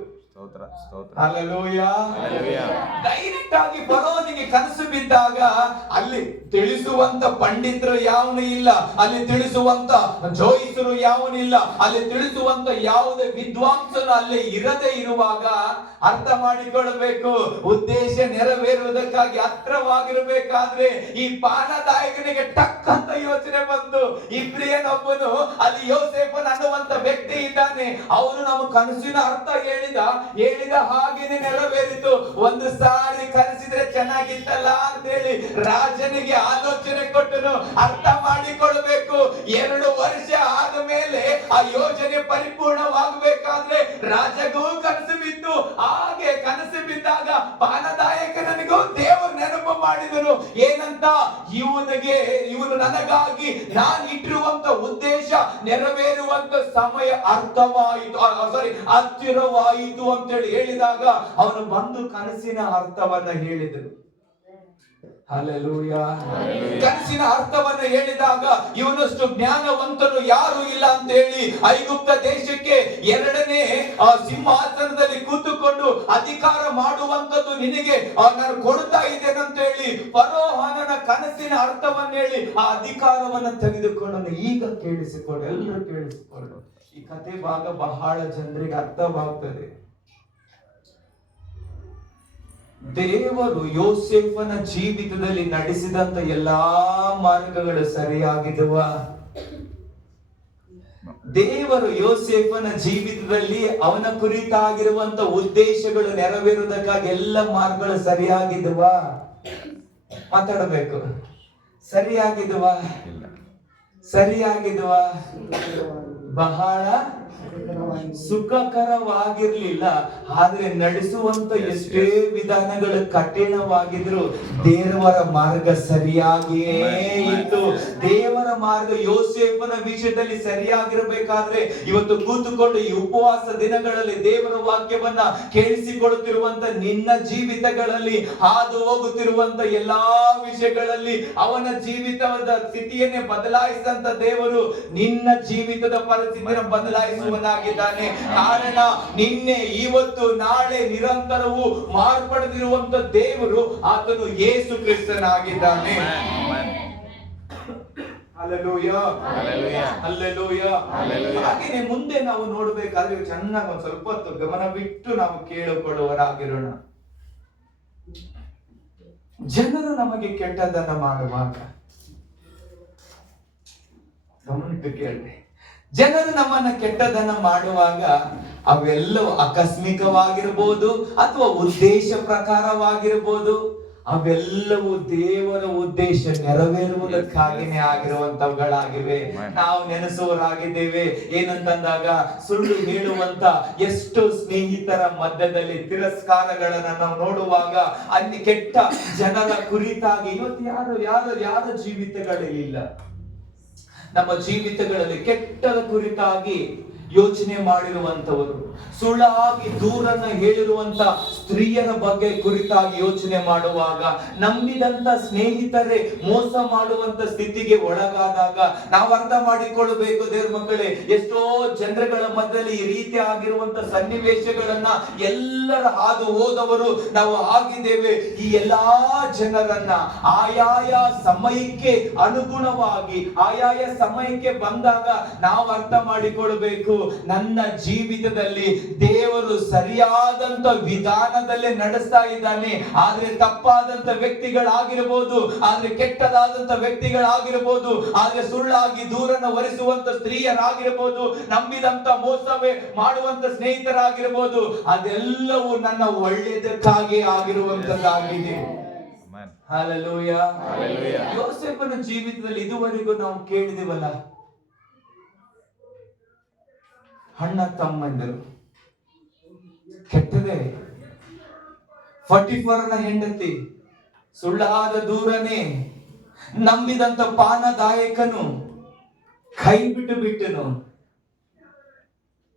ಡೈರೆಕ್ಟ್ ಆಗಿ ಫರೋಹನಿಗೆ ಕನಸು ಬಿದ್ದಾಗ ಅಲ್ಲಿ ತಿಳಿಸುವಂತ ಪಂಡಿತರು ಯಾವನು ಇಲ್ಲ, ಅಲ್ಲಿ ತಿಳಿಸುವಂತ ಜೋಯಿಸರು ಯಾವನು ಇಲ್ಲ, ಅಲ್ಲಿ ತಿಳಿಸುವಂತ ಯಾವುದೇ ವಿದ್ವಾಂಸನು ಅಲ್ಲಿ ಇರದೇ ಇರುವಾಗ ಅರ್ಥ ಮಾಡಿಕೊಳ್ಳಬೇಕು, ಉದ್ದೇಶ ನೆರವೇರುವುದಕ್ಕಾಗಿ ಹತ್ರವಾಗಿರಬೇಕಾದ್ರೆ ಈ ಪಾನದಾಯಕನಿಗೆ ಟಕ್ ಅಂತ ಯೋಚನೆ ಬಂತು. ಇಬ್ರಿಯನೊಬ್ಬನು ಅಲ್ಲಿ ಯೋಸೇಫನ್ ಅನ್ನುವಂತ ವ್ಯಕ್ತಿ ಇದ್ದಾನೆ, ಅವನು ನಮ್ಮ ಕನಸಿನ ಅರ್ಥ ಹೇಳಿದ ಹಾಗೇನೆ ನೆರವೇರಿತು. ಒಂದು ಸಾರಿ ಕನಸಿದ್ರೆ ಚೆನ್ನಾಗಿತ್ತಲ್ಲ ಅಂತೇಳಿ ರಾಜನಿಗೆ ಆಲೋಚನೆ ಕೊಟ್ಟನು. ಅರ್ಥ ಮಾಡಿಕೊಳ್ಬೇಕು, 2 ವರ್ಷ ಆದ ಮೇಲೆ ಆ ಯೋಜನೆ ಪರಿಪೂರ್ಣವಾಗಬೇಕಾದ್ರೆ ರಾಜಗೂ ಕನಸು ಬಿತ್ತು. ಹಾಗೆ ಕನಸು ಬಿದ್ದಾಗ ಪಾನದಾಯಕನಿಗೂ ದೇವರು ನೆನಪು ಮಾಡಿದನು. ಏನಂತ? ಇವನು ನನಗಾಗಿ ನಾನು ಇಟ್ಟಿರುವಂತ ಉದ್ದೇಶ ನೆರವೇರುವಂತ ಸಮಯ ಹತ್ತಿರವಾಯಿತು ಅಂತೇಳಿ ಹೇಳಿದಾಗ ಅವನು ಬಂದು ಕನಸಿನ ಅರ್ಥವನ್ನ ಹೇಳಿದರು. ಹಲ್ಲೆಲೂಯಾ. ಕನಸಿನ ಅರ್ಥವನ್ನ ಹೇಳಿದಾಗ ಇವನಷ್ಟು ಜ್ಞಾನವಂತನು ಯಾರು ಇಲ್ಲ ಅಂತ ಹೇಳಿ ಐಗುಪ್ತ ದೇಶಕ್ಕೆ 2ನೇ ಸಿಂಹಾಸನದಲ್ಲಿ ಕೂತುಕೊಂಡು ಅಧಿಕಾರ ಮಾಡುವಂತದ್ದು ನಿನಗೆ ನಾನು ಕೊಡ್ತಾ ಇದ್ದೇನೆ ಅಂತ ಹೇಳಿ ಫರೋಹನ ಕನಸಿನ ಅರ್ಥವನ್ನ ಹೇಳಿ ಆ ಅಧಿಕಾರವನ್ನ ತೆಗೆದುಕೊಂಡು ಈಗ ಕೇಳಿಸಿಕೊಂಡು, ಎಲ್ಲರೂ ಕೇಳಿಸಿಕೊಂಡು. ಈ ಕಥೆ ಭಾಗ ಬಹಳ ಜನರಿಗೆ ಅರ್ಥವಾಗ್ತದೆ. ದೇವರು ಯೋಸೇಫನ ಜೀವಿತದಲ್ಲಿ ನಡೆಸಿದಂತ ಎಲ್ಲಾ ಮಾರ್ಗಗಳು ಸರಿಯಾಗಿರುವ, ದೇವರು ಯೋಸೇಫನ ಜೀವಿತದಲ್ಲಿ ಅವನ ಕುರಿತಾಗಿರುವಂತ ಉದ್ದೇಶಗಳು ನೆರವೇರುವುದಕ್ಕಾಗಿ ಎಲ್ಲ ಮಾರ್ಗಗಳು ಸರಿಯಾಗಿರುವ, ಮಾತಾಡಬೇಕು, ಸರಿಯಾಗಿರುವ ಬಹಳ ಸುಖಕರವಾಗಿರ್ಲಿಲ್ಲ. ಆದ್ರೆ ನಡೆಸುವಂತ ಎಷ್ಟೇ ವಿಧಾನಗಳು ಕಠಿಣವಾಗಿದ್ರು ದೇವರ ಮಾರ್ಗ ಸರಿಯಾಗಿಯೇ ಇತ್ತು. ದೇವರ ಮಾರ್ಗ ಯೋಸೇಫನ ವಿಷಯದಲ್ಲಿ ಸರಿಯಾಗಿರಬೇಕಾದ್ರೆ ಇವತ್ತು ಕೂತುಕೊಂಡು ಈ ಉಪವಾಸ ದಿನಗಳಲ್ಲಿ ದೇವರ ವಾಕ್ಯವನ್ನ ಕೇಳಿಸಿಕೊಳ್ಳುತ್ತಿರುವಂತ ನಿನ್ನ ಜೀವಿತಗಳಲ್ಲಿ ಹಾದು ಹೋಗುತ್ತಿರುವಂತ ಎಲ್ಲಾ ವಿಷಯಗಳಲ್ಲಿ ಅವನ ಜೀವಿತದ ಸ್ಥಿತಿಯನ್ನೇ ಬದಲಾಯಿಸಿದಂತ ದೇವರು ನಿನ್ನ ಜೀವಿತದ ಪರಿಸ್ಥಿತಿಯನ್ನು ಬದಲಾಯಿಸುವನಾಗಿದ್ದಾನೆ. ಕಾರಣ ನಿನ್ನೆ ಇವತ್ತು ನಾಳೆ ನಿರಂತರವೂ ಮಾರ್ಪಡೆದಿರುವಂತ ದೇವರು ಆತನು ಯೇಸು ಕ್ರಿಸ್ತನಾಗಿದ್ದಾನೆ. ಹಲ್ಲೆಲೂಯಾ. ಹಾಗೆಯೇ ಮುಂದೆ ನಾವು ನೋಡಬೇಕಾದ್ರೆ ಚೆನ್ನಾಗಿ ಒಂದು ಸ್ವಲ್ಪ ಹೊತ್ತು ಗಮನವಿಟ್ಟು ನಾವು ಕೇಳಿಕೊಳ್ಳುವರಾಗಿರೋಣ. ಜನರು ನಮಗೆ ಕೆಟ್ಟದನ್ನ ಮಾಡುವಾಗ ಗಮನಿಟ್ಟು ಕೇಳಿ, ಜನರು ನಮ್ಮನ್ನ ಕೆಟ್ಟದನ್ನ ಮಾಡುವಾಗ ಅವೆಲ್ಲವೂ ಆಕಸ್ಮಿಕವಾಗಿರ್ಬೋದು ಅಥವಾ ಉದ್ದೇಶ ಪ್ರಕಾರವಾಗಿರ್ಬೋದು, ಅವೆಲ್ಲವೂ ದೇವರ ಉದ್ದೇಶ ನೆರವೇರುವುದಕ್ಕಾಗಿನೇ ಆಗಿರುವಂತವುಗಳಾಗಿವೆ. ನಾವು ನೆನೆಸುವರಾಗಿದ್ದೇವೆ. ಏನಂತಂದಾಗ ಸುಳ್ಳು ಹೇಳುವಂತ ಎಷ್ಟು ಸ್ನೇಹಿತರ ಮಧ್ಯದಲ್ಲಿ ತಿರಸ್ಕಾರಗಳನ್ನ ನಾವು ನೋಡುವಾಗ ಅಲ್ಲಿ ಕೆಟ್ಟ ಜನರ ಕುರಿತಾಗಿ ಇವತ್ತು ಯಾರ ಜೀವಿತಗಳಲ್ಲಿ ಇಲ್ಲ. ನಮ್ಮ ಜೀವಿತಗಳಲ್ಲಿ ಕೆಟ್ಟದ ಕುರಿತಾಗಿ ಯೋಚನೆ ಮಾಡಿರುವಂತವರು, ಸುಳ್ಳಾಗಿ ದೂರನ್ನ ಹೇಳಿರುವಂತ ಸ್ತ್ರೀಯರ ಬಗ್ಗೆ ಕುರಿತಾಗಿ ಯೋಚನೆ ಮಾಡುವಾಗ, ನಂಬಿದಂತ ಸ್ನೇಹಿತರೇ ಮೋಸ ಮಾಡುವಂತ ಸ್ಥಿತಿಗೆ ಒಳಗಾದಾಗ ನಾವು ಅರ್ಥ ಮಾಡಿಕೊಳ್ಳಬೇಕು ದೇವ್ರ ಮಕ್ಕಳೇ, ಎಷ್ಟೋ ಜನಗಳ ಮಧ್ಯದಲ್ಲಿ ಈ ರೀತಿ ಆಗಿರುವಂತ ಸನ್ನಿವೇಶಗಳನ್ನ ಎಲ್ಲರ ಹಾದು ಹೋದವರು ನಾವು ಆಗಿದ್ದೇವೆ. ಈ ಎಲ್ಲಾ ಜನರನ್ನ ಆಯಾಯ ಸಮಯಕ್ಕೆ ಅನುಗುಣವಾಗಿ ಆಯಾಯ ಸಮಯಕ್ಕೆ ಬಂದಾಗ ನಾವು ಅರ್ಥ ಮಾಡಿಕೊಳ್ಳಬೇಕು, ನನ್ನ ಜೀವಿತದಲ್ಲಿ ದೇವರು ಸರಿಯಾದಂತ ವಿಧಾನದಲ್ಲೇ ನಡೆಸ್ತಾ ಇದ್ದಾನೆ. ಆದ್ರೆ ತಪ್ಪಾದಂತ ವ್ಯಕ್ತಿಗಳಾಗಿರಬಹುದು, ಆದ್ರೆ ಕೆಟ್ಟದಾದಂತ ವ್ಯಕ್ತಿಗಳಾಗಿರಬಹುದು, ಆದ್ರೆ ಸುಳ್ಳಾಗಿ ದೂರನ್ನು ಹೊರಿಸುವಂತ ಸ್ತ್ರೀಯರಾಗಿರಬಹುದು, ನಂಬಿದಂತ ಮೋಸವೇ ಮಾಡುವಂತ ಸ್ನೇಹಿತರಾಗಿರಬಹುದು, ಅದೆಲ್ಲವೂ ನನ್ನ ಒಳ್ಳೆಯದಕ್ಕಾಗಿ ಆಗಿರುವಂತದ್ದಾಗಿದೆ. ಹಲ್ಲೆಲೂಯಾ. ಯೋಸೇಫನ ಜೀವಿತದಲ್ಲಿ ಇದುವರೆಗೂ ನಾವು ಕೇಳಿದಿವಲ್ಲ, ಅಣ್ಣ ತಮ್ಮಂದಿರು ಕೆಟ್ಟದೇ, ಫಟಿಫರನ ಹೆಂಡತಿ, ಸುಳ್ಳಾದ ದೂರನೇ ನಂಬಿದಂತ ಪಾನದಾಯಕನು ಕೈ ಬಿಟ್ಟನು.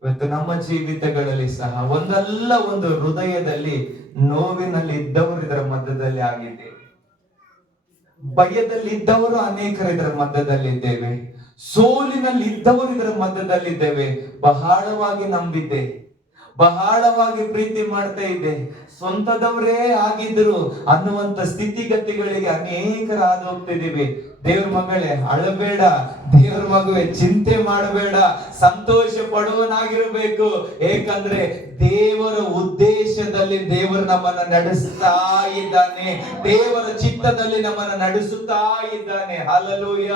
ಇವತ್ತು ನಮ್ಮ ಜೀವಿತಗಳಲ್ಲಿ ಸಹ ಒಂದಲ್ಲ ಒಂದು ಹೃದಯದಲ್ಲಿ ನೋವಿನಲ್ಲಿ ಇದ್ದವರು ಇದರ ಮಧ್ಯದಲ್ಲಿ ಆಗಿದ್ದೇವೆ. ಭಯದಲ್ಲಿ ಇದ್ದವರು ಅನೇಕರು ಇದರ ಮಧ್ಯದಲ್ಲಿದ್ದೇವೆ. ಸೋಲಿನಲ್ಲಿ ಇದ್ದವರು ಇದರ ಮಧ್ಯದಲ್ಲಿದ್ದೇವೆ. ಬಹಳವಾಗಿ ನಂಬಿದ್ದೆ, ಬಹಳವಾಗಿ ಪ್ರೀತಿ ಮಾಡ್ತಾ ಇದ್ದೆ, ಸ್ವಂತದವರೇ ಆಗಿದ್ರು ಅನ್ನುವಂತ ಸ್ಥಿತಿಗತಿಗಳಿಗೆ ಅನೇಕರಾದ ಹೋಗ್ತಿದ್ದೀವಿ. ದೇವ್ರ ಮಗಳೇ ಅಳಬೇಡ, ದೇವ್ರ ಮಗುವೆ ಚಿಂತೆ ಮಾಡಬೇಡ, ಸಂತೋಷ ಪಡುವನಾಗಿರಬೇಕು. ಏಕೆಂದ್ರೆ ದೇವರ ಉದ್ದೇಶದಲ್ಲಿ ದೇವರು ನಮ್ಮನ್ನ ನಡೆಸ್ತಾ ಇದ್ದಾನೆ, ದೇವರ ಚಿತ್ತದಲ್ಲಿ ನಮ್ಮನ್ನ ನಡೆಸುತ್ತಾ ಇದ್ದಾನೆ. ಹಲ್ಲೆಲೂಯ.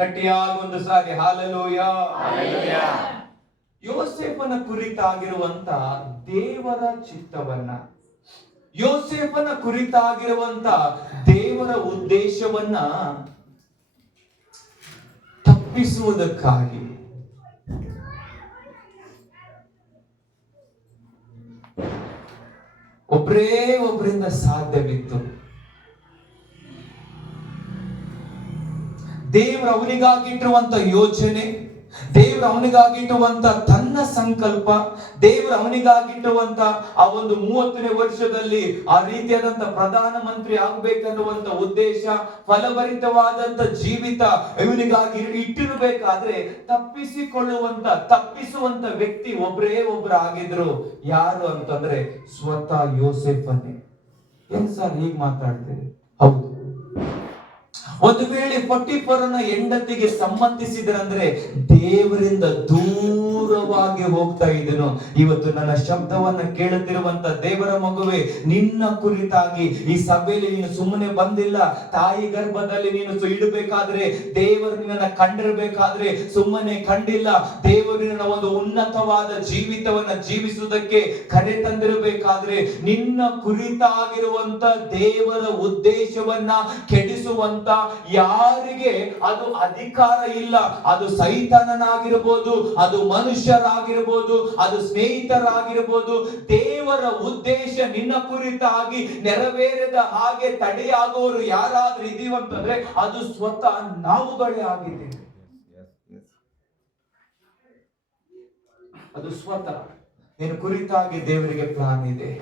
ಗಟ್ಟಿಯಾಗಿ ಒಂದು ಸಾರಿ ಹಲ್ಲೆಲೂಯ. ಯೋಸೇಫನ ಕುರಿತಾಗಿರುವಂತ ದೇವರ ಚಿತ್ತವನ್ನ, ಯೋಸೇಫನ ಕುರಿತಾಗಿರುವಂತ ದೇವರ ಉದ್ದೇಶವನ್ನ ತಪ್ಪಿಸುವುದಕ್ಕಾಗಿ ಒಬ್ಬರೇ ಒಬ್ಬರಿಂದ ಸಾಧ್ಯವಿತ್ತು. ದೇವರು ಅವನಿಗಾಗಿಟ್ಟಿರುವಂತ ಯೋಜನೆ, ದೇವರು ಅವನಿಗಾಗಿಟ್ಟುವಂತ ತನ್ನ ಸಂಕಲ್ಪ, ದೇವರು ಅವನಿಗಾಗಿಟ್ಟುವಂತ ಆ ಒಂದು 30ನೇ ವರ್ಷದಲ್ಲಿ ಆ ರೀತಿಯಾದಂತ ಪ್ರಧಾನ ಮಂತ್ರಿ ಆಗ್ಬೇಕನ್ನುವಂತ ಉದ್ದೇಶ, ಫಲಭರಿತವಾದಂತ ಜೀವಿತ ಇವನಿಗಾಗಿ ಇಟ್ಟಿರಬೇಕಾದ್ರೆ ತಪ್ಪಿಸುವಂತ ವ್ಯಕ್ತಿ ಒಬ್ಬರೇ ಒಬ್ರು ಆಗಿದ್ರು. ಯಾರು ಅಂತಂದ್ರೆ ಸ್ವತಃ ಯೋಸೇಫನೇ. ಏನ್ ಸರ್ ಹೀಗ್ ಮಾತಾಡ್ತೀರಿ? ಹೌದು, ಒಂದು ವೇಳೆ ಪೊಟಿಫರನ ಹೆಂಡತಿಗೆ ಸಂಬಂಧಿಸಿದ್ರಂದ್ರೆ ದೇವರಿಂದ ದೂರವಾಗಿ ಹೋಗ್ತಾ ಇದ್ದನು. ಇವತ್ತು ನನ್ನ ಶಬ್ದವನ್ನ ಕೇಳುತ್ತಿರುವಂತ ದೇವರ ಮಗುವೆ, ನಿನ್ನ ಕುರಿತಾಗಿ ಈ ಸಭೆಯಲ್ಲಿ ನೀನು ಸುಮ್ಮನೆ ಬಂದಿಲ್ಲ. ತಾಯಿ ಗರ್ಭದಲ್ಲಿ ನೀನು ಇಡಬೇಕಾದ್ರೆ, ದೇವರು ನಿನ್ನ ಕಂಡಿರಬೇಕಾದ್ರೆ ಸುಮ್ಮನೆ ಕಂಡಿಲ್ಲ. ದೇವರು ನಿನ್ನ ಒಂದು ಉನ್ನತವಾದ ಜೀವಿತವನ್ನ ಜೀವಿಸುವುದಕ್ಕೆ ಕರೆ ತಂದಿರಬೇಕಾದ್ರೆ, ನಿನ್ನ ಕುರಿತಾಗಿರುವಂತ ದೇವರ ಉದ್ದೇಶವನ್ನ ಕೆಡಿಸುವಂತ ಯಾರಿಗೆ ಅದು ಅಧಿಕಾರ ಇಲ್ಲ. ಅದು ಸೈತಾನನಾಗಿರಬಹುದು, ಅದು ಮನುಷ್ಯರಾಗಿರಬಹುದು, ಅದು ಸ್ನೇಹಿತರಾಗಿರಬಹುದು. ದೇವರ ಉದ್ದೇಶ ನಿನ್ನ ಕುರಿತಾಗಿ ನೆರವೇರದ ಹಾಗೆ ತಡೆಯಾಗುವವರು ಯಾರಾದ್ರೂ ಇದೀವಂತಂದ್ರೆ ಅದು ಸ್ವತಃ ನಾವುಗಳೇ ಆಗಿದ್ದೇವೆ. ಅದು ಸ್ವತಃ ನಿನ್ನ ಕುರಿತಾಗಿ ದೇವರಿಗೆ ಪ್ಲಾನ್ ಇದೆ,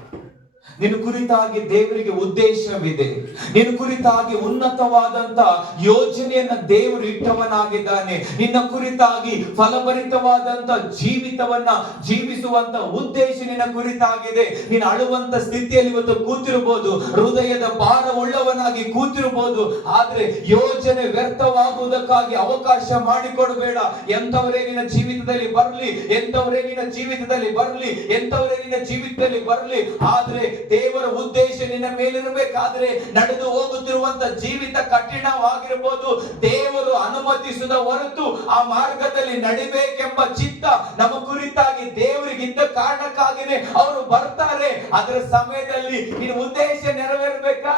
ನಿನ್ನ ಕುರಿತಾಗಿ ದೇವರಿಗೆ ಉದ್ದೇಶವಿದೆ, ನಿನ್ನ ಕುರಿತಾಗಿ ಉನ್ನತವಾದಂತ ಯೋಜನೆಯನ್ನ ದೇವರು ಇಟ್ಟವನಾಗಿದ್ದಾನೆ. ನಿನ್ನ ಕುರಿತಾಗಿ ಫಲಭರಿತವಾದಂತ ಜೀವಿತವನ್ನ ಜೀವಿಸುವಂತ ಉದ್ದೇಶ ನಿನ್ನ ಕುರಿತಾಗಿದೆ. ನೀನು ಅಳುವಂತ ಸ್ಥಿತಿಯಲ್ಲಿ ಇವತ್ತು ಕೂತಿರಬಹುದು, ಹೃದಯದ ಭಾರ ಉಳ್ಳವನಾಗಿ ಕೂತಿರಬಹುದು, ಆದ್ರೆ ಯೋಜನೆ ವ್ಯರ್ಥವಾಗುವುದಕ್ಕಾಗಿ ಅವಕಾಶ ಮಾಡಿಕೊಡಬೇಡ. ಎಂತವರೇ ನಿನ್ನ ಜೀವಿತದಲ್ಲಿ ಬರಲಿ, ಎಂತವರೇ ನಿನ್ನ ಜೀವಿತದಲ್ಲಿ ಬರಲಿ, ಎಂತವರೇ ನಿನ್ನ ಜೀವಿತದಲ್ಲಿ ಬರಲಿ, ಆದ್ರೆ ದೇವರ ಉದ್ದೇಶ ನಿನ್ನ ಮೇಲಿರಬೇಕಾದ್ರೆ ನಡೆದು ಹೋಗುತ್ತಿರುವಂತ ಜೀವಿತ ಕಠಿಣವಾಗಿರಬಹುದು. ದೇವರು ಅನುಮತಿಸದ ಹೊರತು ಆ ಮಾರ್ಗದಲ್ಲಿ ನಡಿಬೇಕೆಂಬ ಚಿತ್ತ ನಮ್ಮ ಕುರಿತಾಗಿ ದೇವರಿಗಿದ್ದ ಕಾರಣಕ್ಕಾಗಿನೇ ಅವರು ಬರ್ತಾರೆ. ಅದರ ಸಮಯದಲ್ಲಿ ನಿನ್ನ ಉದ್ದೇಶ ನೆರವೇರಬೇಕಾ?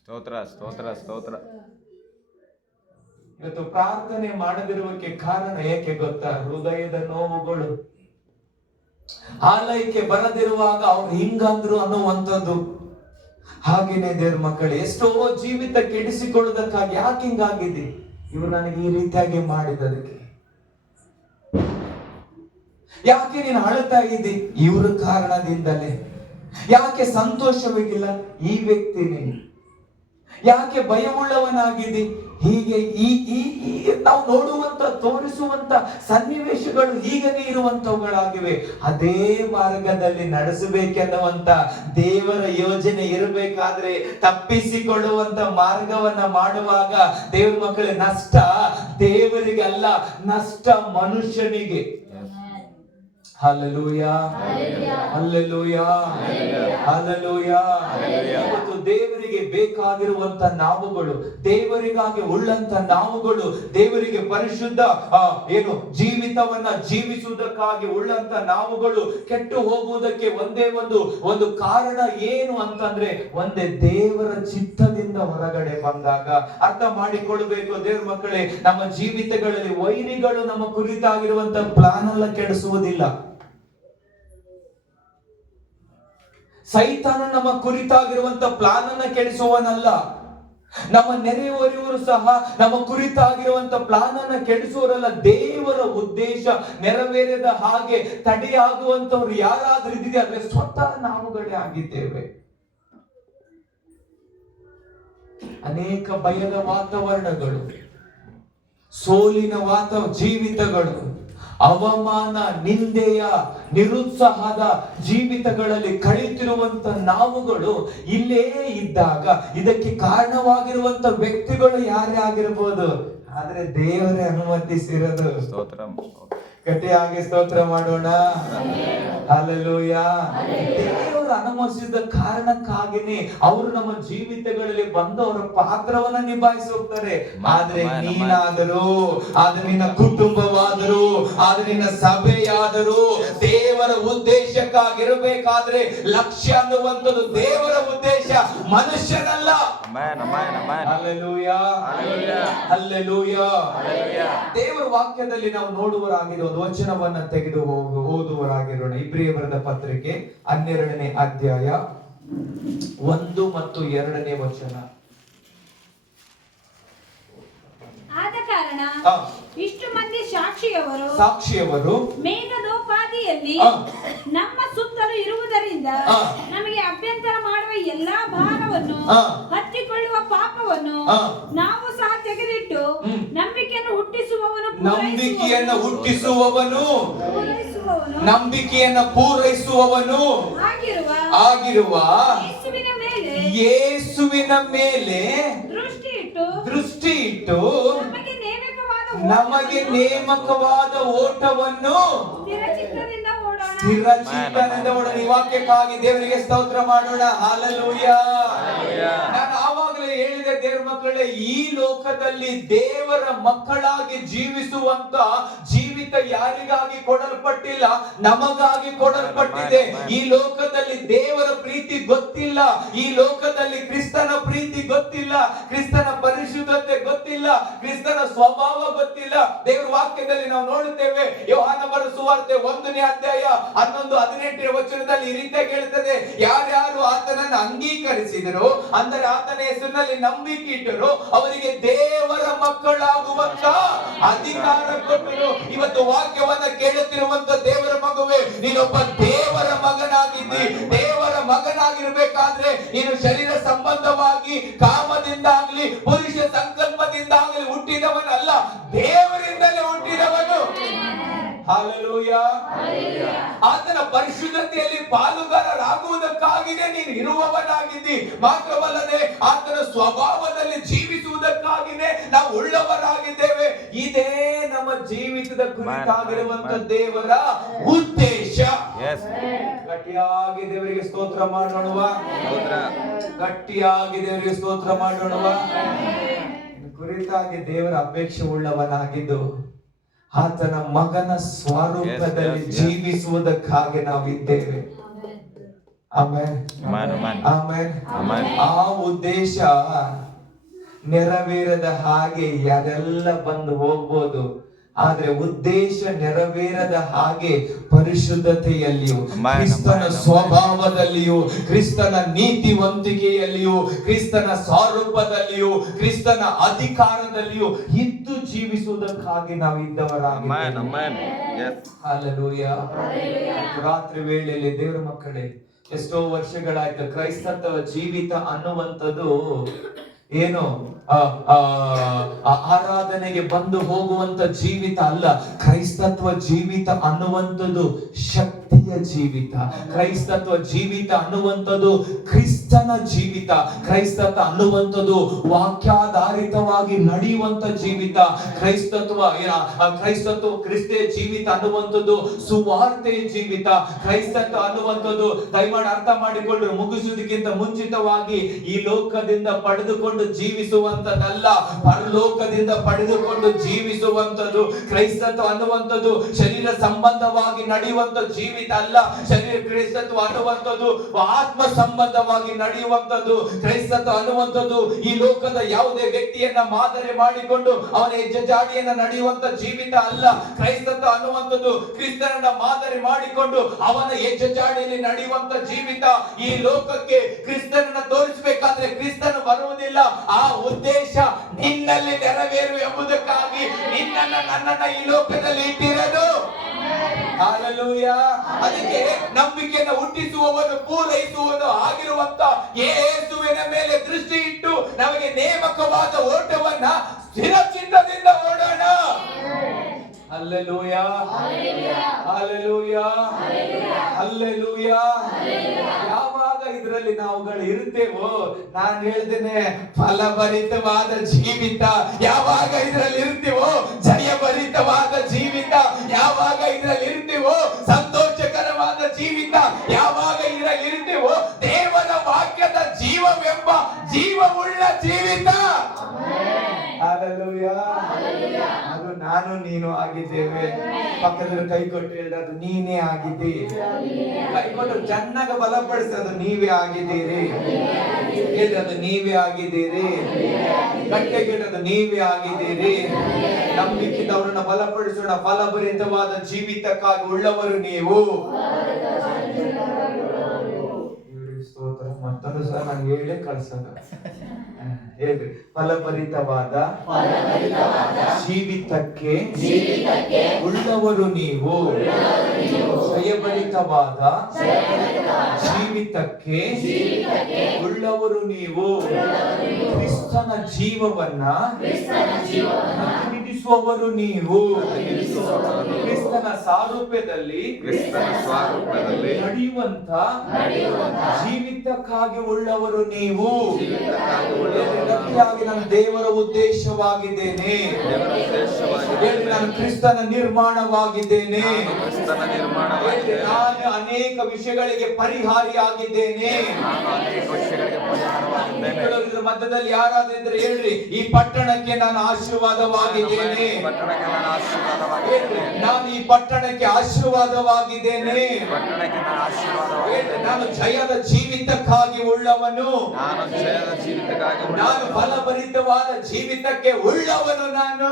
ಸ್ತೋತ್ರ ಸ್ತೋತ್ರ ಸ್ತೋತ್ರ. ಇವತ್ತು ಪ್ರಾರ್ಥನೆ ಮಾಡದಿರುವಕ್ಕೆ ಕಾರಣ ಏಕೆ ಗೊತ್ತಾ? ಹೃದಯದ ನೋವುಗಳು. ಆಲಯಕ್ಕೆ ಬರದಿರುವಾಗ ಅವ್ರು ಹಿಂಗಂದ್ರು ಅನ್ನುವಂಥದ್ದು. ಹಾಗೇನೆ ದೇವ್ರ ಮಕ್ಕಳು, ಎಷ್ಟೋ ಜೀವಿತ ಕೆಡಿಸಿಕೊಳ್ಳುವುದಕ್ಕಾಗಿ ಯಾಕೆ ಹಿಂಗಾಗಿದೆ, ಇವ್ರು ನನಗೆ ಈ ರೀತಿಯಾಗಿ ಮಾಡಿದ್ದಕ್ಕೆ, ಯಾಕೆ ನೀನು ಅಳುತ್ತಾ ಇದ್ದಿ, ಇವ್ರ ಕಾರಣದಿಂದಲೇ. ಯಾಕೆ ಸಂತೋಷವಾಗಿಲ್ಲ, ಈ ವ್ಯಕ್ತಿನೇ. ಯಾಕೆ ಭಯವುಳ್ಳವನಾಗಿದ್ದಿ, ಹೀಗೆ ನಾವು ನೋಡುವಂತ ತೋರಿಸುವಂತ ಸನ್ನಿವೇಶಗಳು ಹೀಗನೇ ಇರುವಂತವುಗಳಾಗಿವೆ. ಅದೇ ಮಾರ್ಗದಲ್ಲಿ ನಡೆಸಬೇಕೆನ್ನುವಂತ ದೇವರ ಯೋಜನೆ ಇರಬೇಕಾದ್ರೆ ತಪ್ಪಿಸಿಕೊಳ್ಳುವಂತ ಮಾರ್ಗವನ್ನ ಮಾಡುವಾಗ ದೇವರ ಮಕ್ಕಳೇ, ನಷ್ಟ ದೇವರಿಗೆ ಅಲ್ಲ, ನಷ್ಟ ಮನುಷ್ಯನಿಗೆ. Hallelujah, hallelujah, hallelujah. ಇವತ್ತು ದೇವರಿಗೆ ಬೇಕಾಗಿರುವಂತ ನಾವುಗಳು, ದೇವರಿಗಾಗಿ ಉಳ್ಳಂತ ನಾವುಗಳು, ದೇವರಿಗೆ ಪರಿಶುದ್ಧ ಜೀವಿತವನ್ನ ಜೀವಿಸುವುದಕ್ಕಾಗಿ ಉಳ್ಳಂತ ನಾವುಗಳು ಕೆಟ್ಟು ಹೋಗುವುದಕ್ಕೆ ಒಂದೇ ಒಂದು ಕಾರಣ ಏನು ಅಂತಂದ್ರೆ, ಒಂದೇ ದೇವರ ಚಿತ್ತದಿಂದ ಹೊರಗಡೆ ಬಂದಾಗ. ಅರ್ಥ ಮಾಡಿಕೊಳ್ಳಬೇಕು ದೇವ್ರ ಮಕ್ಕಳೇ, ನಮ್ಮ ಜೀವಿತಗಳಲ್ಲಿ ವೈರಿಗಳು ನಮ್ಮ ಕುರಿತಾಗಿರುವಂತ ಪ್ಲಾನ್ ಎಲ್ಲ ಕೆಡಿಸುವುದಿಲ್ಲ. ಸೈತಾನ ನಮ್ಮ ಕುರಿತಾಗಿರುವಂತ ಪ್ಲಾನ್ ಅನ್ನ ಕೆಡಿಸುವನಲ್ಲ. ನಮ್ಮ ನೆರೆಹೊರೆಯವರು ಸಹ ನಮ್ಮ ಕುರಿತಾಗಿರುವಂತ ಪ್ಲಾನ್ ಅನ್ನ ಕೆಡಿಸುವರಲ್ಲ. ದೇವರ ಉದ್ದೇಶ ನೆರವೇರದ ಹಾಗೆ ತಡೆಯಾಗುವಂತವ್ರು ಯಾರಾದ್ರೂ ಇದ್ದಿದೆ ಆದ್ರೆ ಸ್ವತಃ ನಾವುಗಳೇ ಆಗಿದ್ದೇವೆ. ಅನೇಕ ಭಯದ ವಾತಾವರಣಗಳು, ಸೋಲಿನ ಜೀವಿತಗಳು, ಅವಮಾನ, ನಿಂದೆಯ, ನಿರುತ್ಸಾಹದ ಜೀವಿತಗಳಲ್ಲಿ ಕಳೆಯುತ್ತಿರುವಂತ ನಾವುಗಳು ಇಲ್ಲೇ ಇದ್ದಾಗ ಇದಕ್ಕೆ ಕಾರಣವಾಗಿರುವಂತ ವ್ಯಕ್ತಿಗಳು ಯಾರೇ ಆಗಿರಬಹುದು, ಆದ್ರೆ ದೇವರೇ ಅನುಮತಿಸಿರೋದು. ಸ್ತೋತ್ರ. ಗಟ್ಟಿಯಾಗಿ ಸ್ತೋತ್ರ ಮಾಡೋಣ. ಹಲ್ಲೆಲೂಯ. ದೇವರು ಅನುಮತಿಸಿದ ಕಾರಣಕ್ಕಾಗಿನೇ ಅವರು ನಮ್ಮ ಜೀವಿತಗಳಲ್ಲಿ ಬಂದು ಅವರ ಪಾತ್ರವನ್ನ ನಿಭಾಯಿಸಿ ಹೋಗ್ತಾರೆ. ಆದ್ರೆ ನೀನಾದರೂ, ಆದ್ರೆ ನಿನ್ನ ಕುಟುಂಬವಾದರೂ, ಆದ್ರೆ ನಿನ್ನ ಸಭೆಯಾದರೂ ದೇವರ ಉದ್ದೇಶಕ್ಕಾಗಿರಬೇಕಾದ್ರೆ ಲಕ್ಷ್ಯ ಅನ್ನುವಂಥದ್ದು ದೇವರ ಉದ್ದೇಶ, ಮನುಷ್ಯನಲ್ಲ. Hallelujah, hallelujah. ದೇವರ ವಾಕ್ಯದಲ್ಲಿ ನಾವು ನೋಡುವರಾಗಿರೋ ಒಂದು ವಚನವನ್ನ ತೆಗೆದು ಓದುವರಾಗಿರೋಣ. ಇಬ್ರಿಯ ಬರೆದ ಪತ್ರಿಕೆ 12ನೇ ಅಧ್ಯಾಯ 1 ಮತ್ತು 2ನೇ ವಚನ. ಆದ ಕಾರಣ ಇಷ್ಟು ಮಂದಿ ಸಾಕ್ಷಿಯವರು ಮೇಘದೋಪಾದಿಯಲ್ಲಿ ನಮ್ಮ ಸುತ್ತಲೂ ಇರುವುದರಿಂದ ನಮಗೆ ಅಭ್ಯಂತರ ಮಾಡುವ ಎಲ್ಲಾ ಭಾರವನ್ನು ಹತ್ತಿಕೊಳ್ಳುವ ಪಾಪವನ್ನು ನಾವು ಸಹ ತೆಗೆದಿಟ್ಟು ನಂಬಿಕೆಯನ್ನು ನಂಬಿಕೆಯನ್ನು ಪೂರೈಸುವವನು ಆಗಿರುವ ಯೇಸುವಿನ ಮೇಲೆ ದೃಷ್ಟಿ ಇಟ್ಟು ನಮಗೆ ನೇಮಕವಾದ ಓಟವನ್ನು ಸ್ಥಿರಚಿತ್ತದಿಂದ ಓಡೋಣ. ಈ ವಾಕ್ಯಕ್ಕಾಗಿ ದೇವರಿಗೆ ಸ್ತೋತ್ರ ಮಾಡೋಣ. ಹಲ್ಲೆಲೂಯ. ನಾನು ಆವಾಗಲೇ ಹೇಳಿದೆ, ದೇವರ ಮಕ್ಕಳೇ, ಈ ಲೋಕದಲ್ಲಿ ದೇವರ ಮಕ್ಕಳಾಗಿ ಜೀವಿಸುವಂತ ಜೀವಿತ ಯಾರಿಗಾಗಿ ಕೊಡಲ್ಪಟ್ಟಿಲ್ಲ, ನಮಗಾಗಿ ಕೊಡಲ್ಪಟ್ಟಿದೆ. ಈ ಲೋಕದಲ್ಲಿ ದೇವರ ಪ್ರೀತಿ ಗೊತ್ತಿಲ್ಲ, ಈ ಲೋಕದಲ್ಲಿ ಕ್ರಿಸ್ತನ ಪ್ರೀತಿ ಗೊತ್ತಿಲ್ಲ, ಕ್ರಿಸ್ತನ ಪರಿಶುದ್ಧತೆ ಗೊತ್ತಿಲ್ಲ, ಕ್ರಿಸ್ತನ ಸ್ವಭಾವ ಗೊತ್ತಿಲ್ಲ. ದೇವರ ವಾಕ್ಯದಲ್ಲಿ ನಾವು ನೋಡುತ್ತೇವೆ, ಯೋಹಾನ ಬರೆದ ಸುವಾರ್ತೆ 1ನೇ ಅಧ್ಯಾಯ 11-18ನೇ ವಚನದಲ್ಲಿ ಈ ರೀತಿಯಾಗಿ ಹೇಳ್ತದೆ, ಯಾರ್ಯಾರು ಆತನನ್ನು ಅಂಗೀಕರಿಸಿದರು, ಅಂದರೆ ಆತನ ಹೆಸರಿನಲ್ಲಿ ನಂಬಿಕೆ ಇಟ್ಟರು, ಅವರಿಗೆ ದೇವರ ಮಕ್ಕಳಾಗುವಂತ ಅಧಿಕಾರ ಕೊಟ್ಟರು. ಇವತ್ತು ವಾಕ್ಯವನ್ನ ಕೇಳುತ್ತಿರುವಂತ ದೇವರ ಮಗುವೆ, ನೀನೊಬ್ಬ ದೇವರ ಮಗನಾಗಿದ್ದಿ. ದೇವರ ಮಗನಾಗಿರ್ಬೇಕಾದ್ರೆ ನೀನು ಶರೀರ ಸಂಬಂಧವಾಗಿ ಕಾಮದಿಂದಾಗ್ಲಿ ಪುರುಷ ಸಂಕಲ್ಪದಿಂದಾಗ್ಲಿ ಹುಟ್ಟಿದವನಲ್ಲ, ದೇವರಿಂದಲೇ ಹುಟ್ಟಿದವನು. ಹಲ್ಲೆಲೂಯ. ಆತನ ಪರಿಶುದ್ಧತೆಯಲ್ಲಿ ಪಾಲುಗಾರರಾಗುವುದಕ್ಕಾಗಿಯೇ ನೀನು ಇರುವವನಾಗಿದ್ದಿ. ಮಾತ್ರವಲ್ಲದೆ ಆತನ ಸ್ವಭಾವದಲ್ಲಿ ಜೀವಿಸುವುದಕ್ಕಾಗಿಯೇ ನಾವು ಉಳ್ಳವರಾಗಿದ್ದೇವೆ. ಇದೇ ನಮ್ಮ ಜೀವಿತದ ಕುರಿತಾಗಿರುವಂತ ದೇವರ ಉದ್ದೇಶ. ಗಟ್ಟಿಯಾಗಿ ದೇವರಿಗೆ ಸ್ತೋತ್ರ ಮಾಡೋಣವಾ? ಗಟ್ಟಿಯಾಗಿ ದೇವರಿಗೆ ಸ್ತೋತ್ರ ಮಾಡೋಣವಾ? ಕುರಿತಾಗಿ ದೇವರ ಅಪೇಕ್ಷೆ ಉಳ್ಳವನಾಗಿದ್ದು ಆತನ ಮಗನ ಸ್ವರೂಪದಲ್ಲಿ ಜೀವಿಸುವುದಕ್ಕಾಗಿ ನಾವಿದ್ದೇವೆ. Amen, amen. ಆ ಉದ್ದೇಶ ನೆರವೇರದ ಹಾಗೆ ಯಾರೆಲ್ಲ ಬಂದು ಹೋಗ್ಬೋದು, ಆದ್ರೆ ಉದ್ದೇಶ ನೆರವೇರದ ಹಾಗೆ ಪರಿಶುದ್ಧತೆಯಲ್ಲಿಯೂ, ಕ್ರಿಸ್ತನ ಸ್ವಭಾವದಲ್ಲಿಯೂ, ಕ್ರಿಸ್ತನ ನೀತಿವಂತಿಕೆಯಲ್ಲಿಯೂ, ಕ್ರಿಸ್ತನ ಸ್ವರೂಪದಲ್ಲಿಯೂ, ಕ್ರಿಸ್ತನ ಅಧಿಕಾರದಲ್ಲಿಯೂ ಇದ್ದು ಜೀವಿಸುವುದಕ್ಕಾಗಿ ನಾವು ಇದ್ದವರಾಗಿದ್ದೇವೆ. ಹಲ್ಲೆಲೂಯ. ರಾತ್ರಿ ವೇಳೆಯಲ್ಲಿ ದೇವರ ಮಕ್ಕಳೇ, ಎಷ್ಟೋ ವರ್ಷಗಳಾಯ್ತು ಕ್ರೈಸ್ತತ್ವ ಜೀವಿತ ಅನ್ನುವಂಥದ್ದು ಏನು ಆರಾಧನೆಗೆ ಬಂದು ಹೋಗುವಂತ ಜೀವಿತ ಅಲ್ಲ. ಕ್ರೈಸ್ತತ್ವ ಜೀವಿತ ಅನ್ನುವಂಥದ್ದು ಶಕ್ತಿಯ ಜೀವಿತ. ಕ್ರೈಸ್ತತ್ವ ಜೀವಿತ ಅನ್ನುವಂಥದ್ದು ಕ್ರಿಸ್ತನ ಜೀವಿತ. ಕ್ರೈಸ್ತತ್ವ ಅನ್ನುವಂಥದ್ದು ವಾಕ್ಯಾಧಾರಿತವಾಗಿ ನಡೆಯುವಂತ ಜೀವಿತ. ಕ್ರೈಸ್ತತ್ವ ಕ್ರಿಸ್ತ ಜೀವಿತ ಅನ್ನುವಂಥದ್ದು ಸುವಾರ್ತೆಯ ಜೀವಿತ. ಕ್ರೈಸ್ತತ್ವ ಅನ್ನುವಂಥದ್ದು ದಯಮಾಡಿ ಅರ್ಥ ಮಾಡಿಕೊಳ್ಳ್ರು, ಮುಗಿಸುವುದಕ್ಕಿಂತ ಮುಂಚಿತವಾಗಿ ಈ ಲೋಕದಿಂದ ಪಡೆದುಕೊಂಡು ಜೀವಿಸುವಂತ ಜೀವಿಸುವಂತದ್ದಲ್ಲ, ಪರಲೋಕದಿಂದ ಪಡೆದುಕೊಂಡು ಜೀವಿಸುವಂತದ್ದು. ಕ್ರೈಸ್ತತ್ವ ಅನ್ನುವಂಥದ್ದು ಶರೀರ ಸಂಬಂಧವಾಗಿ ನಡೆಯುವಂತ ಜೀವಿತ ಅಲ್ಲ. ಕ್ರೈಸ್ತತ್ವ ಅನ್ನುವಂಥದ್ದು ಆತ್ಮ ಸಂಬಂಧವಾಗಿ ನಡೆಯುವಂಥದ್ದು. ಕ್ರೈಸ್ತತ್ವ ಅನ್ನುವಂಥದ್ದು ಈ ಲೋಕದ ಯಾವುದೇ ವ್ಯಕ್ತಿಯನ್ನ ಮಾದರಿ ಮಾಡಿಕೊಂಡು ಅವನ ಹೆಜ್ಜೆಜಾಡಿಯನ್ನ ನಡೆಯುವಂತ ಜೀವಿತ ಅಲ್ಲ. ಕ್ರೈಸ್ತತ್ವ ಅನ್ನುವಂಥದ್ದು ಕ್ರಿಸ್ತನನ್ನ ಮಾದರಿ ಮಾಡಿಕೊಂಡು ಅವನ ಹೆಜ್ಜೆಜಾಡಿಯಲ್ಲಿ ನಡೆಯುವಂತ ಜೀವಿತ. ಈ ಲೋಕಕ್ಕೆ ಕ್ರಿಸ್ತನನ್ನ ತೋರಿಸಬೇಕಾದ್ರೆ ಕ್ರಿಸ್ತನು ಬರುವುದಿಲ್ಲ. ಆ ಉದ್ದೇಶ ನಿನ್ನಲ್ಲಿ ನೆರವೇರು ಎಂಬುದಕ್ಕಾಗಿ ನಿನ್ನನ್ನ ನನ್ನನ್ನ ಈ ಲೋಕದಲ್ಲಿ ಇಟ್ಟಿರೋದು. ಹಲ್ಲೆಲೂಯಾ. ಅದಕ್ಕೆ ನಂಬಿಕೆಯನ್ನು ಹುಟ್ಟಿಸುವವನು ಪೂರೈಸುವನು ಆಗಿರುವಂತ ಯೇಸುವಿನ ಮೇಲೆ ದೃಷ್ಟಿ ಇಟ್ಟು ನಮಗೆ ನೇಮಕವಾದ ಓಟವನ್ನ ಸ್ಥಿರ ಚಿತ್ತದಿಂದ ಓಡೋಣ. Hallelujah, hallelujah, hallelujah. ಯಾವಾಗ ಇದರಲ್ಲಿ ನಾವುಗಳು ಇರ್ತೇವೋ, ನಾನು ಹೇಳ್ತೇನೆ, ಫಲಭರಿತವಾದ ಜೀವಿತ ಯಾವಾಗ ಇದರಲ್ಲಿ ಇರ್ತೀವೋ, ಜಯಭರಿತವಾದ ಜೀವಿತ ಯಾವಾಗ ಇದರಲ್ಲಿ ಇರ್ತೀವೋ, ಸಂತೋಷಕರವಾದ ಜೀವಿತ ಯಾವಾಗ ಇದರಲ್ಲಿ ಇರ್ತೀವೋ, ದೇವರ ವಾಕ್ಯದ ಜೀವವೆಂಬ ಜೀವವುಳ್ಳ ಜೀವಿತ. ಹಲ್ಲೆಲೂಯಾ. ಅದು ನಾನು ನೀನು ಆಗಿದ್ದೇವೆ. ಪಕ್ಕದಲ್ಲಿ ಕೈ ಕೊಟ್ಟು ಹೇಳಿದ್ರೆ ನೀನೇ ಆಗಿದ್ದೀ. ಕೈ ಕೊಟ್ಟು ಚೆನ್ನಾಗಿ ಬಲಪಡಿಸೋದು ನೀವೇ ಆಗಿದ್ದೀರಿ. ಹೇಳಿದ್ರೆ ನೀವೇ ಆಗಿದ್ದೀರಿ. ಗಟ್ಟಿಗಿಡೋದು ನೀವೇ ಆಗಿದ್ದೀರಿ. ನಂಬಿಕೆದವರನ್ನ ಬಲಪಡಿಸೋಣ. ಫಲಭರಿತವಾದ ಜೀವಿತಕ್ಕಾಗಿ ಉಳ್ಳವರು ನೀವು. ಸ್ತೋತ್ರ. ಮತ್ತೊಂದು ಸಹ ನಾನು ಹೇಳೇ ಕಳ್ಸೋಣ. ಹೇಳ್ರಿ, ಫಲಭರಿತವಾದ ಜೀವಿತಕ್ಕೆ ಉಳ್ಳವರು ನೀವು. ಜಯಭರಿತವಾದ ಜೀವಿತಕ್ಕೆ ಉಳ್ಳವರು ನೀವು. ಕ್ರಿಸ್ತನ ಜೀವವನ್ನ ಪ್ರತಿನಿಧಿಸುವವರು ನೀವು. ಕ್ರಿಸ್ತನ ಸಾರೂಪ್ಯದಲ್ಲಿ ನಡೆಯುವಂತ ಜೀವಿತಕ್ಕಾಗಿ ಉಳ್ಳವರು ನೀವು. ನಾನು ದೇವರ ಉದ್ದೇಶವಾಗಿದ್ದೇನೆ. ನಾನು ಕ್ರಿಸ್ತನ ನಿರ್ಮಾಣವಾಗಿದ್ದೇನೆ. ನಾನು ಅನೇಕ ವಿಷಯಗಳಿಗೆ ಪರಿಹಾರಿಯಾಗಿದ್ದೇನೆ. ಮಧ್ಯದಲ್ಲಿ ಯಾರಾದ್ರೆ ಹೇಳ್ರಿ, ಈ ಪಟ್ಟಣಕ್ಕೆ ನಾನು ಆಶೀರ್ವಾದವಾಗಿದ್ದೇನೆ. ನಾನು ಈ ಪಟ್ಟಣಕ್ಕೆ ಆಶೀರ್ವಾದವಾಗಿದ್ದೇನೆ. ನಾನು ಜಯದ ಜೀವಿತಕ್ಕಾಗಿ ಉಳ್ಳವನು. ನಾನು ಫಲಭರಿತವಾದ ಜೀವಿತಕ್ಕೆ ಉಳ್ಳವನು. ನಾನು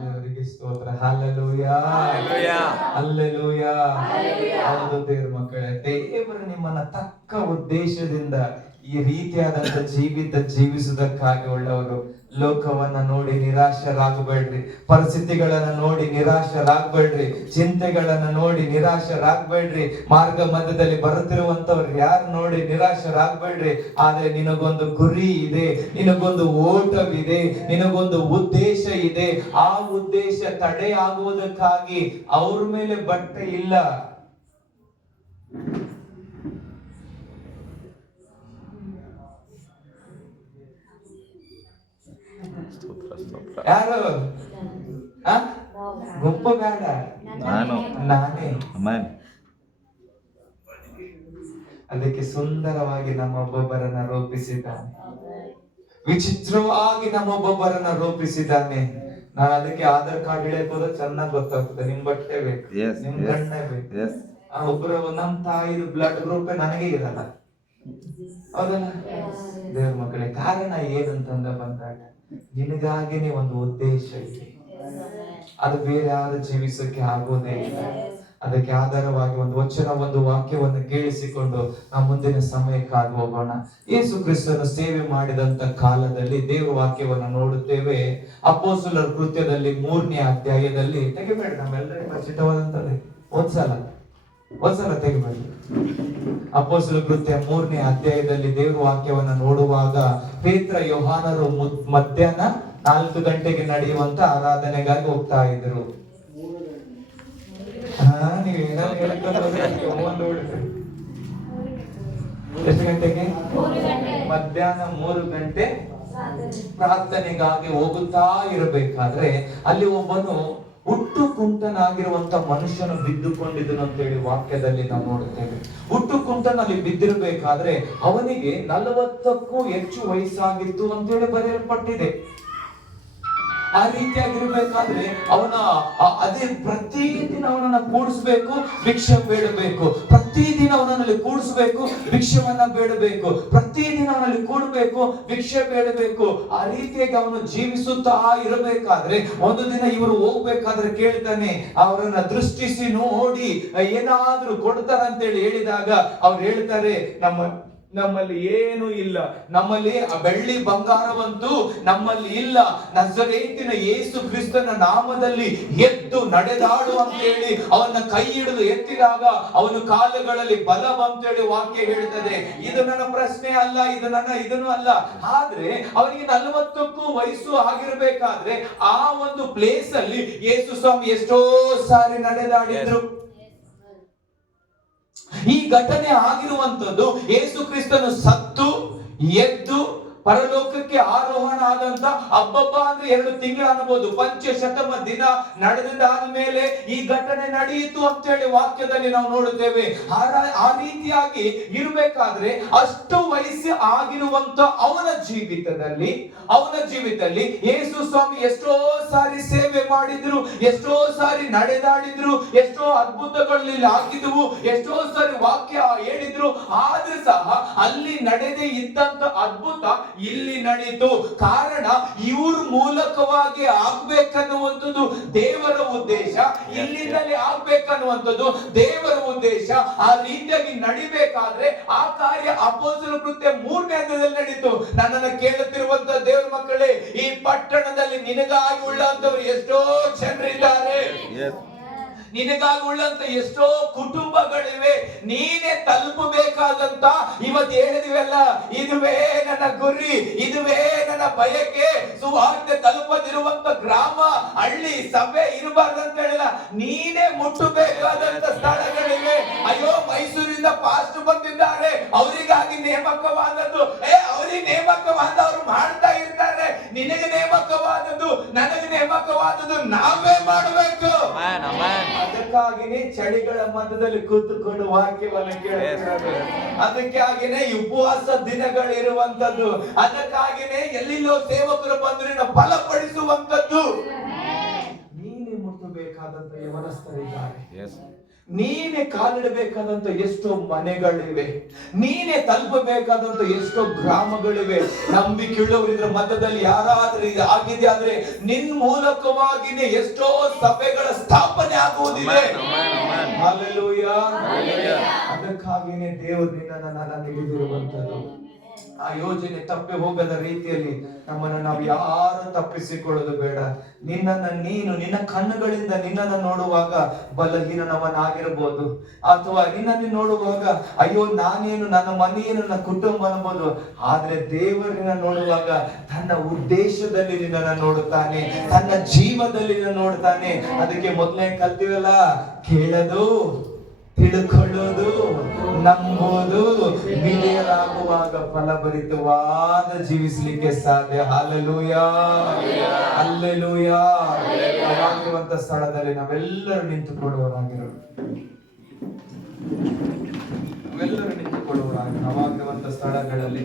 ದೇವರಿಗೆ ಸ್ತೋತ್ರ. Hallelujah, hallelujah. ಹೌದು ದೇವರ ಮಕ್ಕಳೇ, ದೇವರು ನಿಮ್ಮನ್ನ ತಕ್ಕ ಉದ್ದೇಶದಿಂದ ಈ ರೀತಿಯಾದಂತ ಜೀವಿತ ಜೀವಿಸುವುದಕ್ಕಾಗಿ ಉಳ್ಳವರು. ಲೋಕವನ್ನ ನೋಡಿ ನಿರಾಶರಾಗಬೇಡ್ರಿ. ಪರಿಸ್ಥಿತಿಗಳನ್ನ ನೋಡಿ ನಿರಾಶರಾಗಬೇಡ್ರಿ. ಚಿಂತೆಗಳನ್ನ ನೋಡಿ ನಿರಾಶರಾಗಬೇಡ್ರಿ. ಮಾರ್ಗ ಮಧ್ಯದಲ್ಲಿ ಬರುತ್ತಿರುವಂತವ್ರು ಯಾರು ನೋಡಿ ನಿರಾಶರಾಗಬೇಡ್ರಿ. ಆದ್ರೆ ನಿನಗೊಂದು ಗುರಿ ಇದೆ, ನಿನಗೊಂದು ಓಟವಿದೆ, ನಿನಗೊಂದು ಉದ್ದೇಶ ಇದೆ. ಆ ಉದ್ದೇಶ ತಡೆ ಆಗುವುದಕ್ಕಾಗಿ ಅವ್ರ ಮೇಲೆ ಬಟ್ಟೆ ಇಲ್ಲ. ಯಾರು ಗುಂಪು ಬೇಡ, ನಾನೇ. ಅದಕ್ಕೆ ಸುಂದರವಾಗಿ ನಮ್ಮೊಬ್ಬೊಬ್ಬರನ್ನ ರೂಪಿಸಿದ್ದಾನೆ. ವಿಚಿತ್ರವಾಗಿ ನಮ್ಮೊಬ್ಬೊಬ್ಬರನ್ನ ರೂಪಿಸಿದ್ದಾನೆ. ನಾನು ಅದಕ್ಕೆ ಆಧಾರ್ ಕಾರ್ಡ್ ಇಳಿಯಬಹುದು, ಚೆನ್ನಾಗಿ ಗೊತ್ತಾಗ್ತದೆ. ನಿಮ್ ಬಟ್ಟೆ ಬೇಕು, ನಿಮ್ ಗಂಡ ಬೇಕು. ಒಬ್ರು ನಮ್ ತಾಯಿದು ಬ್ಲಡ್ ಗ್ರೂಪ್ ನನಗೆ ಇರಲ್ಲ, ಹೌದಲ್ಲ ದೇವ್ರ ಮಕ್ಕಳೇ? ಕಾರಣ ಏನಂತಂದ ಬಂದಾಗ ನಿನಗಾಗಿನೇ ಒಂದು ಉದ್ದೇಶ ಇದೆ. ಅದು ಬೇರೆ ಯಾರು ಜೀವಿಸಕ್ಕೆ ಆಗೋದೇ ಇಲ್ಲ. ಅದಕ್ಕೆ ಆಧಾರವಾಗಿ ಒಂದು ವಚನ, ಒಂದು ವಾಕ್ಯವನ್ನು ಕೇಳಿಸಿಕೊಂಡು ನಾವು ಮುಂದಿನ ಸಮಯಕ್ಕಾಗಿ ಹೋಗೋಣ. ಯೇಸು ಕ್ರಿಸ್ತನ ಸೇವೆ ಮಾಡಿದಂತ ಕಾಲದಲ್ಲಿ ದೇವರ ವಾಕ್ಯವನ್ನು ನೋಡುತ್ತೇವೆ. ಅಪೊಸ್ತಲರ ಕೃತ್ಯದಲ್ಲಿ 3ನೇ ಅಧ್ಯಾಯದಲ್ಲಿ, ತೆಗಿಬೇಡ, ನಮ್ಮೆಲ್ಲರಿಗೂ ಪರಿಚಿತವಾದಂತದ್ದು, ಒಂದ್ಸಲ ತೆಗಿಬೇಡ. ಅಪೊಸ್ತಲರ ಕೃತ್ಯ 3ನೇ ಅಧ್ಯಾಯದಲ್ಲಿ ದೇವರ ವಾಕ್ಯವನ್ನು ನೋಡುವಾಗ, ಪೇತ್ರ ಯೋಹಾನರು ಮಧ್ಯಾಹ್ನ 4 ಗಂಟೆಗೆ ನಡೆಯುವಂತ ಆರಾಧನೆಗಾಗಿ ಹೋಗ್ತಾ ಇದ್ರು. ಎಷ್ಟು ಗಂಟೆಗೆ? ಮಧ್ಯಾಹ್ನ 3 ಗಂಟೆ ಪ್ರಾರ್ಥನೆಗಾಗಿ ಹೋಗುತ್ತಾ ಇರಬೇಕಾದ್ರೆ ಅಲ್ಲಿ ಒಬ್ಬನು ಹುಟ್ಟು ಕುಂಟನಾಗಿರುವಂತ ಮನುಷ್ಯನು ಬಿದ್ದುಕೊಂಡಿದ್ದನು ಅಂತ ಹೇಳಿ ವಾಕ್ಯದಲ್ಲಿ ನಾವು ನೋಡುತ್ತೇವೆ. ಹುಟ್ಟು ಕುಂಟನಲ್ಲಿ ಬಿದ್ದಿರಬೇಕಾದ್ರೆ ಅವನಿಗೆ 40ಕ್ಕೂ ಹೆಚ್ಚು ವಯಸ್ಸಾಗಿತ್ತು ಅಂತ ಹೇಳಿ ಬರೆಯಲ್ಪಟ್ಟಿದೆ. ಆ ರೀತಿಯಾಗಿರ್ಬೇಕಾದ್ರೆ ಅವನ ಅದೇ ಪ್ರತಿದಿನ ಅವನನ್ನ ಕೂಡಿಸ್ಬೇಕು, ಭಿಕ್ಷೆ ಬೇಡಬೇಕು. ಪ್ರತಿದಿನ ಅವನಲ್ಲಿ ಕೂಡಿಸ್ಬೇಕು, ಭಿಕ್ಷವನ್ನ ಬೇಡಬೇಕು. ಪ್ರತಿದಿನ ಅವನಲ್ಲಿ ಕೂಡಬೇಕು, ಭಿಕ್ಷೆ ಬೇಡಬೇಕು. ಆ ರೀತಿಯಾಗಿ ಅವನು ಜೀವಿಸುತ್ತಾ ಇರಬೇಕಾದ್ರೆ ಒಂದು ದಿನ ಇವರು ಹೋಗ್ಬೇಕಾದ್ರೆ ಕೇಳ್ತಾನೆ, ಅವರನ್ನ ದೃಷ್ಟಿಸಿ ನೋಡಿ ಏನಾದ್ರೂ ಕೊಡ್ತಾರಂತೇಳಿ ಹೇಳಿದಾಗ ಅವ್ರು ಹೇಳ್ತಾರೆ, ನಮ್ಮಲ್ಲಿ ಏನು ಇಲ್ಲ, ನಮ್ಮಲ್ಲಿ ಬೆಳ್ಳಿ ಬಂಗಾರವಂತೂ ನಮ್ಮಲ್ಲಿ ಇಲ್ಲ. ನಜರೇತಿನ ಯೇಸು ಕ್ರಿಸ್ತನ ನಾಮದಲ್ಲಿ ಎದ್ದು ನಡೆದಾಡು ಅಂತೇಳಿ ಅವನ ಕೈ ಹಿಡಿದು ಎತ್ತಿದಾಗ ಅವನ ಕಾಲುಗಳಲ್ಲಿ ಬಲ ಅಂತೇಳಿ ವಾಕ್ಯ ಹೇಳ್ತದೆ. ಇದು ನನ್ನ ಪ್ರಶ್ನೆ ಅಲ್ಲ, ಇದನ್ನು ಅಲ್ಲ. ಆದ್ರೆ ಅವನಿಗೆ 40ಕ್ಕೂ ವಯಸ್ಸು ಆಗಿರ್ಬೇಕಾದ್ರೆ ಆ ಒಂದು ಪ್ಲೇಸ್ ಅಲ್ಲಿ ಯೇಸು ಸ್ವಾಮಿ ಎಷ್ಟೋ ಸಾರಿ ನಡೆದಾಡಿದ್ರು. ಈ ಘಟನೆ ಆಗಿರುವಂತದ್ದು ಯೇಸು ಕ್ರಿಸ್ತನು ಸತ್ತು ಎದ್ದು ಪರಲೋಕಕ್ಕೆ ಆರೋಹಣ ಆದಂತ ಹಬ್ಬಬ್ಬ ಅಂದ್ರೆ 2 ತಿಂಗಳು ಅನ್ಬೋದು. ಪಂಚಶತಮ ದಿನ ನಡೆದಾದ ಮೇಲೆ ಈ ಘಟನೆ ನಡೆಯಿತು ಅಂತ ಹೇಳಿ ವಾಕ್ಯದಲ್ಲಿ ನಾವು ನೋಡುತ್ತೇವೆ. ಆ ರೀತಿಯಾಗಿ ಇರಬೇಕಾದ್ರೆ ಅಷ್ಟು ವಯಸ್ಸು ಆಗಿರುವಂತ ಅವನ ಜೀವಿತದಲ್ಲಿ ಯೇಸು ಸ್ವಾಮಿ ಎಷ್ಟೋ ಸಾರಿ ಸೇವೆ ಮಾಡಿದ್ರು, ಎಷ್ಟೋ ಸಾರಿ ನಡೆದಾಡಿದ್ರು, ಎಷ್ಟೋ ಅದ್ಭುತಗಳಲ್ಲಿ ಆಗಿದ್ವು, ಎಷ್ಟೋ ಸಾರಿ ವಾಕ್ಯ ಹೇಳಿದ್ರು. ಆದ್ರೂ ಸಹ ಅಲ್ಲಿ ನಡೆದೇ ಇದ್ದಂತ ಅದ್ಭುತ ಇಲ್ಲಿ ನಡೀತು. ಕಾರಣ ಇವ್ರ ಮೂಲಕವಾಗಿ ಆಗ್ಬೇಕನ್ನುವಂಥದ್ದು ದೇವರ ಉದ್ದೇಶ, ಇಲ್ಲಿಂದಲೇ ಆಗ್ಬೇಕನ್ನುವಂಥದ್ದು ದೇವರ ಉದ್ದೇಶ. ಆ ರೀತಿಯಾಗಿ ನಡಿಬೇಕಾದ್ರೆ ಆ ಕಾರ್ಯ ಅಪೊಸ್ತಲರ ಕೃತ್ಯ 3ನೇ ಅಧ್ಯಾಯದಲ್ಲಿ ನಡೀತು. ನನ್ನನ್ನು ಕೇಳುತ್ತಿರುವಂತ ದೇವರ ಮಕ್ಕಳೇ, ಈ ಪಟ್ಟಣದಲ್ಲಿ ನಿನಗಾಗಿ ಉಳ್ಳಂತವರು ಎಷ್ಟೋ ಜನರಿದ್ದಾರೆ, ನಿನಗಾಗಿ ಉಳ್ಳಂತ ಎಷ್ಟೋ ಕುಟುಂಬಗಳಿವೆ. ನೀನೇ ತಲುಪಬೇಕಾದಂತ ಇವತ್ತು ಹೇಳಿದಿವಲ್ಲ, ಇದುವೇ ನನ್ನ ಗುರಿ, ಇದುವೇ ನನ್ನ ಬಯಕೆ. ಸುವಾರ್ತೆ ತಲುಪದಿರುವಂತ ಗ್ರಾಮ, ಹಳ್ಳಿ, ಸಭೆ ಇರಬಾರ್ದಂತ ಹೇಳಿಲ್ಲ, ನೀನೇ ಮುಟ್ಟಬೇಕಾದಂತ ಸ್ಥಳಗಳಿವೆ. ಅಯ್ಯೋ, ಮೈಸೂರಿಂದ ಪಾಸ್ಟ್ ಬಂದಿದ್ದಾರೆ, ಅವರಿಗಾಗಿ ನೇಮಕವಾದದ್ದು. ಅವರಿಗೆ ನೇಮಕವಾದ ಅವರು ಮಾಡ್ತಾ ಇರ್ತಾರೆ. ನಿನಗೆ ನೇಮಕವಾದದ್ದು, ನನಗೆ ನೇಮಕವಾದದ್ದು ನಾವೇ ಮಾಡಬೇಕು. ಅದಕ್ಕಾಗಿನೇ ಚಳಿಗಳ ಮಧ್ಯದಲ್ಲಿ ಕೂತುಕೊಂಡು ವಾಕ್ಯವನ್ನು ಕೇಳುತ್ತಾರೆ. ಅದಕ್ಕಾಗಿನೇ ಉಪವಾಸ ದಿನಗಳಿರುವಂತದ್ದು. ಅದಕ್ಕಾಗಿನೇ ಎಲ್ಲಿಲ್ಲೋ ಸೇವಕರು ಬಂದ್ರೆ ಬಲಪಡಿಸುವಂತದ್ದು. ನೀನೇ ಮುಟ್ಟಬೇಕಾದಂತ ಯವನಸ್ಥರಿದ್ದಾರೆ, ನೀನೇ ಕಾಲಿಡಬೇಕಾದಂತ ಎಷ್ಟೋ ಮನೆಗಳಿವೆ, ನೀನೇ ತಲುಪಬೇಕಾದಂತ ಎಷ್ಟೋ ಗ್ರಾಮಗಳಿವೆ. ನಂಬಿಕೆಯುಳ್ಳವರಿದ್ರ ಮಧ್ಯದಲ್ಲಿ ಯಾರಾದ್ರೂ ಆಗಿದೆ ಆದ್ರೆ ನಿನ್ ಮೂಲಕವಾಗಿನೇ ಎಷ್ಟೋ ಸಭೆಗಳ ಸ್ಥಾಪನೆ ಆಗುವುದಿದೆ. ಹಲ್ಲೆಲೂಯಾ. ಅದಕ್ಕಾಗಿನೇ ದೇವರು ನಿನ್ನನ್ನು ಹಿಡಿದಿರುವಂತದ್ದು. ಆ ಯೋಜನೆ ತಪ್ಪಿ ಹೋಗದ ರೀತಿಯಲ್ಲಿ ನಮ್ಮನ್ನು ನಾವು ಯಾರು ತಪ್ಪಿಸಿಕೊಳ್ಳೋದು ಬೇಡ. ನಿನ್ನ ಕಣ್ಣುಗಳಿಂದ ನಿನ್ನನ್ನು ನೋಡುವಾಗ ಬಲಹೀನವನಾಗಿರ್ಬೋದು, ಅಥವಾ ನಿನ್ನನ್ನು ನೋಡುವಾಗ ಅಯ್ಯೋ ನಾನೇನು, ನನ್ನ ಮನೆಯೇನು, ನನ್ನ ಕುಟುಂಬ ಅನ್ಬೋದು. ಆದ್ರೆ ದೇವರನ್ನ ನೋಡುವಾಗ ತನ್ನ ಉದ್ದೇಶದಲ್ಲಿ ನಿನ್ನನ್ನು ನೋಡುತ್ತಾನೆ, ತನ್ನ ಜೀವದಲ್ಲಿ ನೋಡ್ತಾನೆ. ಅದಕ್ಕೆ ಮೊದಲೇ ಕಲ್ತೀವಲ್ಲ, ಕೇಳೋದು, ತಿಳ್ಕೊಳ್ಳೋದು, ನಂಬೋದು, ವಿಧೇಯರಾಗುವಾಗ ಫಲಭರಿತವಾದ ಜೀವಿಸಲಿಕ್ಕೆ ಸಾಧ್ಯ. Hallelujah, hallelujah. ಆಗಿರುವಂತ ಸ್ಥಳದಲ್ಲಿ ನಾವೆಲ್ಲರೂ ನಿಂತುಕೊಳ್ಳುವರಾಗಿರೋದು, ನಾವೆಲ್ಲರೂ ನಿಂತುಕೊಳ್ಳುವರಾಗಿ ಅವಾಗಿರುವಂತ ಸ್ಥಳಗಳಲ್ಲಿ